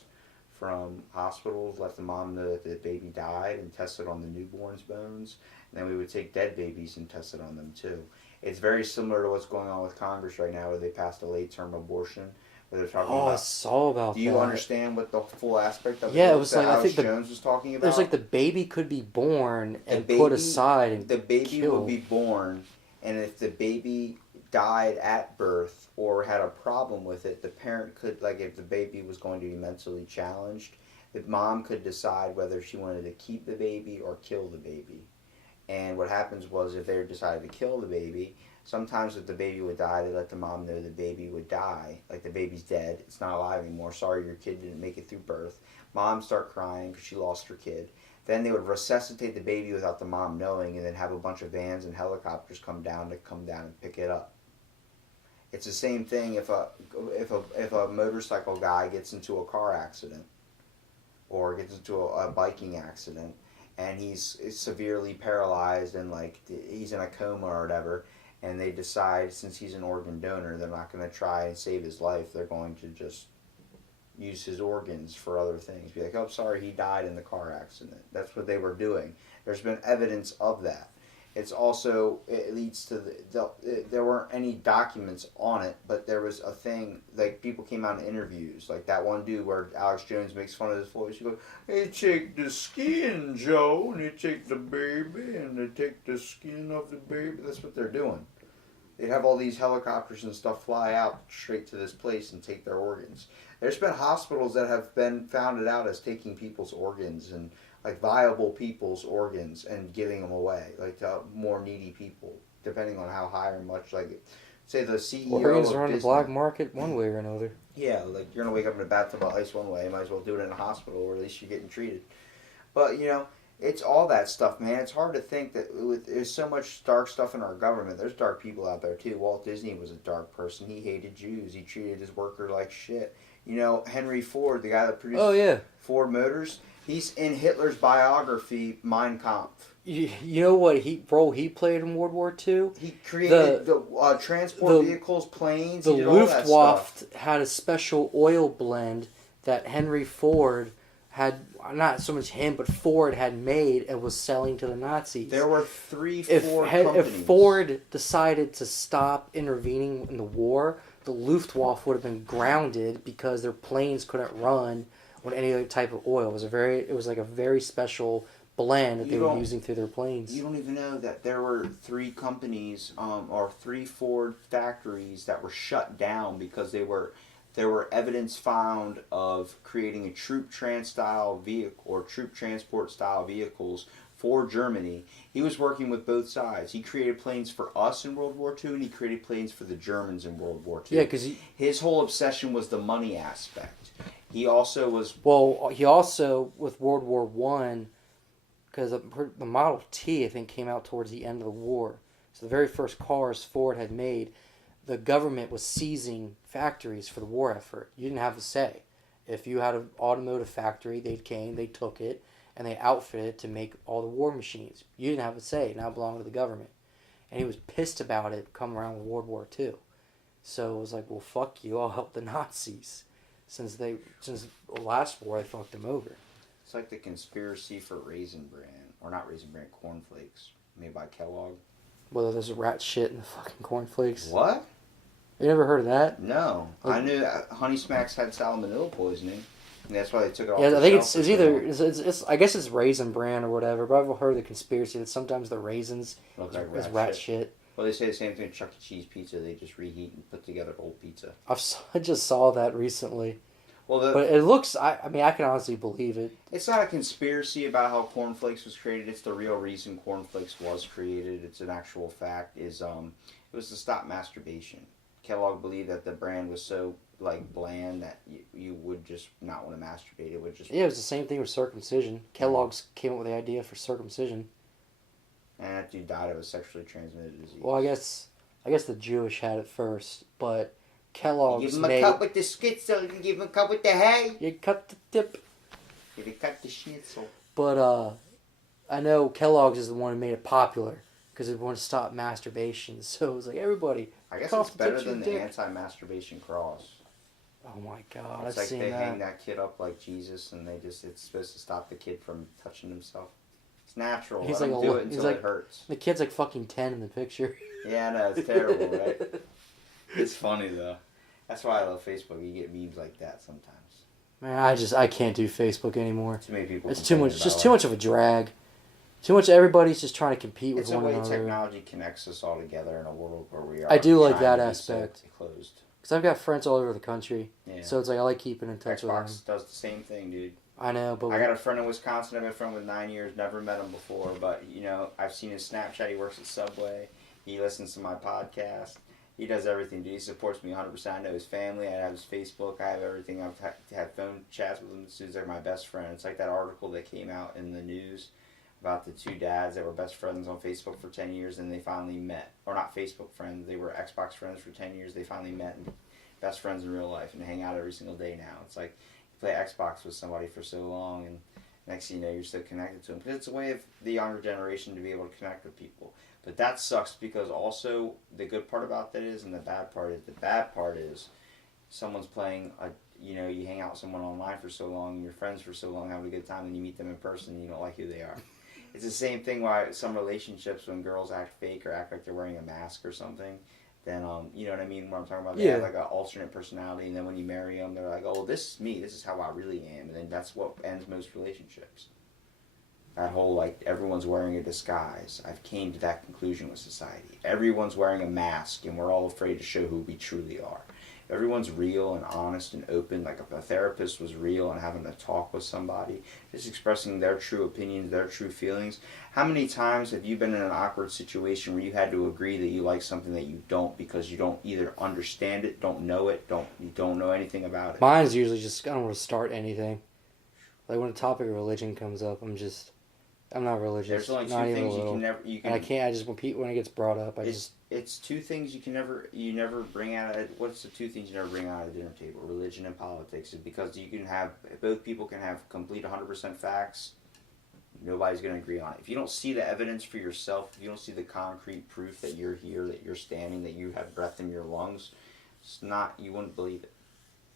from hospitals, let the mom know that the baby died, and test it on the newborn's bones. And then we would take dead babies and test it on them too. It's very similar to what's going on with Congress right now, where they passed a late-term abortion. Where they're talking about. I saw about that. Do you understand what the full aspect of it is? It was like Alex I think Jones was talking about. There's like the baby could be born and put aside and the baby killed. would be born. And if the baby died at birth or had a problem with it, the parent could, like if the baby was going to be mentally challenged, the mom could decide whether she wanted to keep the baby or kill the baby. And what happens was if they decided to kill the baby, sometimes if the baby would die, they let the mom know the baby would die. Like the baby's dead, it's not alive anymore, sorry your kid didn't make it through birth. Mom start crying because she lost her kid. Then they would resuscitate the baby without the mom knowing, and then have a bunch of vans and helicopters come down and pick it up. It's the same thing if a motorcycle guy gets into a car accident or gets into a biking accident, and he's severely paralyzed and like he's in a coma or whatever, and they decide since he's an organ donor, they're not going to try and save his life. They're going to just use his organs for other things. Be like, oh, sorry, he died in the car accident. That's what they were doing. There's been evidence of that. It's also, it leads to there weren't any documents on it, but there was a thing, like people came out in interviews, like that one dude where Alex Jones makes fun of his voice. He goes, they take the skin, Joe, and they take the baby, and they take the skin of the baby. That's what they're doing. They'd have all these helicopters and stuff fly out straight to this place and take their organs. There's been hospitals that have been founded out as taking people's organs and like viable people's organs and giving them away, like to more needy people, depending on how high or much. Like, say the CEO organs of are on the Disney. black market one way or another. Yeah, like you're gonna wake up in a bathtub of ice one way, you might as well do it in a hospital, or at least you're getting treated. But it's all that stuff, man. It's hard to think that there's so much dark stuff in our government. There's dark people out there too. Walt Disney was a dark person. He hated Jews. He treated his worker like shit. Henry Ford, the guy that produced Ford Motors, he's in Hitler's biography, Mein Kampf. You know what role he played in World War II? He created the transport vehicles, planes. The he did all that Luftwaffe stuff. had a special oil blend that Henry Ford had, not so much him, but Ford had made and was selling to the Nazis. There were Ford companies. If Ford decided to stop intervening in the war, the Luftwaffe would have been grounded because their planes couldn't run on any other type of oil. It was like a very special blend that they were using through their planes. You don't even know that there were 3 companies or 3 Ford factories that were shut down because there were evidence found of creating a troop style vehicle or troop transport style vehicles for Germany. He was working with both sides. He created planes for us in World War II, and he created planes for the Germans in World War II. Yeah, because his whole obsession was the money aspect. He also was... Well, he also, with World War I, because the Model T, I think, came out towards the end of the war. So the very first cars Ford had made, the government was seizing factories for the war effort. You didn't have a say. If you had an automotive factory, they took it, and they outfitted it to make all the war machines. You didn't have a say. Now it belonged to the government. And he was pissed about it coming around with World War II. So it was like, well, fuck you. I'll help the Nazis. Since the last war, they fucked them over. It's like the conspiracy for Raisin Bran. Or not Raisin Bran, cornflakes. Made by Kellogg. Whether there's rat shit in the fucking cornflakes. What? You never heard of that? No. I knew Honey Smacks had salmonella poisoning. And that's why they took it off Yeah, the I think shelf it's either... It's I guess it's Raisin Bran or whatever, but I've heard the conspiracy that sometimes the raisins is rat shit. Well, they say the same thing with Chuck E. Cheese pizza. They just reheat and put together old pizza. I just saw that recently. Well, but it looks... I mean, I can honestly believe it. It's not a conspiracy about how cornflakes was created. It's the real reason cornflakes was created. It's an actual fact. It was to stop masturbation. Kellogg believed that the brand was so bland that you would just not want to masturbate. It would just... Yeah, it was the same thing with circumcision. Kellogg's came up with the idea for circumcision. And that dude died of a sexually transmitted disease. Well, I guess the Jewish had it first, but Kellogg's you give him a cup with the schnitzel, you give him a cup with the hay. You cut the tip. You cut the schnitzel. But I know Kellogg's is the one who made it popular because it wanted to stop masturbation. So it was like, everybody. I guess it's better than the anti-masturbation cross. Oh my God, it's I've like seen they that. hang that kid up like Jesus, and it's supposed to stop the kid from touching himself. It's natural. He's Let like him do it until it hurts. The kid's like fucking 10 in the picture. Yeah, I know, it's terrible, right? It's funny though. That's why I love Facebook. You get memes like that sometimes. Man, I can't do Facebook anymore. Too many people. It's too much. Just too much of a drag. Too much. Everybody's just trying to compete with one another. It's a way technology connects us all together in a world where we are. I do like that aspect. Closed. Because I've got friends all over the country. Yeah. So it's like I like keeping in touch with them. Xbox does the same thing, dude. I know, but I got a friend in Wisconsin. I've been a friend with 9 years. Never met him before, but I've seen his Snapchat. He works at Subway. He listens to my podcast. He does everything, dude. He supports me 100%. I know his family. I have his Facebook. I have everything. I've had phone chats with him. This dude's like my best friend. It's like that article that came out in the news about the two dads that were best friends on Facebook for 10 years and they finally met. Or not Facebook friends. They were Xbox friends for 10 years. They finally met and best friends in real life and hang out every single day now. It's like you play Xbox with somebody for so long and next thing you know you're still connected to them. Because it's a way of the younger generation to be able to connect with people. But that sucks because also the good part about that is and the bad part is someone's playing you hang out with someone online for so long and you're friends for so long, having a good time, and you meet them in person and you don't like who they are. It's the same thing why some relationships when girls act fake or act like they're wearing a mask or something, then you know what I mean, what I'm talking about? They have like an alternate personality and then when you marry them they're like, oh, this is me, this is how I really am, and then that's what ends most relationships. That whole everyone's wearing a disguise. I've came to that conclusion with society. Everyone's wearing a mask and we're all afraid to show who we truly are. If everyone's real and honest and open, like if a therapist was real and having a talk with somebody, just expressing their true opinions, their true feelings. How many times have you been in an awkward situation where you had to agree that you like something that you don't because you don't either understand it, don't know it, you don't know anything about it? Mine's usually just I don't want to start anything. Like when the topic of religion comes up, I'm not religious. There's only two things and I can't. I just when it gets brought up, It's two things you never bring out. What's the two things you never bring out of the dinner table? Religion and politics. Is because you can have both people can have complete 100% facts. Nobody's going to agree on it. If you don't see the evidence for yourself, if you don't see the concrete proof that you're here, that you're standing, that you have breath in your lungs, you wouldn't believe it.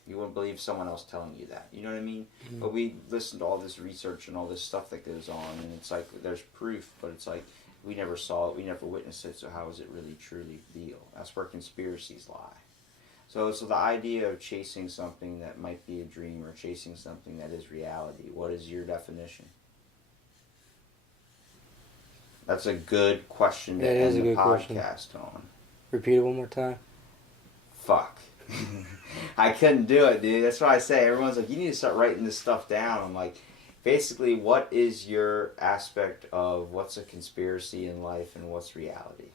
You wouldn't believe someone else telling you that. You know what I mean? Mm-hmm. But we listen to all this research and all this stuff that goes on, and it's like there's proof, but it's like we never saw it, we never witnessed it, so how is it really truly real? That's where conspiracies lie. So the idea of chasing something that might be a dream or chasing something that is reality, what is your definition? That's a good question to end the podcast on. Repeat it one more time. Fuck. I couldn't do it, dude. That's what I say. Everyone's like, you need to start writing this stuff down. I'm like, basically, what is your aspect of what's a conspiracy in life and what's reality?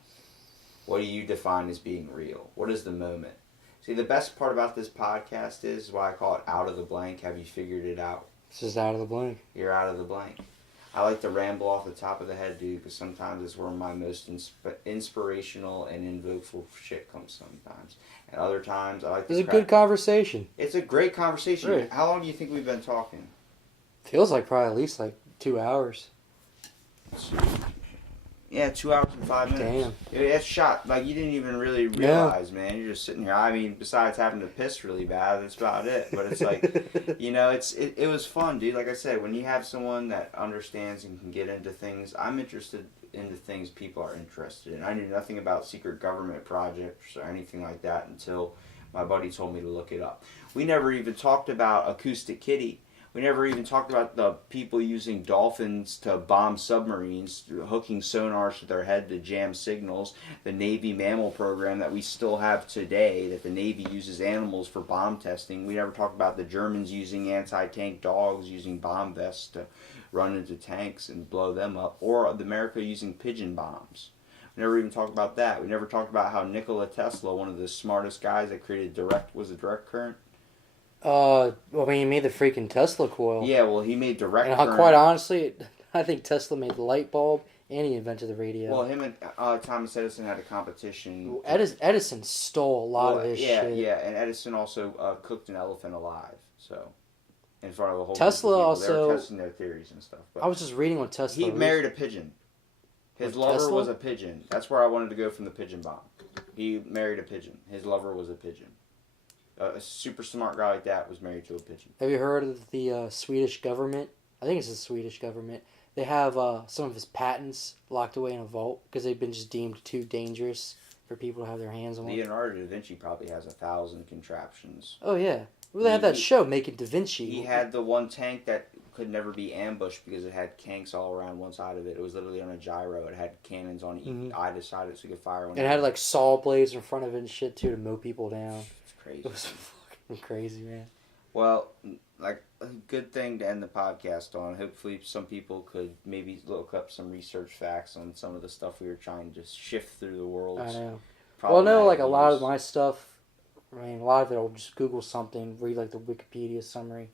What do you define as being real? What is the moment? See, the best part about this podcast is why I call it out of the blank. Have you figured it out? It's just out of the blank. You're out of the blank. I like to ramble off the top of the head, dude, because sometimes it's where my most inspirational and invokeful shit comes sometimes. And other times, I like to... It's a good conversation. It's a great conversation. Right. How long do you think we've been talking? Feels like probably at least 2 hours. Yeah, 2 hours and 5 minutes. Damn. It's shot like you didn't even really realize, man. You're just sitting here. I mean, besides having to piss really bad, that's about it. But it's like, you know, it was fun, dude. Like I said, when you have someone that understands and can get into things, I'm interested into things people are interested in. I knew nothing about secret government projects or anything like that until my buddy told me to look it up. We never even talked about Acoustic Kitty. We never even talked about the people using dolphins to bomb submarines, hooking sonars to their head to jam signals, the Navy mammal program that we still have today, that the Navy uses animals for bomb testing. We never talked about the Germans using anti-tank dogs, using bomb vests to run into tanks and blow them up, or America using pigeon bombs. We never even talked about that. We never talked about how Nikola Tesla, one of the smartest guys that created direct current? Well, I mean, he made the freaking Tesla coil. Yeah, well, he made direct and current. Quite honestly, I think Tesla made the light bulb and he invented the radio. Well, him and Thomas Edison had a competition. Edison stole a lot of his shit. Yeah, and Edison also cooked an elephant alive, so in front of a whole Tesla group of people. also. They were testing their theories and stuff. But I was just reading on Tesla. he married a pigeon. His lover Tesla? was a pigeon. That's where I wanted to go from the pigeon bomb. He married a pigeon. His lover was a pigeon. A super smart guy like that was married to a pigeon. Have you heard of the Swedish government? I think it's the Swedish government. They have some of his patents locked away in a vault because they've been just deemed too dangerous for people to have their hands on. Leonardo da Vinci probably has 1,000 contraptions. Oh, yeah. Well, they had that show, Making Da Vinci. He had the one tank that could never be ambushed because it had tanks all around one side of it. It was literally on a gyro. It had cannons on either side of it so you could fire one. And it had like saw blades in front of it and shit too to mow people down. It's crazy. It was fucking crazy, man. Well, like a good thing to end the podcast on. Hopefully some people could maybe look up some research facts on some of the stuff we were trying to shift through the world. I know. Well, no, like a lot of my stuff, I mean, a lot of it I'll just Google something, read like the Wikipedia summary.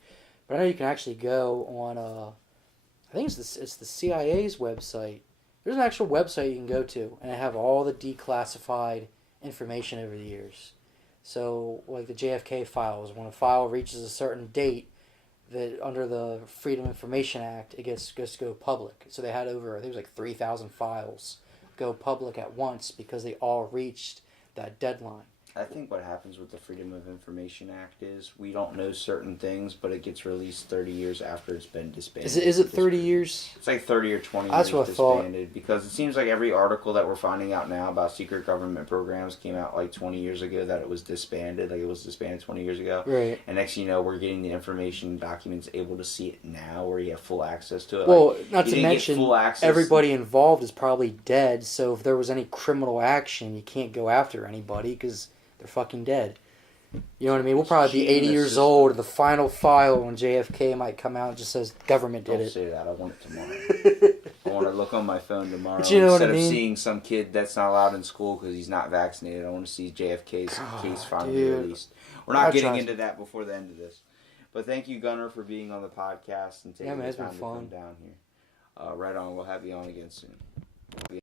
But I know you can actually go on, I think it's the CIA's website. There's an actual website you can go to, and they have all the declassified information over the years. So, like the JFK files, when a file reaches a certain date, that under the Freedom of Information Act, it gets to go public. So they had over, I think it was like 3,000 files go public at once because they all reached that deadline. I think what happens with the Freedom of Information Act is we don't know certain things, but it gets released 30 years after it's been disbanded. Is it 30 years? It's like 30 or 20 That's years what I thought. disbanded because it seems like every article that we're finding out now about secret government programs came out like 20 years ago that it was disbanded. Like it was disbanded 20 years ago. Right. And next thing you know, we're getting the information documents able to see it now where you have full access to it. Well, like, not to mention, everybody involved is probably dead, so if there was any criminal action, you can't go after anybody because they're fucking dead. You know what I mean? We'll probably be 80 years old. The final file on JFK might come out and just says government did it. Don't say that. I want it tomorrow. I want to look on my phone tomorrow. But you know Instead what I mean? of seeing some kid that's not allowed in school because he's not vaccinated, I want to see JFK's case finally released. We're not getting into that before the end of this. But thank you, Gunnar, for being on the podcast and taking the time to come down here. Right on. We'll have you on again soon.